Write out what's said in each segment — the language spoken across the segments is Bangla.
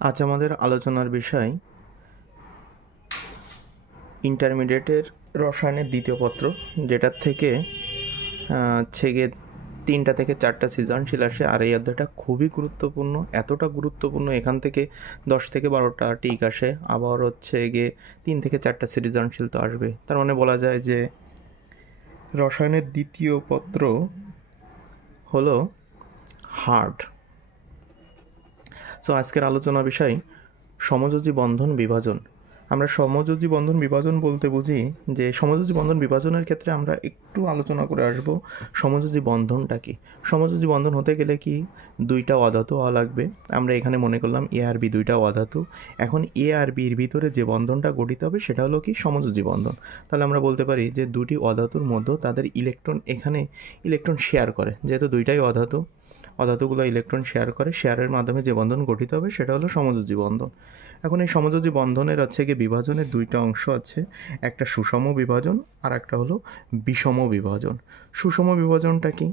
আজ আমাদের আলোচনার বিষয় ইন্টারমিডিয়েটের রসায়নের দ্বিতীয় পত্র, যেটার থেকে হচ্ছে গিয়ে 3টা থেকে 4টা সৃজনশীল আসে। আর এই অধ্যায়টা খুবই গুরুত্বপূর্ণ, এতটা গুরুত্বপূর্ণ এখান থেকে 10 থেকে 12টা টিক আসে, আবার হচ্ছে গিয়ে 3 থেকে 4টা সৃজনশীল তো আসবে। তার মানে বলা যায় যে রসায়নের দ্বিতীয় পত্র হলো হার্ড। সো আজকের আলোচনা বিষয় সমযোজী বন্ধন বিভাজন। আমরা সমযোজী বন্ধন বিভাজন বলতে বুঝি যে সমযোজী বন্ধন বিভাজনের ক্ষেত্রে আমরা একটু আলোচনা করে আসব সমযোজী বন্ধনটা কি। সমযোজী বন্ধন হতে গেলে কি দুইটা অধাতু হওয়া লাগবে। আমরা এখানে মনে করলাম এ আর বি দুইটা অধাতু। এখন এ আর বির ভিতরে যে বন্ধনটা গঠিত হবে সেটা হলো কি সমযোজী বন্ধন। তাহলে আমরা বলতে পারি যে দুটি অধাতুর মধ্যে তাদের ইলেকট্রন এখানে ইলেকট্রন শেয়ার করে, যেহেতু দুইটাই অধাতুগুলো ইলেকট্রন শেয়ার করে, শেয়ারের মাধ্যমে যে বন্ধন গঠিত হবে সেটা হলো সমযোজী বন্ধন। এখন এই সমযোজী বন্ধনের হচ্ছে গিয়ে বিভাজনের দুইটা অংশ আছে, একটা সুষম বিভাজন আর একটা হলো বিষম বিভাজন। সুষম বিভাজনটা কি?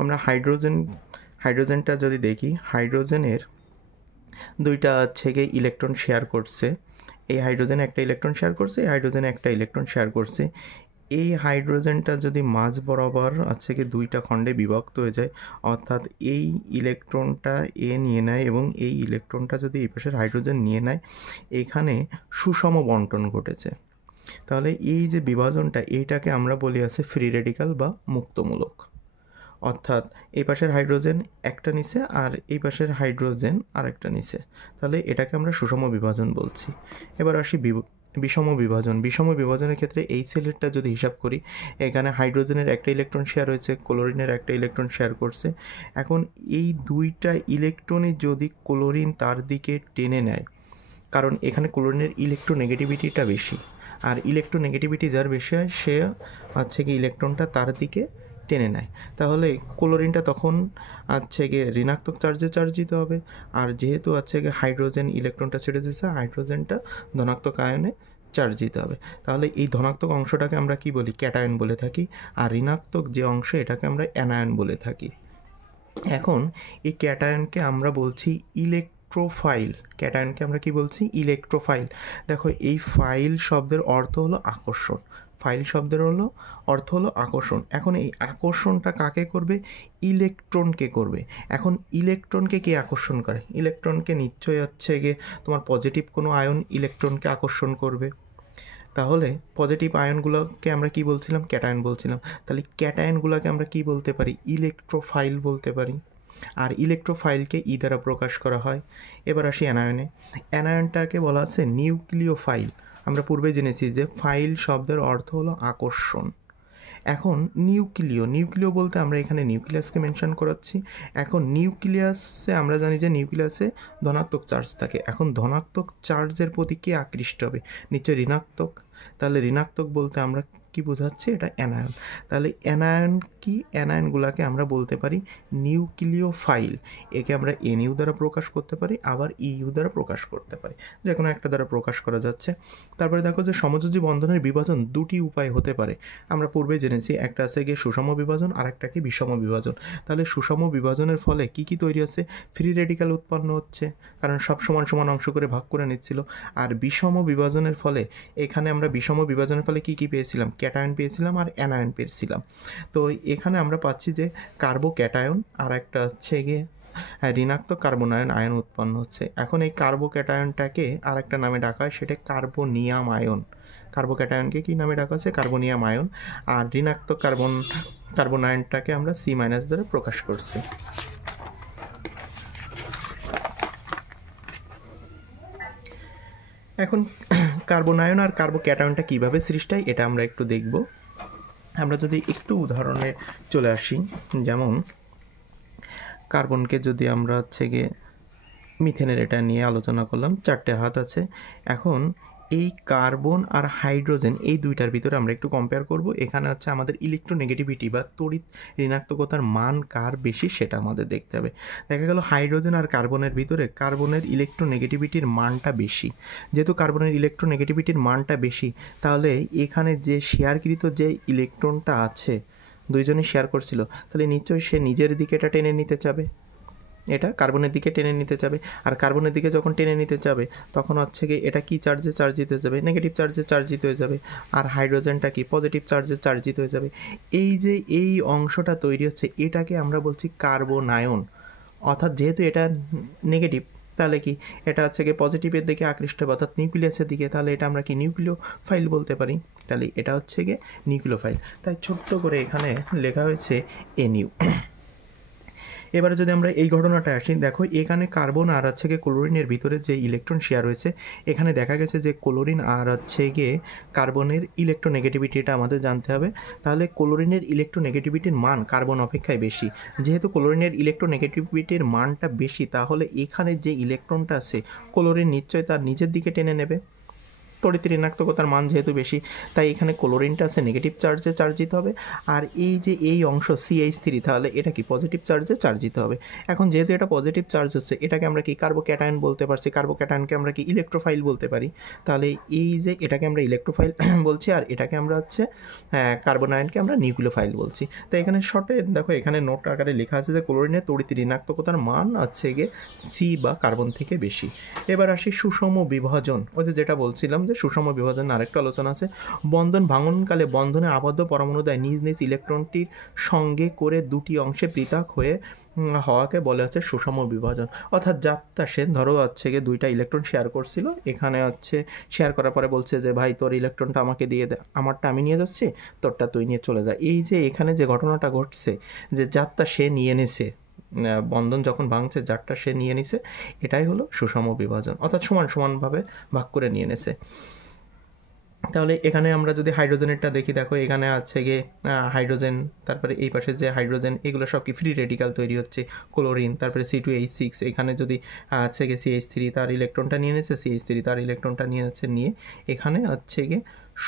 আমরা হাইড্রোজেনটা যদি দেখি, হাইড্রোজেনের দুইটা হচ্ছে গিয়ে ইলেকট্রন শেয়ার করছে। এই হাইড্রোজেন একটা ইলেকট্রন শেয়ার করছে, এই হাইড্রোজেন একটা ইলেকট্রন শেয়ার করছে। এই হাইড্রোজেনটা যদি মাঝ বরাবর হচ্ছে কি দুইটা খণ্ডে বিভক্ত হয়ে যায়, অর্থাৎ এই ইলেকট্রনটা এ নিয়ে নেয় এবং এই ইলেকট্রনটা যদি এই পাশের হাইড্রোজেন নিয়ে নেয়, এখানে সুষম বন্টন ঘটেছে। তাহলে এই যে বিভাজনটা, এইটাকে আমরা বলি আছে ফ্রি রেডিক্যাল বা মুক্তমূলক। অর্থাৎ এই পাশের হাইড্রোজেন একটা নিচে আর এই পাশের হাইড্রোজেন আরেকটা নিচে, তাহলে এটাকে আমরা সুষম বিভাজন বলছি। এবার আসি বিষম বিভাজন। বিষম বিভাজনের ক্ষেত্রে এই সেলেরটা যদি হিসাব করি, এখানে হাইড্রোজেনের একটা ইলেকট্রন শেয়ার হয়েছে, ক্লোরিনের একটা ইলেকট্রন শেয়ার করছে। এখন এই দুইটা ইলেকট্রনে যদি ক্লোরিন তার দিকে টেনে নেয়, কারণ এখানে ক্লোরিনের ইলেকট্রোনেগেটিভিটিটা বেশি, আর ইলেকট্রোনেগেটিভিটি যার বেশি হয় সে হচ্ছে কি ইলেকট্রনটা তার দিকে টেনে নেয়, তাহলে ক্লোরিনটা তখন হচ্ছে গিয়ে ঋণাত্মক চার্জে চার্জিত হবে। আর যেহেতু হচ্ছে গিয়ে হাইড্রোজেন ইলেকট্রনটা ছেড়ে দিয়েছে, হাইড্রোজেনটা ধনাত্মক আয়নে চার্জিত হবে। তাহলে এই ধনাত্মক অংশটাকে আমরা কি বলি? ক্যাটায়ন বলে থাকি, আর ঋণাত্মক যে অংশ এটাকে আমরা অ্যানায়ন বলে থাকি। এখন এই ক্যাটায়নকে আমরা বলছি ইলেকট্রোফাইল। ক্যাটায়নকে আমরা কি বলছি? ইলেকট্রোফাইল। দেখো, এই ফাইল শব্দের অর্থ হলো আকর্ষণ। ফাইল শব্দের অর্থ হলো আকর্ষণ। এখন এই আকর্ষণটা কাকে করবে? ইলেকট্রনকে করবে। এখন ইলেকট্রনকে কে আকর্ষণ করে? ইলেকট্রনকে নিশ্চয়ই হচ্ছে গিয়ে তোমার পজিটিভ কোনো আয়ন ইলেকট্রনকে আকর্ষণ করবে। তাহলে পজিটিভ আয়নগুলোকে আমরা কি বলছিলাম? ক্যাটায়ন বলছিলাম। তাহলে ক্যাটায়নগুলোকে আমরা কি বলতে পারি? ইলেকট্রোফাইল বলতে পারি। আর ইলেকট্রোফাইলকে ই দ্বারা প্রকাশ করা হয়। এবার আসি অ্যানায়নে। অ্যানায়নটাকে বলা আছে নিউক্লিওফাইল। আমরা পূর্বে জেনেছি যে ফাইল শব্দের অর্থ হলো আকর্ষণ। এখন নিউক্লিয় বলতে আমরা এখানে নিউক্লিয়াসকে মেনশন করাচ্ছি। এখন নিউক্লিয়াসে আমরা জানি যে নিউক্লিয়াসে ধনাত্মক চার্জ থাকে। এখন ধনাত্মক চার্জের প্রতি কে আকৃষ্ট হবে? নিশ্চয় ঋণাত্মক। তাহলে ঋণাত্মক বলতে আমরা কি বোঝাচ্ছি? এটা অ্যানায়ন। তাহলে অ্যানায়ন কি? অ্যানায়নগুলোকে আমরা বলতে পারি নিউক্লিওফাইল। একে আমরা এনইউ দ্বারা প্রকাশ করতে পারি, আবার ইউ দ্বারা প্রকাশ করতে পারি, যে কোনো একটা দ্বারা প্রকাশ করা যাচ্ছে। তারপরে দেখো যে সমযোজী বন্ধনের বিভাজন দুটি উপায় হতে পারে। আমরা পূর্বে জেনেছি একটা আছে গিয়ে সুষম বিভাজন, আর একটা কি বিষম বিভাজন। তাহলে সুষম বিভাজনের ফলে কি কি তৈরি আছে? ফ্রি রেডিক্যাল উৎপন্ন হচ্ছে, কারণ সব সমান সমান অংশ করে ভাগ করে নিচ্ছিল। আর বিষম বিভাজনের ফলে, এখানে আমরা বিষম বিভাজনের ফলে কি কি পেয়েছিলাম? ক্যাটায়ন পেয়েছিলাম আর অ্যানায়ন পেয়েছিলাম। তো এখানে আমরা পাচ্ছি যে কার্বো ক্যাটায়ন আর একটা হচ্ছে গিয়ে ঋণাত্মক কার্বনায়ন আয়ন উৎপন্ন হচ্ছে। এখন এই কার্বো ক্যাটায়নটাকে আর একটা নামে ডাকা হয়, সেটা কার্বোনিয়াম আয়ন। কার্বোক্যাটায়নকে কি নামে ডাকা হচ্ছে? Carbonium ion. আর ঋণাত্মক কার্বনায়নটাকে আমরা সি মাইনাস দ্বারা প্রকাশ করছি। এখন কার্বনায়ন আর কার্বোক্যাটায়নটা কীভাবে সৃষ্টি হয় এটা আমরা একটু দেখব। আমরা যদি একটু উদাহরণে চলে আসি, যেমন কার্বনকে যদি আমরা হচ্ছে গিয়ে মিথেনের এটা নিয়ে আলোচনা করলাম, 4টে হাত আছে। এখন এই কার্বন আর হাইড্রোজেন এই দুইটার ভিতরে আমরা একটু কম্পেয়ার করব। এখানে হচ্ছে আমাদের ইলেকট্রোনেগেটিভিটি বা তড়িৎ ঋণাত্মকতার মান কার বেশি সেটা আমাদের দেখতে হবে। দেখা গেল হাইড্রোজেন আর কার্বনের ভিতরে কার্বনের ইলেকট্রোনেগেটিভিটির মানটা বেশি। যেহেতু কার্বনের ইলেকট্রোনেগেটিভিটির মানটা বেশি, তাহলে এখানে যে শেয়ারকৃত যে ইলেকট্রনটা আছে, দুইজনে শেয়ার করছিল, তাহলে নিশ্চয়ই সে নিজের দিকে এটা টেনে নিতে চাবে। এটা কার্বনের দিকে টেনে নিতে যাবে, আর কার্বনের দিকে যখন টেনে নিতে যাবে তখন হচ্ছে কি এটা কি চার্জে চার্জিত হয়ে যাবে, নেগেটিভ চার্জে চার্জিত হয়ে যাবে, আর হাইড্রোজেনটা কি পজিটিভ চার্জে চার্জিত হয়ে যাবে। এই যে এই অংশটা তৈরি হচ্ছে এটাকে আমরা বলছি কার্বনায়ন। অর্থাৎ যেহেতু এটা নেগেটিভ, তাহলে কি এটা হচ্ছে গিয়ে পজিটিভের দিকে আকৃষ্ট হবে, অর্থাৎ নিউক্লিয়াসের দিকে, তাহলে এটা আমরা কি নিউক্লিওফাইল বলতে পারি। তাহলে এটা হচ্ছে গিয়ে নিউক্লিওফাইল। তাই ছোট্ট করে এখানে লেখা হয়েছে NU। এবারে যদি আমরা এই ঘটনাটা আসি, দেখো এখানে কার্বন আর হচ্ছে গিয়ে ক্লোরিনের ভিতরে যে ইলেকট্রন শেয়ার রয়েছে, এখানে দেখা গেছে যে ক্লোরিন আর হচ্ছে গিয়ে কার্বনের ইলেকট্রোনেগেটিভিটিটা আমাদের জানতে হবে। তাহলে ক্লোরিনের ইলেকট্রোনেগেটিভিটির মান কার্বন অপেক্ষায় বেশি। যেহেতু ক্লোরিনের ইলেকট্রোনেগেটিভিটির মানটা বেশি, তাহলে এখানে যে ইলেকট্রনটা আছে ক্লোরিন নিশ্চয়ই তার নিজের দিকে টেনে নেবে। তড়িৎ ঋণাত্মকতার মান যেহেতু বেশি, তাই এখানে ক্লোরিনটা আছে নেগেটিভ চার্জে চার্জিত হবে, আর এই যে এই অংশ CH3 তাহলে এটা কি পজিটিভ চার্জে চার্জিত হবে। এখন যেহেতু এটা পজিটিভ চার্জ হচ্ছে, এটাকে আমরা কি কার্বোক্যাটায়ন বলতে পারছি, কার্বোক্যাটায়নকে আমরা কি ইলেকট্রোফাইল বলতে পারি। তাহলে এই যে এটাকে আমরা ইলেকট্রোফাইল বলছি, আর এটাকে আমরা হচ্ছে কার্বনায়নকে আমরা নিউক্লিওফাইল বলছি। তো এখানে শর্টে দেখো এখানে নোট আকারে লেখা আছে যে ক্লোরিনের তড়িৎ ঋণাত্মকতার মান হচ্ছে গিয়ে C বা কার্বন থেকে বেশি। এবার আসি সুষম বিভাজন। ওই যেটা বলছিলাম যে সুষম বিভাজন আরেকটা আলোচনা আছে। বন্ধন ভাঙনকালে বন্ধনে আবদ্ধ পরমাণু দ্বয় নিজ নিজ ইলেকট্রনটির সঙ্গে করে দুটি অংশে পৃথক হয়ে হওয়াকে বলে হচ্ছে সুষম বিভাজন। অর্থাৎ যাত্রা সে ধরো হচ্ছে গিয়ে দুইটা ইলেকট্রন শেয়ার করছিল, এখানে হচ্ছে শেয়ার করার পরে বলছে যে ভাই তোর ইলেকট্রনটা আমাকে দিয়ে দে, আমারটা আমি নিয়ে যাচ্ছি, তোরটা তুই নিয়ে চলে যা। এই যে এখানে যে ঘটনাটা ঘটছে যে যাত্রা সে নিয়ে নিছে, বন্ধন যখন ভাঙছে যারটা সে নিয়ে নিছে, এটাই হলো সুষম বিভাজন, অর্থাৎ সমান সমানভাবে ভাগ করে নিয়ে নিছে। তাহলে এখানে আমরা যদি হাইড্রোজেনেরটা দেখি, দেখো এখানে আছে গিয়ে হাইড্রোজেন, তারপরে এই পাশে যে হাইড্রোজেন, এগুলো সব কি ফ্রি রেডিক্যাল তৈরি হচ্ছে, ক্লোরিন, তারপরে C2H6, এখানে যদি আছে গিয়ে CH3 তার ইলেকট্রনটা নিয়ে নিচ্ছে, CH3 তার ইলেকট্রনটা নিয়ে যাচ্ছে, নিয়ে এখানে হচ্ছে গিয়ে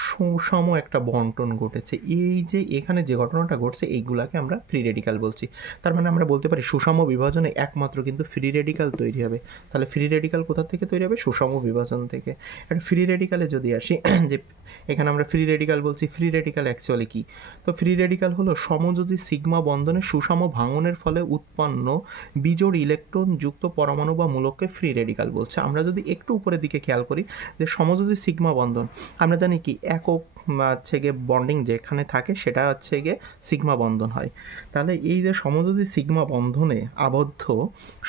সুষম একটা বন্টন ঘটেছে। এই যে এখানে যে ঘটনাটা ঘটছে এইগুলাকে আমরা ফ্রি রেডিক্যাল বলছি। তার মানে আমরা বলতে পারি সুষম বিভাজনে একমাত্র কিন্তু ফ্রি রেডিক্যাল তৈরি হবে। তাহলে ফ্রি রেডিক্যাল কোথা থেকে তৈরি হবে? সুষম বিভাজন থেকে। একটা ফ্রি রেডিক্যালে যদি আসি, যে এখানে আমরা ফ্রি রেডিক্যাল বলছি, ফ্রি রেডিক্যাল অ্যাকচুয়ালি কি? তো ফ্রি রেডিক্যাল হলো সমযোজী সিগমা বন্ধনে সুষম ভাঙনের ফলে উৎপন্ন বিজোড় ইলেকট্রন যুক্ত পরমাণু বা মূলককে ফ্রি রেডিক্যাল বলছে। আমরা যদি একটু উপরের দিকে খেয়াল করি, যে সমযোজী সিগমা বন্ধন, আমরা জানি কি একক হচ্ছে গিয়ে বন্ডিং যেখানে থাকে সেটা হচ্ছে গিয়ে সিগমা বন্ধন হয়। তাহলে এই যে সমযোজী সিগমা বন্ধনে আবদ্ধ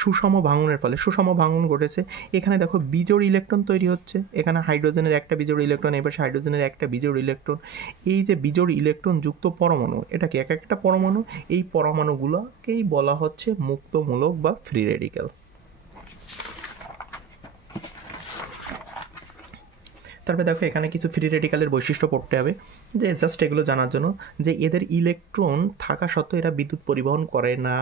সুষম ভাঙনের ফলে, সুষম ভাঙন ঘটেছে, এখানে দেখো বিজোড় ইলেকট্রন তৈরি হচ্ছে, এখানে হাইড্রোজেনের একটা বিজোড় ইলেকট্রন, এবার হাইড্রোজেনের একটা বিজোড় ইলেকট্রন। এই যে বিজোড় ইলেকট্রন যুক্ত পরমাণু, এটা কি এক একটা পরমাণু, এই পরমাণুগুলোকেই বলা হচ্ছে মুক্তমূলক বা ফ্রি রেডিক্যাল। তারপরে দেখো এখানে কিছু ফ্রি রেডিক্যালের বৈশিষ্ট্য পড়তে হবে, যে জাস্ট এগুলো জানার জন্য, যে এদের ইলেকট্রন থাকা সত্ত্বেও এরা বিদ্যুৎ পরিবহন করে না।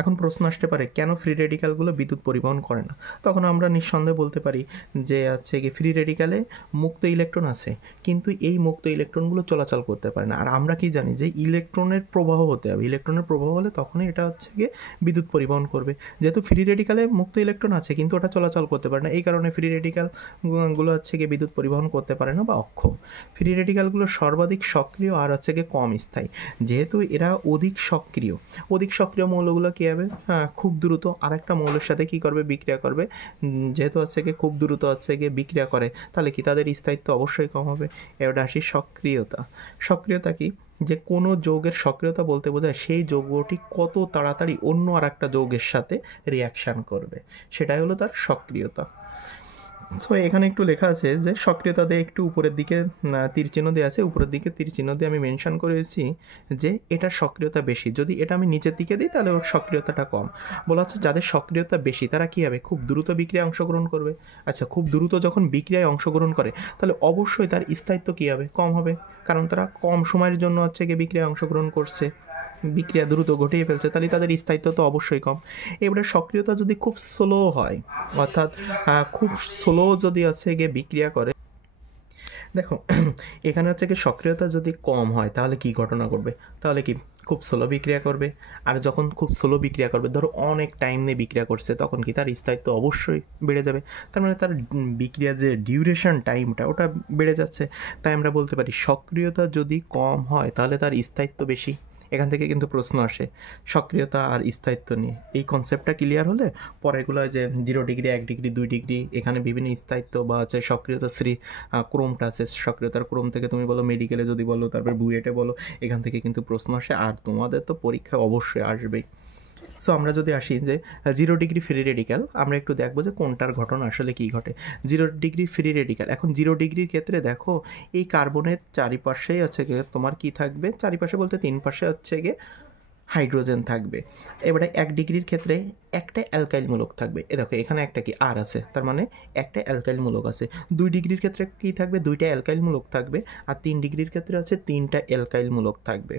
এখন প্রশ্ন আসতে পারে কেন ফ্রি রেডিক্যালগুলো বিদ্যুৎ পরিবহন করে না? তখন আমরা নিঃসন্দেহে বলতে পারি যে হচ্ছে কি ফ্রি রেডিক্যালে মুক্ত ইলেকট্রন আছে, কিন্তু এই মুক্ত ইলেকট্রনগুলো চলাচল করতে পারে না। আর আমরা কি জানি যে ইলেকট্রনের প্রবাহ হতে হবে, ইলেকট্রনের প্রবাহ হলে তখনই এটা হচ্ছে গিয়ে বিদ্যুৎ পরিবহন করবে। যেহেতু ফ্রি রেডিক্যালে মুক্ত ইলেকট্রন আছে কিন্তু ওটা চলাচল করতে পারে না, এই কারণে ফ্রি রেডিক্যালগুলো হচ্ছে গিয়ে বিদ্যুৎ পরিবহন করতে পারে না বা অক্ষম। ফ্রি রেডিক্যালগুলো সর্বাধিক সক্রিয় আর হচ্ছে গিয়ে কম স্থায়ী। যেহেতু এরা অধিক সক্রিয় মৌলগুলো কী হবে, খুব দ্রুত আরেকটা মৌলের সাথে কী করবে, বিক্রিয়া করবে। যেহেতু হচ্ছে গিয়ে খুব দ্রুত হচ্ছে গিয়ে বিক্রিয়া করে, তাহলে কি তাদের স্থায়িত্ব অবশ্যই কম হবে। এবার আসি সক্রিয়তা কি? যে কোনো যৌগের সক্রিয়তা বলতে বোঝায় সেই যৌগটি কত তাড়াতাড়ি অন্য আর একটা যৌগের সাথে রিয়াকশান করবে, সেটাই হলো তার সক্রিয়তা। সো এখানে একটু লেখা আছে যে সক্রিয়তা দিয়ে একটু উপরের দিকে তীর চিহ্ন দিয়ে আছে, উপরের দিকে তীর চিহ্ন দিয়ে আমি মেনশন করেছি যে এটার সক্রিয়তা বেশি। যদি এটা আমি নিচের দিকে দিই তাহলে ওর সক্রিয়তাটা কম। বলা হচ্ছে যাদের সক্রিয়তা বেশি তারা কী হবে, খুব দ্রুত বিক্রিয়ায় অংশগ্রহণ করবে। আচ্ছা, খুব দ্রুত যখন বিক্রিয়ায় অংশগ্রহণ করে তাহলে অবশ্যই তার স্থায়িত্ব কী হবে, কম হবে, কারণ তারা কম সময়ের জন্য হচ্ছে গিয়ে বিক্রিয়ায় অংশগ্রহণ করছে, বিক্রিয়া দ্রুত ঘটিয়ে ফেলছে, তাহলে তাদের স্থায়িত্ব তো অবশ্যই কম। এবারে সক্রিয়তা যদি খুব স্লো হয়, অর্থাৎ খুব স্লো যদি হচ্ছে গিয়ে বিক্রিয়া করে, দেখো এখানে হচ্ছে কি সক্রিয়তা যদি কম হয় তাহলে কি ঘটনা ঘটবে, তাহলে কি খুব স্লো বিক্রিয়া করবে। আর যখন খুব স্লো বিক্রিয়া করবে, ধরো অনেক টাইম নিয়ে বিক্রিয়া করছে, তখন কি তার স্থায়িত্ব অবশ্যই বেড়ে যাবে। তার মানে তার বিক্রিয়ার যে ডিউরেশন টাইমটা ওটা বেড়ে যাচ্ছে। তাই আমরা বলতে পারি সক্রিয়তা যদি কম হয় তাহলে তার স্থায়িত্ব বেশি। এখান থেকে কিন্তু প্রশ্ন আসে সক্রিয়তা আর স্থায়িত্ব নিয়ে। এই কনসেপ্টটা ক্লিয়ার হলে পরেরগুলো যে 0 ডিগ্রি, 1 ডিগ্রি, 2 ডিগ্রি, এখানে বিভিন্ন স্থায়িত্ব বা হচ্ছে সক্রিয়তা ক্রমটা আছে, সক্রিয়তার ক্রম থেকে তুমি বলো মেডিকেলে যদি বলো, তারপর বুয়েটে বলো, এখান থেকে কিন্তু প্রশ্ন আসে, আর তোমাদের তো পরীক্ষায় অবশ্যই আসবেই। সো আমরা যদি আসি যে 0 ডিগ্রি ফ্রি রেডিক্যাল, আমরা একটু দেখবো যে কোনটার ঘটনা আসলে কী ঘটে। 0 ডিগ্রি ফ্রি রেডিক্যাল, এখন 0 ডিগ্রির ক্ষেত্রে দেখো এই কার্বনের চারিপাশেই হচ্ছে গিয়ে তোমার কী থাকবে, চারিপাশে বলতে 3 পাশে হচ্ছে গিয়ে হাইড্রোজেন থাকবে। এবারে 1 ডিগ্রির ক্ষেত্রে একটা অ্যালকাইল মূলক থাকবে, এ দেখো এখানে একটা কি আর আছে, তার মানে একটা অ্যালকাইল মূলক আছে। 2 ডিগ্রির ক্ষেত্রে কী থাকবে, 2টা অ্যালকাইল মূলক থাকবে। আর 3 ডিগ্রির ক্ষেত্রে আছে 3টা অ্যালকাইল মূলক থাকবে।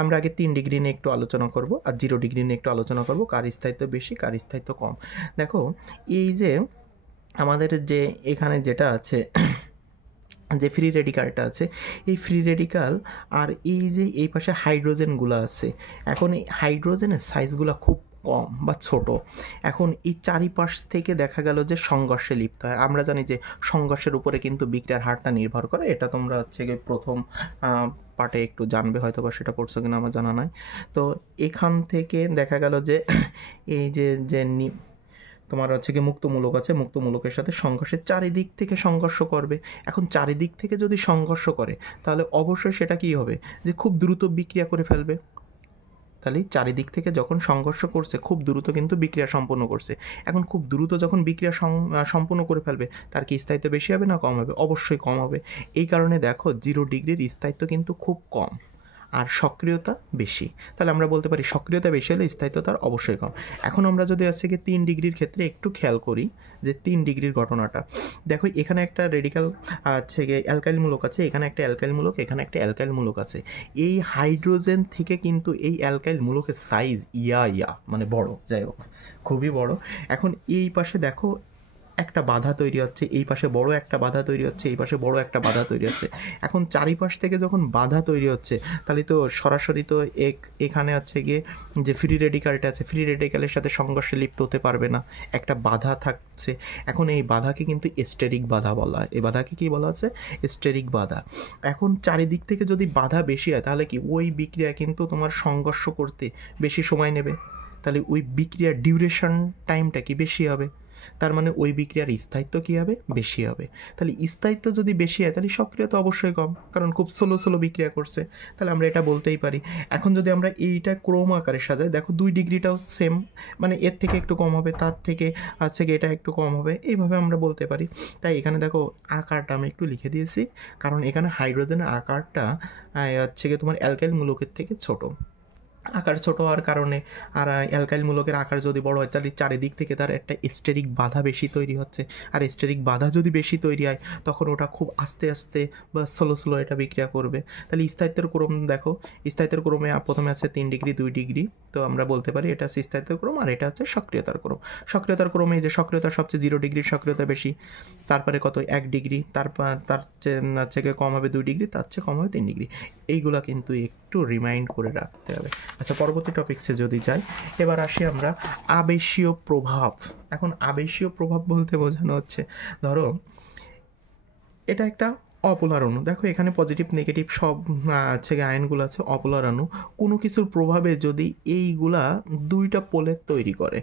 আমরা আগে 3 ডিগ্রি নিয়ে একটু আলোচনা করব, আর 0 ডিগ্রি নিয়ে একটু আলোচনা করব, কার স্থায়িত্ব বেশি কার স্থায়িত্ব কম। দেখো এই যে আমাদের যে এখানে যেটা আছে যে ফ্রি রেডিক্যালটা আছে, এই ফ্রি রেডিক্যাল আর এই যে এই পাশে হাইড্রোজেনগুলো আছে, এখন এই হাইড্রোজেনের সাইজগুলো খুব কম বা ছোট। এখন এই চারিপাশ থেকে দেখা গেল যে সংঘর্ষে লিপ্ত হয়। আমরা জানি যে সংঘর্ষের উপরে কিন্তু বিক্রিয়ার হারটা নির্ভর করে, এটা তোমরা হচ্ছে গিয়ে প্রথম পার্টে একটু জানবে, হয়তো বা সেটা পড়ছো কিনা আমার জানা নাই। তো এখান থেকে দেখা গেল যে এই যে যে তোমার হচ্ছে কি মুক্তমূলক আছে, মুক্তমূলকের সাথে সংঘর্ষের চারিদিক থেকে সংঘর্ষ করবে। এখন চারিদিক থেকে যদি সংঘর্ষ করে তাহলে অবশ্যই সেটা কী হবে, যে খুব দ্রুত বিক্রিয়া করে ফেলবে। তাহলে চারিদিক থেকে যখন সংঘর্ষ করছে খুব দ্রুত কিন্তু বিক্রিয়া সম্পন্ন করছে। এখন খুব দ্রুত যখন বিক্রিয়া সম্পন্ন করে ফেলবে, তার কি স্থায়িত্ব বেশি হবে না কম হবে? অবশ্যই কম হবে। এই কারণে দেখো 0 ডিগ্রির স্থায়িত্ব কিন্তু খুব কম আর সক্রিয়তা বেশি। তাহলে আমরা বলতে পারি সক্রিয়তা বেশি হলে স্থায়িত্ব তার অবশ্যই কম। এখন আমরা যদি আজকে 3 ডিগ্রির ক্ষেত্রে একটু খেয়াল করি যে 3 ডিগ্রির ঘটনাটা দেখো, এখানে একটা রেডিক্যাল আছে গিয়ে অ্যালকাইল মূলক আছে, এখানে একটা অ্যালকাইল মূলক, এখানে একটা অ্যালকাইল মূলক আছে। এই হাইড্রোজেন থেকে কিন্তু এই অ্যালকাইল মূলকের সাইজ মানে বড়, যাই হোক খুবই বড়। এখন এই পাশে দেখো একটা বাধা তৈরি হচ্ছে, এই পাশে বড় একটা বাধা তৈরি হচ্ছে, এই পাশে বড় একটা বাধা তৈরি হচ্ছে। এখন চারিপাশ থেকে যখন বাধা তৈরি হচ্ছে তাহলে তো সরাসরি তো এখানে হচ্ছে গিয়ে যে ফ্রি রেডিক্যালটা আছে, ফ্রি রেডিক্যালের সাথে সংঘর্ষে লিপ্ত হতে পারবে না, একটা বাধা থাকছে। এখন এই বাধাকে কিন্তু স্টেরিক বাধা বলা হয়। এই বাধাকে কী বলা আছে? স্টেরিক বাধা। এখন চারিদিক থেকে যদি বাধা বেশি হয় তাহলে কি ওই বিক্রিয়া কিন্তু তোমার সংঘর্ষ করতে বেশি সময় নেবে, তাহলে ওই বিক্রিয়ার ডিউরেশন টাইমটা কি বেশি হবে, তার মানে ওই বিক্রিয়ার স্থায়িত্ব কী হবে? বেশি হবে। তাহলে স্থায়িত্ব যদি বেশি হয় তাহলে সক্রিয়তা অবশ্যই কম, কারণ খুব স্লো বিক্রিয়া করছে। তাহলে আমরা এটা বলতেই পারি। এখন যদি আমরা এইটা ক্রম আকারে সাজাই, দেখো 2 ডিগ্রিটাও সেম, মানে এর থেকে একটু কম হবে, তার থেকে হচ্ছে কি এটা একটু কম হবে, এইভাবে আমরা বলতে পারি। তাই এখানে দেখো আকারটা আমি একটু লিখে দিয়েছি, কারণ এখানে হাইড্রোজেনের আকারটা হচ্ছে কি তোমার অ্যালকাইল মূলকের থেকে ছোট। আকার ছোট হওয়ার কারণে আর অ্যালকাইল মূলকের আকার যদি বড় হয় তাহলে চারিদিক থেকে তার একটা স্টেরিক বাধা বেশি তৈরি হচ্ছে। আর স্টেরিক বাধা যদি বেশি তৈরি হয় তখন ওটা খুব আস্তে আস্তে বা স্লো এটা বিক্রিয়া করবে। তাহলে স্থায়িত্বের ক্রম দেখো, স্থায়িত্বের ক্রমে প্রথমে আছে 3 ডিগ্রি, 2 ডিগ্রি, তো আমরা বলতে পারি এটা আছে স্থায়িত্বের ক্রম, আর এটা হচ্ছে সক্রিয়তার ক্রম। সক্রিয়তার ক্রমে যে সক্রিয়তা সবচেয়ে 0 ডিগ্রির সক্রিয়তা বেশি, তারপরে কত 1 ডিগ্রি, তার থেকে কম হবে 2 ডিগ্রি, তার চেয়ে কম হবে 3 ডিগ্রি। এইগুলা কিন্তু একটু রিমাইন্ড করে রাখতে হবে। আচ্ছা, পরবর্তী টপিক্সে যদি যাই, এবার আসি আমরা আবেশীয় প্রভাব। এখন আবেশীয় প্রভাব বলতে বোঝানো হচ্ছে, ধরো এটা একটা অপোলার অণু, দেখো এখানে পজিটিভ নেগেটিভ সব হচ্ছে আয়নগুলো আছে, অপোলার অণু। কোনো কিছুর প্রভাবে যদি এইগুলা 2টা পোলের তৈরি করে,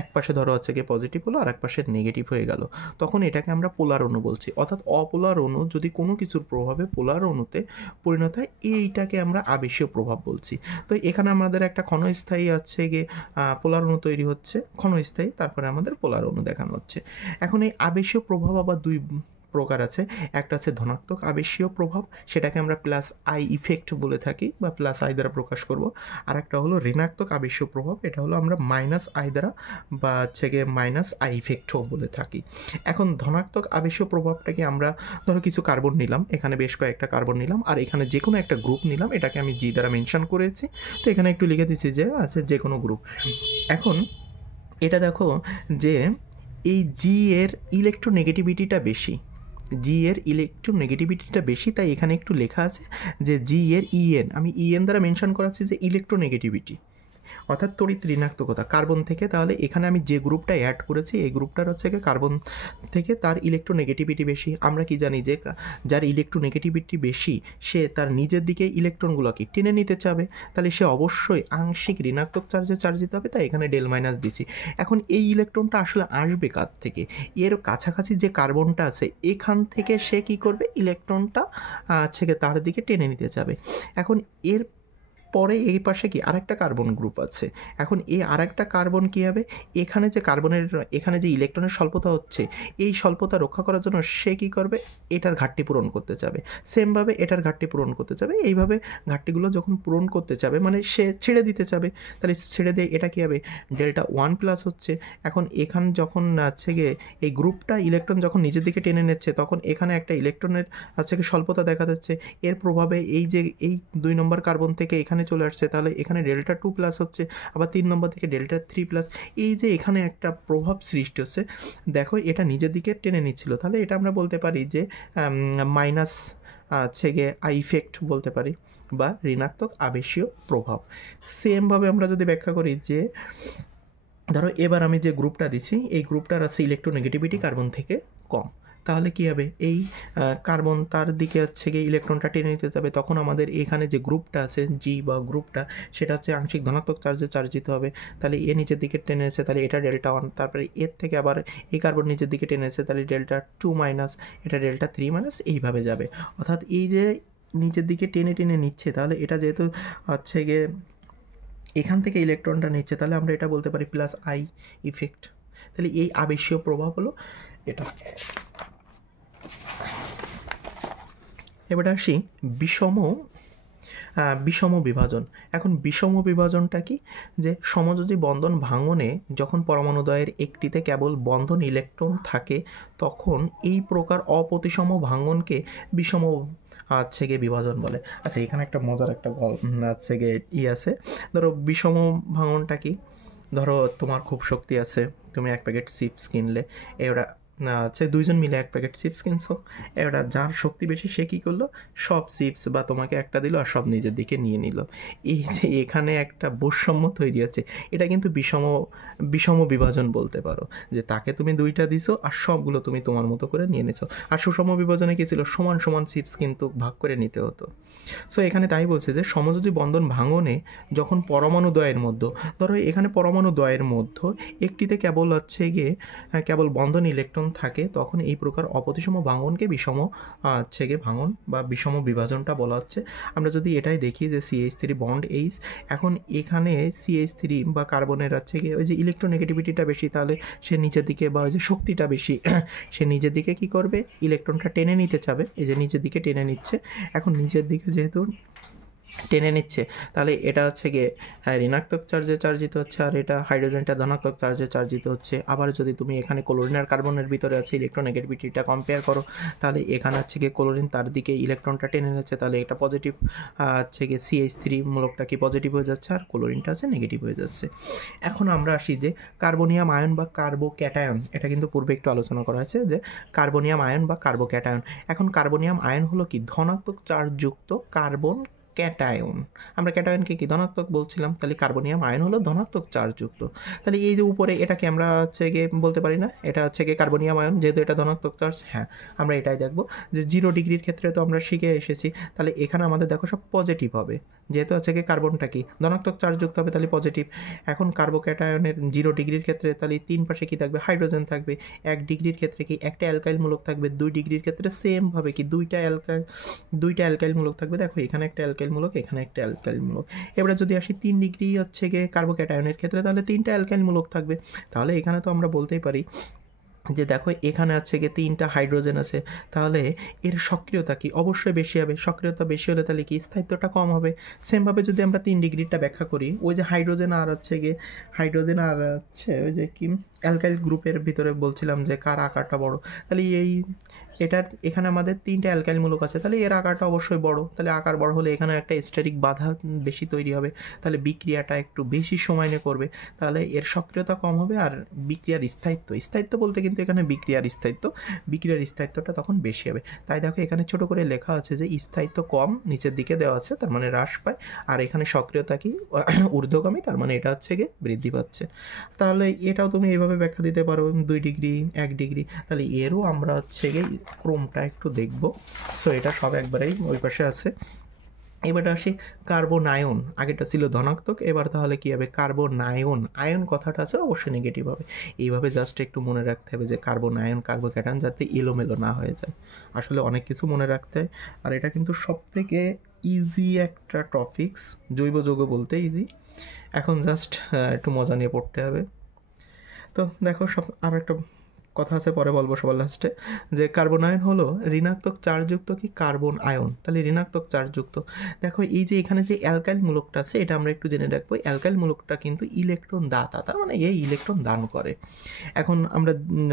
এক পাশে ধরো হচ্ছে গিয়ে পজিটিভ হলো আর এক পাশে নেগেটিভ হয়ে গেল, তখন এটাকে আমরা পোলার অণু বলছি। অর্থাৎ অপোলার অণু যদি কোনো কিছুর প্রভাবে পোলার অণুতে পরিণত হয়, এইটাকে আমরা আবেশীয় প্রভাব বলছি। তো এখানে আমাদের একটা ক্ষণস্থায়ী আছে গিয়ে পোলার অণু তৈরি হচ্ছে, ক্ষণস্থায়ী, তারপরে আমাদের পোলার অণু দেখানো হচ্ছে। এখন এই আবেশীয় প্রভাব আবার 2 প্রকার আছে। একটা আছে ধনাত্মক আবেশীয় প্রভাব, সেটাকে আমরা প্লাস আই ইফেক্ট বলে থাকি বা প্লাস আই দ্বারা প্রকাশ করব। আর একটা হলো ঋণাত্মক আবেশীয় প্রভাব, এটা হলো আমরা মাইনাস আই দ্বারা বা হচ্ছে গিয়ে মাইনাস আই ইফেক্টও বলে থাকি। এখন ধনাত্মক আবেশীয় প্রভাবটাকে আমরা ধরো কিছু কার্বন নিলাম, এখানে বেশ কয়েকটা কার্বন নিলাম, আর এখানে যে কোনো একটা গ্রুপ নিলাম, এটাকে আমি জি দ্বারা মেনশন করেছি, তো এখানে একটু লিখে দিচ্ছি যে আছে যে কোনো গ্রুপ। এখন এটা দেখো যে এই জি এর ইলেকট্রোনেগেটিভিটিটা বেশি, জি এর ইলেকট্রোনেগেটিভিটিটা বেশি, তাই এখানে একটু লেখা আছে যে জি এর ইএন, আমি ইএন দ্বারা মেনশন করাচ্ছি যে ইলেকট্রোনেগেটিভিটি, অর্থাৎ তড়িৎ ঋণাত্মকতা কার্বন থেকে। তাহলে এখানে আমি যে গ্রুপটা অ্যাড করেছি এই গ্রুপটার হচ্ছে গিয়ে কার্বন থেকে তার ইলেকট্রোনেগেটিভিটি বেশি। আমরা কি জানি যে যার ইলেকট্রোনেগেটিভিটি বেশি সে তার নিজের দিকে ইলেকট্রনগুলোকে টেনে নিতে চাবে, তাহলে সে অবশ্যই আংশিক ঋণাত্মক চার্জে চার্জিত হবে, তাই এখানে ডেল মাইনাস দিছি। এখন এই ইলেকট্রনটা আসলে আসবে কার থেকে? এর কাছাকাছি যে কার্বনটা আছে এখান থেকে সে কি করবে, ইলেকট্রনটা থেকে তার দিকে টেনে নিতে যাবে। এখন এর পরে এই পাশে কি আরেকটা কার্বন গ্রুপ আছে। এখন এই আরেকটা কার্বন কী হবে, এখানে যে কার্বনের এখানে যে ইলেকট্রনের স্বল্পতা হচ্ছে এই স্বল্পতা রক্ষা করার জন্য সে কী করবে, এটার ঘাটতি পূরণ করতে চাবে, সেমভাবে এটার ঘাটতি পূরণ করতে চাবে। এইভাবে ঘাটতিগুলো যখন পূরণ করতে চাবে মানে সে ছেড়ে দিতে চাবে, তাহলে ছেড়ে দিয়ে এটা কী হবে, ডেল্টা 1 প্লাস হচ্ছে। এখন এখান যখন আছে গিয়ে এই গ্রুপটা ইলেকট্রন যখন নিজের দিকে টেনে নিচ্ছে তখন এখানে একটা ইলেকট্রনের আছে কি স্বল্পতা দেখা যাচ্ছে। এর প্রভাবে এই যে এই 2 নম্বর কার্বন থেকে এখানে চলে আসছে, তাহলে এখানে ডেল্টা 2 প্লাস হচ্ছে, আবার 3 নম্বর থেকে ডেল্টা 3 প্লাস। এই যে এখানে একটা প্রভাব সৃষ্টি হচ্ছে, দেখো এটা নিজের দিকে টেনে নিচ্ছিল, তাহলে এটা আমরা বলতে পারি যে মাইনাস আছে গিয়ে আই ইফেক্ট বলতে পারি, বা ঋণাত্মক আবেশীয় প্রভাব। সেমভাবে আমরা যদি ব্যাখ্যা করি যে ধরো এবার আমি যে গ্রুপটা দিচ্ছি এই গ্রুপটার আছে ইলেকট্রোনেগেটিভিটি কার্বন থেকে কম, তাহলে কী হবে, এই কার্বন তার দিকে হচ্ছে গিয়ে ইলেকট্রনটা টেনে নিতে যাবে, তখন আমাদের এখানে যে গ্রুপটা আছে জি বা গ্রুপটা সেটা হচ্ছে আংশিক ধনাত্মক চার্জে চার্জিত হবে। তাহলে এ নিচের দিকে টেনে এসে তাহলে এটা ডেল্টা 1, তারপরে এর থেকে আবার এই কার্বন নিচের দিকে টেনে এসে তাহলে ডেল্টা 2 মাইনাস, এটা ডেল্টা 3 মাইনাস, এইভাবে যাবে। অর্থাৎ এই যে নিচের দিকে টেনে টেনে নিচ্ছে, তাহলে এটা যেহেতু হচ্ছে গিয়ে এখান থেকে ইলেকট্রনটা নিচ্ছে, তাহলে আমরা এটা বলতে পারি প্লাস আই ইফেক্ট। তাহলে এই আবেশীয় প্রভাব হলো এটা। এবারে আসি বিষম বিভাজন। এখন বিষম বিভাজনটা কি, যে সমযোজী বন্ধন ভাঙনে যখন পরমাণুদ্বয়ের একটিতে কেবল বন্ধন ইলেকট্রন থাকে তখন এই প্রকার অপ্রতিসম ভাঙনকে বিষম আছে গিয়ে বিভাজন বলে। আচ্ছা, এখানে একটা মজার একটা আছে গিয়ে আছে। ধরো বিষম ভাঙনটা কি, ধরো তোমার খুব শক্তি আছে, তুমি 1 প্যাকেট চিপস কিনলে, এরা হচ্ছে 2 জন মিলে 1 প্যাকেট চিপস কিনছো, এরা যার শক্তি বেশি সে কী করলো, সব চিপস বা তোমাকে একটা দিল আর সব নিজের দিকে নিয়ে নিল। এই যে এখানে একটা বৈষম্য তৈরি হচ্ছে, এটা কিন্তু বিষম বিভাজন বলতে পারো, যে তাকে তুমি 2টা দিছো আর সবগুলো তুমি তোমার মতো করে নিয়ে নিছো। আর সুষম বিভাজনে কী ছিল, সমান সমান চিপস কিন্তু ভাগ করে নিতে হতো। সো এখানে তাই বলছে যে সমযোজী বন্ধন ভাঙনে যখন পরমাণু দ্বয়ের মধ্যে, ধরো এখানে পরমাণু দ্বয়ের মধ্যে একটিতে কেবল হচ্ছে গিয়ে কেবল বন্ধন ইলেকট্রন থাকে তখন এই প্রকার অপ্রতিসম ভাঙনকে বিষম হচ্ছে গিয়ে ভাঙন বা বিষম বিভাজনটা বলা হচ্ছে। আমরা যদি এটাই দেখি যে CH3 বন্ড এইচ, এখন এখানে CH3 বা কার্বনের হচ্ছে গিয়ে ওই যে ইলেকট্রোনেগেটিভিটিটা বেশি, তাহলে সে নিচের দিকে বা ওই যে শক্তিটা বেশি সে নিজের দিকে কি করবে, ইলেকট্রনটা টেনে নিতে চাবে, এই যে নিচের দিকে টেনে নিচ্ছে। এখন নিচের দিকে যেহেতু টেনে নিচ্ছে তাহলে এটা হচ্ছে গিয়ে ঋণাত্মক চার্জে চার্জিত হচ্ছে, আর এটা হাইড্রোজেনটা ধনাত্মক চার্জে চার্জিত হচ্ছে। আবার যদি তুমি এখানে ক্লোরিন আর কার্বনের ভিতরে আছে ইলেকট্রোনেগেটিভিটিটা কম্পেয়ার করো, তাহলে এখানে হচ্ছে গিয়ে ক্লোরিন তার দিকে ইলেকট্রনটা টেনে নিচ্ছে, তাহলে এটা পজিটিভ হচ্ছে গিয়ে CH3 মূলকটা কি পজিটিভ হয়ে যাচ্ছে আর ক্লোরিনটা আছে নেগেটিভ হয়ে যাচ্ছে। এখন আমরা আসি যে কার্বনিয়াম আয়ন বা কার্বোক্যাটায়ন, এটা কিন্তু পূর্বে একটু আলোচনা করা হয়েছে যে কার্বনিয়াম আয়ন বা কার্বোক্যাটায়ন। এখন কার্বনিয়াম আয়ন হলো কি ধনাত্মক চার্জযুক্ত কার্বন ক্যাটায়ন। আমরা ক্যাটায়নকে কি ধনাত্মক বলছিলাম, তাহলে কার্বনিয়াম আয়ন হলো ধনাত্মক চার্জযুক্ত। তাহলে এই যে উপরে এটাকে আমরা হচ্ছে গিয়ে বলতে পারি না, এটা হচ্ছে গিয়ে কার্বনিয়াম আয়ন, যেহেতু এটা ধনাত্মক চার্জ। হ্যাঁ, আমরা এটাই দেখবো যে 0 ডিগ্রির ক্ষেত্রে তো আমরা শিখে এসেছি, তাহলে এখানে আমাদের দেখো সব পজিটিভ হবে, যেহেতু হচ্ছে গিয়ে কার্বনটা কি ধনাত্মক চার্জযুক্ত হবে, তাহলে পজিটিভ। এখন কার্বোক্যাটায়নের 0 ডিগ্রির ক্ষেত্রে তাহলে 3 পাশে কি থাকবে, হাইড্রোজেন থাকবে। 1 ডিগ্রির ক্ষেত্রে কি একটা অ্যালকাইল মূলক থাকবে, 2 ডিগ্রির ক্ষেত্রে সেমভাবে কি দুইটা অ্যালকাইল মূলক থাকবে। দেখো এখানে একটা অ্যালকাইল মূলক, এখানে একটা অ্যালকাইল মূলক। এবারে যদি আসি 3 ডিগ্রি হচ্ছে গিয়ে কার্বোক্যাটায়নের ক্ষেত্রে, তাহলে 3টা অ্যালকাইল মূলক থাকবে। তাহলে এখানে তো আমরা বলতেই পারি যে দেখো এখানে আছে গিয়ে 3টা হাইড্রোজেন আছে, তাহলে এর সক্রিয়তা কি অবশ্যই বেশি হবে। সক্রিয়তা বেশি হলে তাহলে কি স্থায়িত্বটা কম হবে। সেমভাবে যদি আমরা 3 ডিগ্রিটা ব্যাখ্যা করি, ওই যে হাইড্রোজেন আর হচ্ছে গিয়ে ওই যে কি অ্যালকাইল গ্রুপের ভিতরে বলছিলাম যে কার আকারটা বড়, তাহলে এখানে আমাদের 3টে অ্যালকাইল মূলক আছে, তাহলে এর আকারটা অবশ্যই বড়, তাহলে আকার বড় হলে এখানে একটা স্টেরিক বাধা বেশি তৈরি হবে, তাহলে বিক্রিয়াটা একটু বেশি সময় নিয়ে করবে, তাহলে এর সক্রিয়তা কম হবে। আর বিক্রিয়ার স্থায়িত্ব বলতে কিন্তু এখানে বিক্রিয়ার স্থায়িত্বটা তখন বেশি হবে। তাই দেখো এখানে ছোট করে লেখা আছে যে স্থায়িত্ব কম নিচের দিকে দেওয়া আছে, তার মানে হ্রাস পায়, আর এখানে সক্রিয়তা কি ঊর্ধ্বগামী, তার মানে এটা হচ্ছে গিয়ে বৃদ্ধি পাচ্ছে। তাহলে এটাও তুমি এইভাবে ব্যাখ্যা দিতে পারো 2 ডিগ্রি 1 ডিগ্রি। তাহলে এরও আমরা হচ্ছে গিয়ে ক্রমটা একটু দেখব। সো এটা সব একবারেই ওই পাশে আছে। এবার আসি কার্বোনায়ন, আগেটা ছিল ধনাত্মক, এবার তাহলে কী হবে কার্বোনায়ন, আয়ন কথাটা আছে অবশ্যই নেগেটিভ হবে। এইভাবে জাস্ট একটু মনে রাখতে হবে যে কার্বোনায়ন কার্বোক্যাটায়ন, যাতে এলোমেলো না হয়ে যায়। আসলে অনেক কিছু মনে রাখতে হয়, আর এটা কিন্তু সবথেকে ইজি একটা টপিকস, জৈব যৌগ বলতে ইজি। এখন জাস্ট একটু মজা নিয়ে পড়তে হবে। তো দেখো আর একটা কথা আছে, পরে বলবো সবার লাস্টে, যে কার্বন আয়ন হলো ঋণাত্মক চার্জযুক্ত কি কার্বন আয়ন, তাহলে ঋণাত্মক চার্জযুক্ত। দেখো এই যে এখানে যে অ্যালকাইল মূলকটা আছে, এটা আমরা একটু জেনে রাখবো। অ্যালকাইল মূলকটা কিন্তু ইলেকট্রন দাতা, তার মানে এই ইলেকট্রন দান করে। এখন আমরা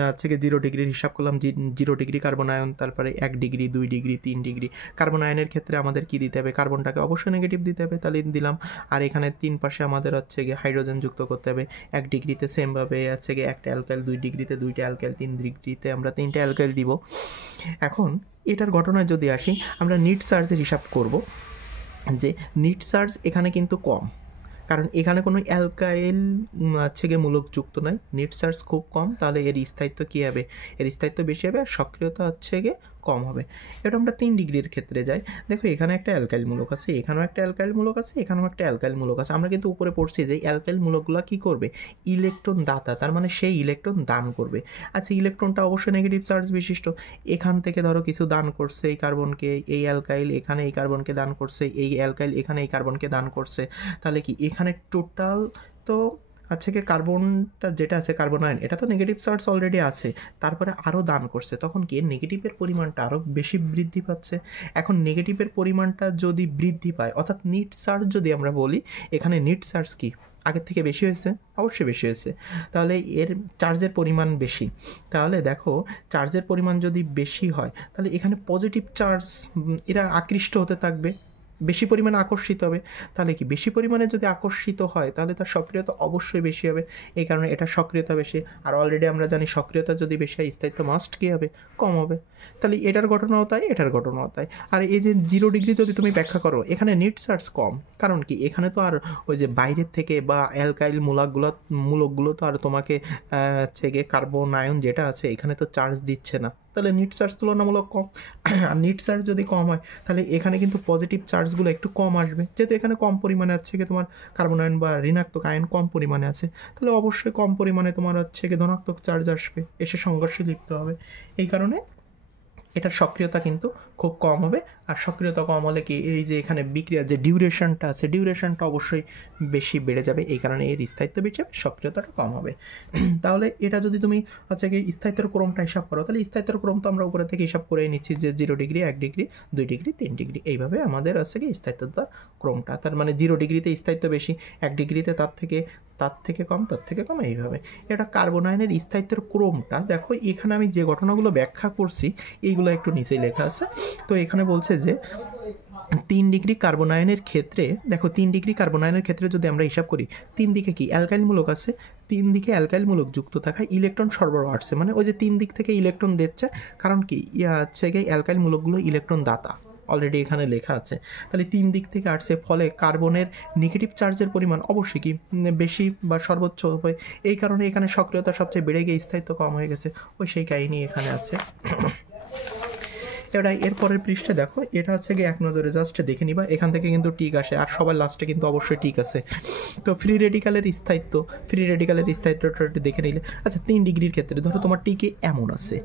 হচ্ছে কি 0 ডিগ্রির হিসাব করলাম, 0 ডিগ্রি কার্বন আয়ন, তারপরে 1 ডিগ্রি 2 ডিগ্রি 3 ডিগ্রি। কার্বন আয়নের ক্ষেত্রে আমাদের কি দিতে হবে, কার্বনটাকে অবশ্যই নেগেটিভ দিতে হবে, তাহলে দিলাম। আর এখানে 3 পাশে আমাদের হচ্ছে গিয়ে হাইড্রোজেন যুক্ত করতে হবে। 1 ডিগ্রিতে সেমভাবে হচ্ছে গিয়ে একটা অ্যালকাইল, 2 ডিগ্রিতে 2টা অ্যালকাইল, 3 ডিগ্রিতে আমরা 3টে অ্যালকাইল দিব। এখন এটার ঘটনায় যদি আসি, আমরা নিট চার্জের হিসাব করব, যে নিট চার্জ এখানে কিন্তু কম, কারণ এখানে কোনো অ্যালকাইল হচ্ছে গিয়ে মূলক যুক্ত নয়, নিট চার্জ খুব কম, তাহলে এর স্থায়িত্ব কী হবে, এর স্থায়িত্ব বেশি হবে, আর সক্রিয়তা হচ্ছে গিয়ে কম হবে। এটা আমরা 3 ডিগ্রির ক্ষেত্রে যাই। দেখো এখানে একটা অ্যালকাইল মূলক আছে, এখানেও একটা অ্যালকাইল মূলক আছে, এখানেও একটা অ্যালকাইল মূলক আছে। আমরা কিন্তু উপরে পড়ছি যে অ্যালকাইল মূলকগুলো কী করবে, ইলেকট্রন দাতা, তার মানে সেই ইলেকট্রন দান করবে। আচ্ছা, ইলেকট্রনটা অবশ্যই নেগেটিভ চার্জ বিশিষ্ট। এখান থেকে ধরো কিছু দান করছে এই কার্বনকে, এই অ্যালকাইল এখানে এই কার্বনকে দান করছে, এই অ্যালকাইল এখানে এই কার্বনকে দান করছে, তাহলে কি এখানে টোটাল তো আচ্ছা কি কার্বনটা যেটা আছে কার্বন আয়ন, এটা তো নেগেটিভ চার্জ অলরেডি আছে, তারপরে আরও দান করছে, তখন কি নেগেটিভের পরিমাণটা আরও বেশি বৃদ্ধি পাচ্ছে। এখন নেগেটিভের পরিমাণটা যদি বৃদ্ধি পায়, অর্থাৎ নিট চার্জ যদি আমরা বলি, এখানে নিট চার্জ কি আগের থেকে বেশি হয়েছে, অবশ্যই বেশি হয়েছে, তাহলে এর চার্জের পরিমাণ বেশি। তাহলে দেখো চার্জের পরিমাণ যদি বেশি হয়, তাহলে এখানে পজিটিভ চার্জ এরা আকৃষ্ট হতে থাকবে, বেশি পরিমাণে আকর্ষিত হবে। তাহলে কি বেশি পরিমাণে যদি আকর্ষিত হয়, তাহলে তার সক্রিয়তা অবশ্যই বেশি হবে, এই কারণে এটা সক্রিয়তা বেশি। আর অলরেডি আমরা জানি সক্রিয়তা যদি বেশি হয়, স্থায়িত্ব মাস্ট কী হবে, কম হবে। তাহলে এটার ঘটনাও তাই, এটার ঘটনাও তাই। আর এই যে 0 ডিগ্রি যদি তুমি ব্যাখ্যা করো, এখানে নিট চার্জ কম, কারণ কি এখানে তো আর ওই যে বাইরের থেকে বা অ্যালকাইল মূলকগুলো তো আর তোমাকে হচ্ছে গিয়ে কার্বন আয়ন যেটা আছে এখানে তো চার্জ দিচ্ছে না, তাহলে নিট চার্জ তুলনামূলক কম। আর নিট চার্জ যদি কম হয়, তাহলে এখানে কিন্তু পজিটিভ চার্জগুলো একটু কম আসবে, যেহেতু এখানে কম পরিমাণে আছে কি তোমার কার্বন আয়ন বা ঋণাত্মক আয়ন কম পরিমাণে আছে, তাহলে অবশ্যই কম পরিমাণে তোমার হচ্ছে কি ধনাত্মক চার্জ আসবে, এসে সংঘর্ষে লিপ্ত হবে। এই কারণে এটার সক্রিয়তা কিন্তু খুব কম হবে। আর সক্রিয়তা কম হলে কি এই যে এখানে বিক্রিয়ার যে ডিউরেশনটা আছে, ডিউরেশনটা অবশ্যই বেশি বেড়ে যাবে, এই কারণে এর স্থায়িত্ব বেশি হবে, সক্রিয়তাটা কম হবে। তাহলে এটা যদি তুমি হচ্ছে কি স্থায়িত্বের ক্রমটা হিসাব করো, তাহলে স্থায়িত্বের ক্রম তো আমরা উপরে থেকে হিসাব করেই নিচ্ছি যে 0 ডিগ্রি 1 ডিগ্রি 2 ডিগ্রি 3 ডিগ্রি, এইভাবে আমাদের হচ্ছে কি স্থায়িত্বতার ক্রমটা, তার মানে 0 ডিগ্রিতে স্থায়িত্ব বেশি, 1 ডিগ্রিতে তার থেকে কম, এইভাবে। এটা কার্বন আয়নের স্থায়িত্বের ক্রমটা দেখো, এখানে আমি যে ঘটনাগুলো ব্যাখ্যা করছি এইগুলো একটু নিচেই লেখা আছে। তো এখানে বলছে যে 3 ডিগ্রি কার্বন আয়নের ক্ষেত্রে, দেখো 3 ডিগ্রি কার্বন আয়নের ক্ষেত্রে যদি আমরা হিসাব করি, 3 দিকে কি অ্যালকাইল মূলক আছে, 3 দিকে অ্যালকাইল মূলক যুক্ত থাকায় ইলেকট্রন সরবরাহ আসছে, মানে ওই যে 3 দিক থেকে ইলেকট্রন দিচ্ছে, কারণ কি হচ্ছে গিয়ে অ্যালকাইল মূলকগুলো ইলেকট্রন দাতা, অলরেডি এখানে লেখা আছে। তাহলে 3 দিক থেকে আসছে, ফলে কার্বনের নেগেটিভ চার্জের পরিমাণ অবশ্যই কি বেশি বা সর্বোচ্চ হবে, এই কারণে এখানে সক্রিয়তা সবচেয়ে বেড়ে গিয়ে স্থায়িত্ব কম হয়ে গেছে, ওই সেই কাহিনী এখানে আছে। এটা এরপরের পৃষ্ঠে দেখো, এটা হচ্ছে গিয়ে এক নজরে জাস্ট দেখে নিবা, এখান থেকে কিন্তু টিক আসে, আর সবার লাস্টে কিন্তু অবশ্যই টিক আছে। তো ফ্রি রেডিক্যালের স্থায়িত্বটা দেখে নিলে, আচ্ছা 3 ডিগ্রির ক্ষেত্রে ধরো তোমার টিকে এমন আছে,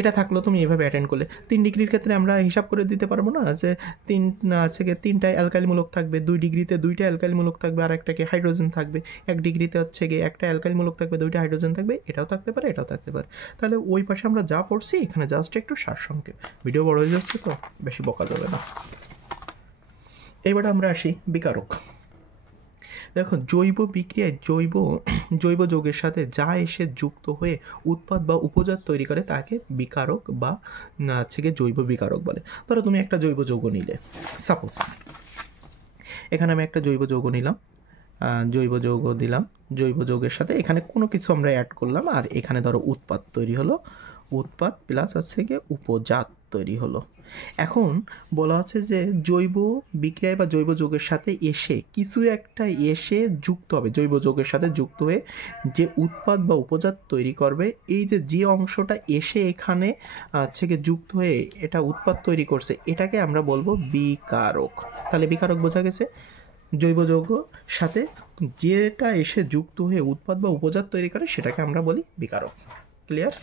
এটা থাকলো তুমি এভাবে অ্যাটেন্ড করলে। 3 ডিগ্রির ক্ষেত্রে আমরা হিসাব করে দিতে পারবো না যে 3টায় অ্যালকাইল মূলক থাকবে, 2 ডিগ্রিতে 2টা অ্যালকাইল মূলক থাকবে, আর একটাকে হাইড্রোজেন থাকবে, 1 ডিগ্রিতে হচ্ছে গিয়ে একটা অ্যালকাইল মূলক থাকবে, 2টা হাইড্রোজেন থাকবে, এটাও থাকতে পারে, এটাও থাকতে পারে। তাহলে ওই পাশে আমরা যা পড়ছি এখানে জাস্ট একটু সারসংক্ষেপ, ভিডিও বড় হয়ে যাচ্ছে তো বেশি বকা যাবে না। এবারে আমরা আসি বিকারক। দেখো জৈব বিক্রিয়ায় জৈব যৌগের সাথে যা এসে যুক্ত হয়ে উৎপাদ বা উপজাত তৈরি করে তাকে বিকারক বা হচ্ছে গিয়ে জৈব বিকারক বলে। ধরো তুমি একটা জৈব যৌগ নিলে, সাপোজ এখানে আমি একটা জৈব যৌগ নিলাম, জৈব যৌগ দিলাম, জৈব যৌগের সাথে এখানে কোনো কিছু আমরা অ্যাড করলাম, আর এখানে ধরো উৎপাদ তৈরি হলো, উৎপাদ প্লাস হচ্ছে গিয়ে উপজাত তৈরি হলো। এখন বলা হচ্ছে যে জৈব বিক্রিয়ায় বা জৈব যৌগের সাথে এসে কিছু একটা এসে যুক্ত হবে, জৈব যৌগের সাথে যুক্ত হয়ে যে উৎপাদ বা উপজাত তৈরি করবে, এই যে অংশটা এসে এখানে হচ্ছে গিয়ে যুক্ত হয়ে এটা উৎপাদ তৈরি করছে, এটাকে আমরা বলবো বিকারক। তাহলে বিকারক বোঝা গেছে, জৈব যৌগ সাথে যেটা এসে যুক্ত হয়ে উৎপাদ বা উপজাত তৈরি করে সেটাকে আমরা বলি বিকারক। ক্লিয়ার?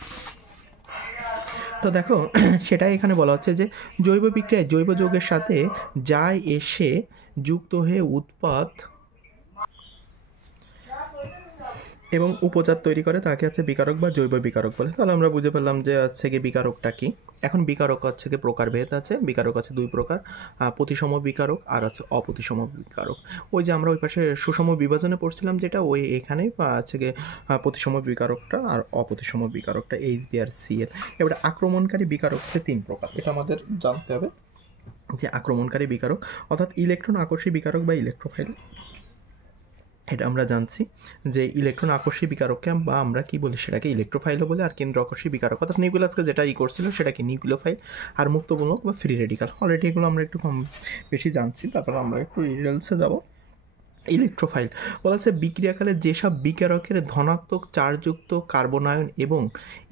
তো দেখো সেটাই এখানে বলা হচ্ছে যে জৈব বিক্রিয়ায় জৈব যৌগের সাথে যা এসে যুক্ত হয়ে উৎপাদ এবং উপজাত তৈরি করে তাকে হচ্ছে বিকারক বা জৈব বিকারক বলে। তাহলে আমরা বুঝে পেলাম যে হচ্ছে কি বিকারকটা কি। এখন বিকারক হচ্ছে কি প্রকারভেদ আছে, বিকারক আছে দুই প্রকার, প্রতিসম বিকারক আর আছে অপ্রতিসম বিকারক। ওই যে আমরা ওই পাশে সুষম বিভাজনে পড়ছিলাম যেটা, ওই এখানে হচ্ছে কি প্রতিসম বিকারকটা আর অপ্রতিসম বিকারকটা HB আর Cl। এবারে আক্রমণকারী বিকারক হচ্ছে তিন প্রকার, এটা আমাদের জানতে হবে যে আক্রমণকারী বিকারক অর্থাৎ ইলেকট্রন আকর্ষী বিকারক বা ইলেকট্রোফাইল, এটা আমরা জানছি যে ইলেকট্রন আকর্ষী বিকারককে বা আমরা কি বলি সেটাকে ইলেকট্রোফাইলও বলে, আর কেন্দ্র আকর্ষী বিকারক অর্থাৎ নিউক্লিয়াসকে যেটা করছিল সেটাকে নিউক্লিওফাইল, আর মুক্তমূলক বা ফ্রি রেডিকাল। অলরেডি এগুলো আমরা একটু কম বেশি জানছি, তারপর আমরা একটু ডিটেলসে যাব। ইলেকট্রোফাইল বলা হচ্ছে বিক্রিয়াকালে যেসব বিকারকের ধনাত্মক চার্জযুক্ত কার্বনায়ন এবং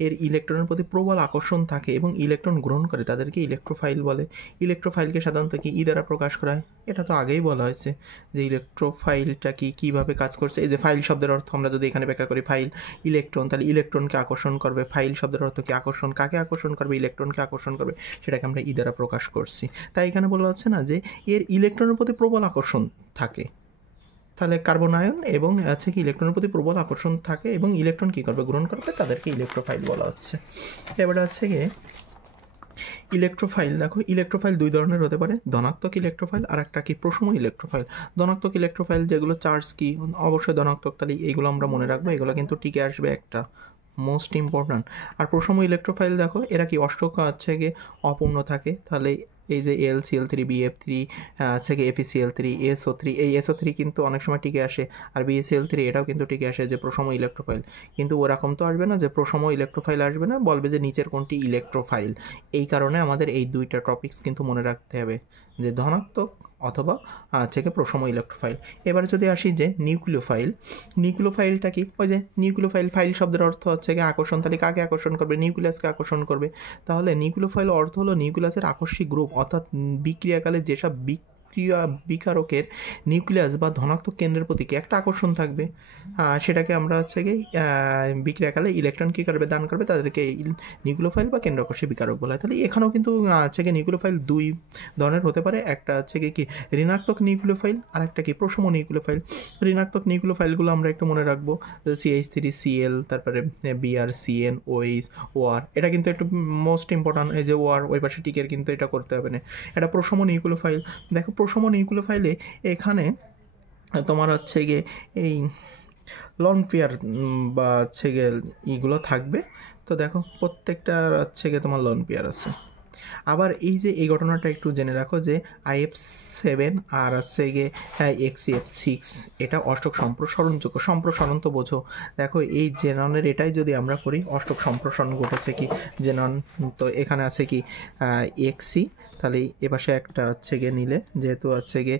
এর ইলেকট্রনের প্রতি প্রবল আকর্ষণ থাকে এবং ইলেকট্রন গ্রহণ করে তাদেরকে ইলেকট্রোফাইল বলে। ইলেকট্রোফাইলকে সাধারণত কি দ্বারা প্রকাশ করা হয়, এটা তো আগেই বলা হয়েছে যে ইলেকট্রোফাইলটা কীভাবে কাজ করছে। এই যে ফাইল শব্দের অর্থ আমরা যদি এখানে ব্যাখ্যা করি, ফাইল ইলেকট্রন, তাহলে ইলেকট্রনকে আকর্ষণ করবে। ফাইল শব্দের অর্থ কি আকর্ষণ, কাকে আকর্ষণ করবে, ইলেকট্রনকে আকর্ষণ করবে, সেটাকে আমরা দ্বারা প্রকাশ করছি। তাই এখানে বলা হচ্ছে না যে এর ইলেকট্রনের প্রতি প্রবল আকর্ষণ থাকে, তাহলে কার্বনায়ন এবং আছে কি ইলেকট্রনের প্রতি প্রবল আকর্ষণ থাকে এবং ইলেকট্রন কী করবে, গ্রহণ করবে, তাদেরকে ইলেকট্রোফাইল বলা হচ্ছে। এবারে হচ্ছে গিয়ে ইলেকট্রোফাইল। দেখো ইলেকট্রোফাইল দুই ধরনের হতে পারে, ধনাত্মক ইলেকট্রোফাইল আর একটা কি প্রশম ইলেকট্রোফাইল। ধনাত্মক ইলেকট্রোফাইল যেগুলো চার্জ কি অবশ্যই ধনাত্মক, তাহলে এইগুলো আমরা মনে রাখবো, এগুলো কিন্তু টিকে আসবে একটা মোস্ট ইম্পর্ট্যান্ট। আর প্রশম ইলেকট্রোফাইল দেখো এরা কি অষ্টক হচ্ছে গিয়ে অপূর্ণ থাকে, তাহলে এই যে LCl3 BF3 আছে কি FeCl3 SO3, এই SO3 কিন্তু অনেক সময় টিকে আসে, আর BaCl3 এটাও কিন্তু টিকে আসে যে প্রশম ইলেকট্রোফাইল। কিন্তু ওরকম তো আসবে না যে প্রশম ইলেকট্রোফাইল আসবে না, বলবে যে নিচের কোনটি ইলেকট্রোফাইল। এই কারণে আমাদের এই দুইটা টপিকস কিন্তু মনে রাখতে হবে যে ধনাত্মক অথবা থেকে প্রশম ইলেকট্রোফাইল। এবারে যদি আসি যে নিউক্লিওফাইল, নিউক্লিওফাইলটা কি, ওই যে নিউক্লিওফাইল, ফাইল শব্দের অর্থ হচ্ছে কি আকর্ষণ, তাহলে কাকে আকর্ষণ করবে, নিউক্লিয়াসকে আকর্ষণ করবে। তাহলে নিউক্লিওফাইল অর্থ হলো নিউক্লিয়াসের আকর্ষী গ্রুপ, অর্থাৎ বিক্রিয়াকালে যেসব বিকারকের নিউক্লিয়াস বা ধনাত্মক কেন্দ্রের প্রতি কি একটা আকর্ষণ থাকবে, সেটাকে আমরা হচ্ছে কি বিক্রিয়াকালে ইলেকট্রন কী করবে, দান করবে, তাদেরকে নিউক্লিওফাইল বা কেন্দ্র আকর্ষী বিকারক বলা হয়। তাহলে এখানেও কিন্তু হচ্ছে কি নিউক্লিওফাইল দুই ধরনের হতে পারে, একটা হচ্ছে কি ঋণাত্মক নিউক্লিওফাইল আর একটা কি প্রশম নিউক্লিওফাইল। ঋণাত্মক নিউক্লিওফাইলগুলো আমরা একটু মনে রাখবো, CH3Cl, তারপরে BrCN OH OR, এটা কিন্তু একটু মোস্ট ইম্পর্ট্যান্ট। এই যে OR ওই পাশে টিকের কিন্তু এটা করতে হবে না। এটা প্রশম নিউক্লিওফাইল। দেখো প্রশম নিউক্লিওফাইলে এখানে তোমার হচ্ছে গিয়ে এই লন পেয়ার বা হচ্ছে গিয়ে এইগুলো থাকবে। তো দেখো প্রত্যেকটা হচ্ছে গিয়ে তোমার লন পেয়ার আছে। আবার এই যে এই ঘটনাটা একটু জেনে রাখো যে IF7 আর হচ্ছে গিয়ে XCF6 এটা অষ্টক সম্প্রসারণযোগ্য। সম্প্রসারণ তো বোঝো, দেখো এই জেননের এটাই যদি আমরা করি অষ্টক সম্প্রসারণ ঘটেছে কি জেনন, তো এখানে আছে কি XC, তাহলে এপাশে একটা হচ্ছে গিয়ে নিলে যেহেতু হচ্ছে গিয়ে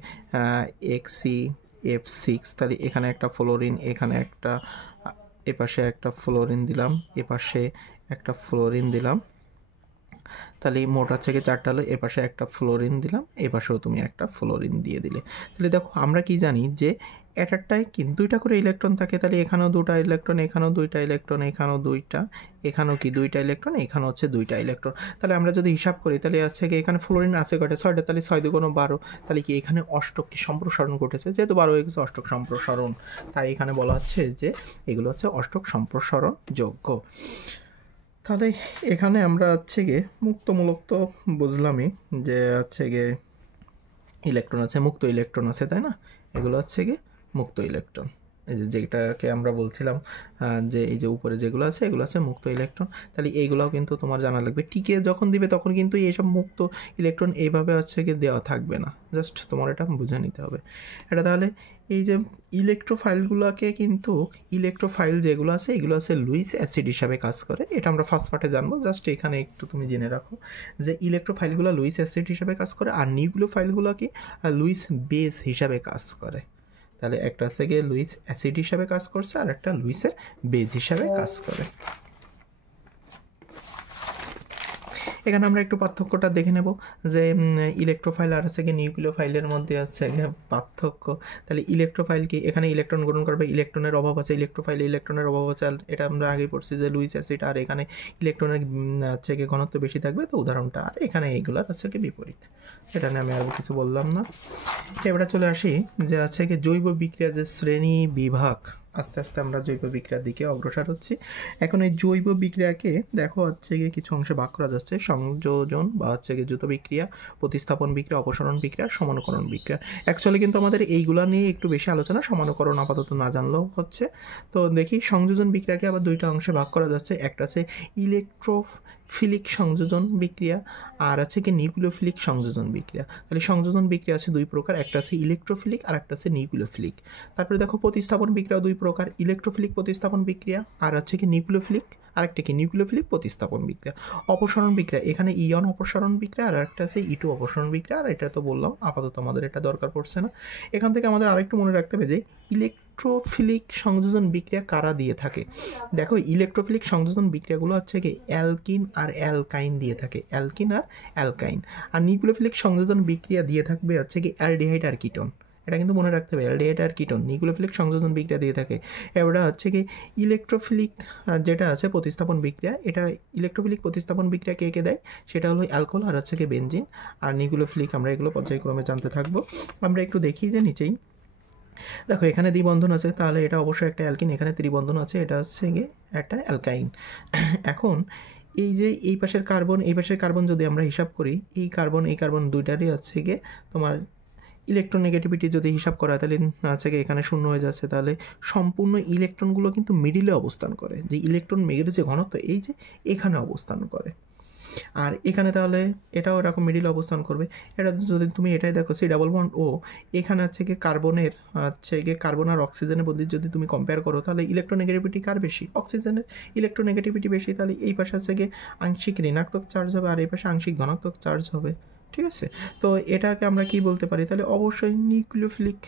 XCF6, তাহলে এখানে একটা ফ্লোরিন, এখানে একটা, এপাশে একটা ফ্লোরিন দিলাম, এপাশে একটা ফ্লোরিন দিলাম, তাহলে মোট হচ্ছে কি চারটা হলো, এপাশে একটা ফ্লোরিন দিলাম, এপাশেও তুমি একটা ফ্লোরিন দিয়ে দিলে। তাহলে দেখো আমরা কি জানি যে এটারটায় কিন্তু দুইটা করে ইলেকট্রন থাকে, তাহলে এখানেও দুটা ইলেকট্রন, এখানেও দুইটা ইলেকট্রন, এখানেও দুইটা, এখানেও কি দুইটা ইলেকট্রন, এখানে হচ্ছে দুইটা ইলেকট্রন। তাহলে আমরা যদি হিসাব করি তাহলে হচ্ছে কি এখানে ফ্লোরিন আছে কয়টা, 6টা, তাহলে 6 2 12, তাহলে কি এখানে অষ্টক কি সম্প্রসারণ ঘটেছে, যেহেতু 12 হয়ে গেছে অষ্টক সম্প্রসারণ, তাই এখানে বলা হচ্ছে যে এগুলো হচ্ছে অষ্টক সম্প্রসারণ যোগ্য। তাহলে এখানে আমরা হচ্ছে গিয়ে মুক্তমূলক তো বুঝলামই যে হচ্ছে গিয়ে ইলেকট্রন আছে, মুক্ত ইলেকট্রন আছে, তাই না, এগুলো হচ্ছে গিয়ে মুক্ত ইলেকট্রন। এই যেটাকে আমরা বলছিলাম যে এই যে উপরে যেগুলো আছে এগুলো আছে মুক্ত ইলেকট্রন। তাহলে এইগুলোও কিন্তু তোমার জানা লাগবে। টিকে যখন দিবে তখন কিন্তু এইসব মুক্ত ইলেকট্রন এইভাবে হচ্ছে কি দেওয়া থাকবে না, জাস্ট তোমার এটা বুঝে নিতে হবে এটা। তাহলে এই যে ইলেকট্রোফাইলগুলোকে কিন্তু ইলেকট্রোফাইল যেগুলো আছে এগুলো আছে লুইস অ্যাসিড হিসাবে কাজ করে। এটা আমরা ফার্স্ট পার্টে জানবো, জাস্ট এখানে একটু তুমি জেনে রাখো যে ইলেকট্রোফাইলগুলো লুইস অ্যাসিড হিসাবে কাজ করে আর নিউক্লিওফাইলগুলো কি লুইস বেস হিসাবে কাজ করে। তাহলে একটা আছে গিয়ে লুইস অ্যাসিড হিসাবে কাজ করছে আর একটা লুইসের বেজ হিসাবে কাজ করে। এখানে আমরা একটু পার্থক্যটা দেখে নেব যে ইলেকট্রোফাইল আর হচ্ছে গিয়ে নিউক্লিওফাইলের মধ্যে আছে পার্থক্য। তাহলে ইলেকট্রোফাইল কি, এখানে ইলেকট্রন গ্রহণ করবে, ইলেকট্রনের অভাব আছে, ইলেকট্রোফাইলে ইলেকট্রনের অভাব আছে। আর এটা আমরা আগে পড়ছি যে লুইস অ্যাসিড, আর এখানে ইলেকট্রনের হচ্ছে গিয়ে ঘনত্ব বেশি থাকবে, তো উদাহরণটা। আর এখানে এইগুলার হচ্ছে কি বিপরীত। এটা নিয়ে আমি আর কিছু বললাম না। এবারে চলে আসি যে আছে কি জৈব বিক্রিয়া যে শ্রেণী বিভাগ। আস্তে আস্তে আমরা জৈব বিক্রিয়ার দিকে অগ্রসর হচ্ছি। এখন এই জৈব বিক্রিয়াকে দেখো হচ্ছে গিয়ে কিছু অংশে ভাগ করা যাচ্ছে, সংযোজন বা হচ্ছে গিয়ে দ্রুত বিক্রিয়া, প্রতিস্থাপন বিক্রিয়া, অপসারণ বিক্রিয়া, সমানুকরণ বিক্রিয়া। অ্যাকচুয়ালি কিন্তু আমাদের এইগুলা নিয়ে একটু বেশি আলোচনা, সমানুকরণ আপাতত না জানলেও হচ্ছে। তো দেখি সংযোজন বিক্রিয়াকে আবার দুইটা অংশে ভাগ করা যাচ্ছে। একটা আছে ইলেকট্রোফিলিক সংযোজন বিক্রিয়া আর আছে কি নিউক্লিওফিলিক সংযোজন বিক্রিয়া। তাহলে সংযোজন বিক্রিয়া আছে দুই প্রকার, একটা আছে ইলেকট্রোফিলিক আর একটা আছে নিউক্লিওফিলিক। তারপরে দেখো প্রতিস্থাপন বিক্রিয়া দুই প্রকার, ইলেকট্রোফিলিক প্রতিস্থাপন বিক্রিয়া আর হচ্ছে কি নিউক্লিওফিলিক, আরেকটা কি নিউক্লিওফিলিক প্রতিস্থাপন বিক্রিয়া। অপসারণ বিক্রিয়া এখানে ইয়ন অপসারণ বিক্রিয়া আর একটা আছে E2 অপসারণ বিক্রিয়া। আর এটা তো বললাম আপাতত আমাদের এটা দরকার পড়ছে না। এখান থেকে আমাদের আরেকটু মনে রাখতে হবে যে ইলেকট্রোফিলিক সংযোজন বিক্রিয়া কারা দিয়ে থাকে। দেখো ইলেকট্রোফিলিক সংযোজন বিক্রিয়াগুলো হচ্ছে কি অ্যালকিন আর অ্যালকাইন দিয়ে থাকে, অ্যালকিন আর অ্যালকাইন। আর নিউক্লিওফিলিক সংযোজন বিক্রিয়া দিয়ে থাকবে হচ্ছে কি অ্যালডিহাইড আর কিটোন। এটা কিন্তু মনে রাখতে হবে, অ্যালডিহাইড আর কিটোন নিউক্লিওফিলিক সংযোজন বিক্রিয়া দিয়ে থাকে। এবারে হচ্ছে কি ইলেকট্রোফিলিক যেটা আছে প্রতিস্থাপন বিক্রিয়া, এটা ইলেকট্রোফিলিক প্রতিস্থাপন বিক্রিয়া কে কে দেয়, সেটা হলো অ্যালকোহল আর হচ্ছে কি বেনজিন। আর নিউক্লিওফিলিক আমরা এগুলো পর্যায়ক্রমে জানতে থাকবো। আমরা একটু দেখি যে নিচেই দেখো এখানে দ্বিবন্ধন আছে, তাহলে এটা অবশ্যই একটা অ্যালকিন। এখানে ত্রিবন্ধন আছে, এটা হচ্ছে গিয়ে একটা অ্যালকাইন। এখন এই যে এই পাশের কার্বন এই পাশের কার্বন যদি আমরা হিসাব করি, এই কার্বন দুইটারই হচ্ছে গিয়ে তোমার ইলেকট্রোনেগেটিভিটি যদি হিসাব করা তাহলে হচ্ছে গিয়ে এখানে শূন্য হয়ে যাচ্ছে। তাহলে সম্পূর্ণ ইলেকট্রনগুলো কিন্তু মিডিলে অবস্থান করে, যে ইলেকট্রন মেঘের যে ঘনত্ব এই যে এখানে অবস্থান করে। আর এখানে তাহলে এটাও এরকম মিডিল অবস্থান করবে। এটা যদি তুমি এটাই দেখো C+O, এখানে হচ্ছে গিয়ে কার্বনের হচ্ছে গিয়ে কার্বন আর অক্সিজেনের মধ্যে যদি তুমি কম্পেয়ার করো তাহলে ইলেকট্রোনেগেটিভিটি কার বেশি, অক্সিজেনের ইলেকট্রোনেগেটিভিটি বেশি। তাহলে এই পাশে হচ্ছে গিয়ে আংশিক ঋণাত্মক চার্জ হবে আর এই পাশে আংশিক ধনাত্মক চার্জ হবে, ঠিক আছে। তো এটাকে আমরা কি বলতে পারি, তাহলে অবশ্যই নিউক্লিওফিলিক,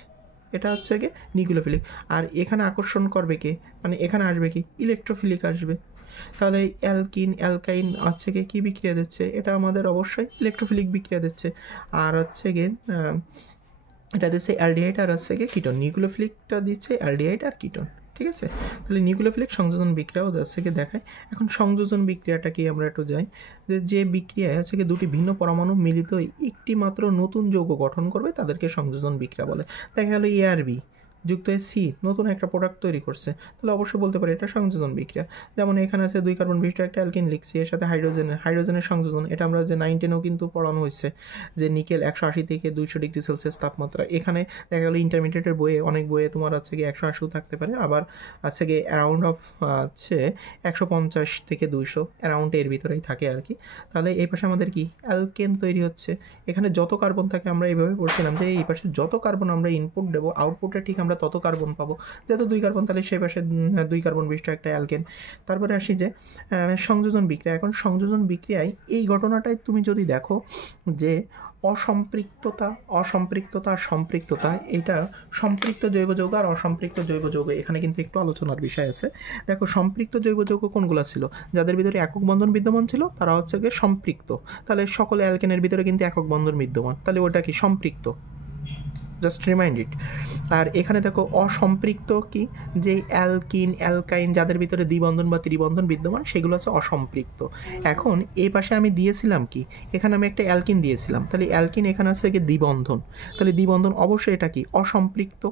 এটা হচ্ছে গিয়ে নিউক্লিওফিলিক। আর এখানে আকর্ষণ করবে কে, মানে এখানে আসবে কি ইলেকট্রোফিলিক আসবে। তাহলে অ্যালকিন অ্যালকাইন হচ্ছে গিয়ে কী বিক্রিয়া দিচ্ছে, এটা আমাদের অবশ্যই ইলেকট্রোফিলিক বিক্রিয়া দিচ্ছে। আর হচ্ছে গিয়ে এটা দিচ্ছে অ্যালডিহাইড আর হচ্ছে গিয়ে কিটোন, নিউক্লিওফিলিকটা দিচ্ছে অ্যালডিহাইড আর কিটোন, ঠিক আছে। তাহলে নিউক্লিওফিলিক সংযোজন বিক্রিয়াও হচ্ছে গিয়ে দেখায়। এখন সংযোজন বিক্রিয়াটা কি আমরা একটু যাই, যে বিক্রিয়ায় হচ্ছে গিয়ে দুটি ভিন্ন পরমাণু মিলিত একটি মাত্র নতুন যৌগ গঠন করবে তাদেরকে সংযোজন বিক্রিয়া বলে। দেখা গেল এ আর বি যুক্ত হয়ে সি নতুন একটা প্রোডাক্ট তৈরি করছে, তাহলে অবশ্যই বলতে পারি এটা সংযোজন বিক্রিয়া। যেমন এখানে আছে 2 কার্বন বিশিষ্ট একটা অ্যালকিন লিখছি, এর সাথে হাইড্রোজেনের সংযোজন। এটা আমরা যে 9-10-এও কিন্তু পড়ানো হয়েছে যে নিকেল 180 থেকে 200 ডিগ্রি সেলসিয়াস তাপমাত্রা। এখানে দেখা গেলো ইন্টারমিডিয়েটের বইয়ে অনেক বইয়ে তোমার হচ্ছে গিয়ে 180 থাকতে পারে, আবার আছে গিয়ে অ্যারাউন্ড অফ হচ্ছে 150 থেকে 200 অ্যারাউন্ড এর ভিতরেই থাকে আর কি। তাহলে এই পাশে আমাদের কি অ্যালকেন তৈরি হচ্ছে। এখানে যত কার্বন থাকে আমরা এইভাবে পড়ছিলাম যে এই পাশে যত কার্বন আমরা ইনপুট দেবো আউটপুটে ঠিক আমরা তত কার্বন পাবো। যেহেতু 2 কার্বন তাহলে সেই পাশে 2 কার্বন বিশিষ্ট একটা অ্যালকেন। তারপরে আসি যে সংযোজন বিক্রিয়া। এখন সংযোজন বিক্রিয়ায় এই ঘটনাটাই তুমি যদি দেখো যে অসম্পৃক্ততা আর সম্পৃক্ততা, এটা সম্পৃক্ত জৈব যৌগ আর অসম্পৃক্ত জৈব যৌগ, এখানে কিন্তু একটু আলোচনার বিষয় আছে। দেখো সম্পৃক্ত জৈব যৌগ কোনগুলো ছিল, যাদের ভিতরে একক বন্ধন বিদ্যমান ছিল তারা হচ্ছে গিয়ে সম্পৃক্ত। তাহলে সকল অ্যালকেনের ভিতরে কিন্তু একক বন্ধন বিদ্যমান, তাহলে ওটা কি সম্পৃক্ত, জাস্ট রিমাইন্ড ইট। আর এখানে দেখো অসম্পৃক্ত কি, যে অ্যালকিন অ্যালকাইন যাদের ভিতরে দ্বিবন্ধন বা ত্রিবন্ধন বিদ্যমান সেগুলো হচ্ছে অসম্পৃক্ত। এখন এই পাশে আমি দিয়েছিলাম কি, এখানে আমি একটা অ্যালকিন দিয়েছিলাম, তাহলে অ্যালকিন এখানে হচ্ছে কি দ্বিবন্ধন, তাহলে দ্বিবন্ধন অবশ্যই এটা কি অসম্পৃক্ত,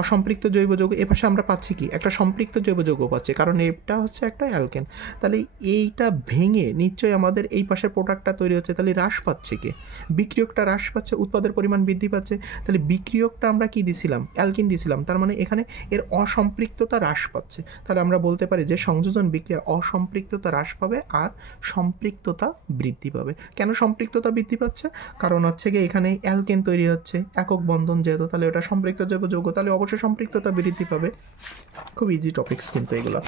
অসম্পৃক্ত জৈব যৌগ, এপাশে আমরা পাচ্ছি কি একটা সম্পৃক্ত জৈব যৌগ পাচ্ছি, কারণ এটা হচ্ছে একটা অ্যালকেন। তাহলে এইটা ভেঙে নিশ্চয়ই আমাদের এই পাশের প্রোডাক্টটা তৈরি হচ্ছে, তাহলে হ্রাস পাচ্ছে কে? বিক্রিয়কটা হ্রাস পাচ্ছে, উৎপাদের পরিমাণ বৃদ্ধি পাচ্ছে। তাহলে বিক্রিয়কটা আমরা কি দিছিলাম? অ্যালকিন দিছিলাম, তার মানে এখানে এর অসম্পৃক্ততা হ্রাস পাচ্ছে। তাহলে আমরা বলতে পারি যে সংযোজন বিক্রিয়া অসম্পৃক্ততা হ্রাস পাবে আর সম্পৃক্ততা বৃদ্ধি পাবে। কেন সম্পৃক্ততা বৃদ্ধি পাচ্ছে? কারণ হচ্ছে গিয়ে এখানে অ্যালকেন তৈরি হচ্ছে, একক বন্ধন যেহেতু, তাহলে ওটা সম্পৃক্ত জৈব যৌগ, তাহলে অবশ্যই সম্পৃক্ততা বৃদ্ধি পাবে। খুব ইজি টপিকস কিন্তু এগুলো।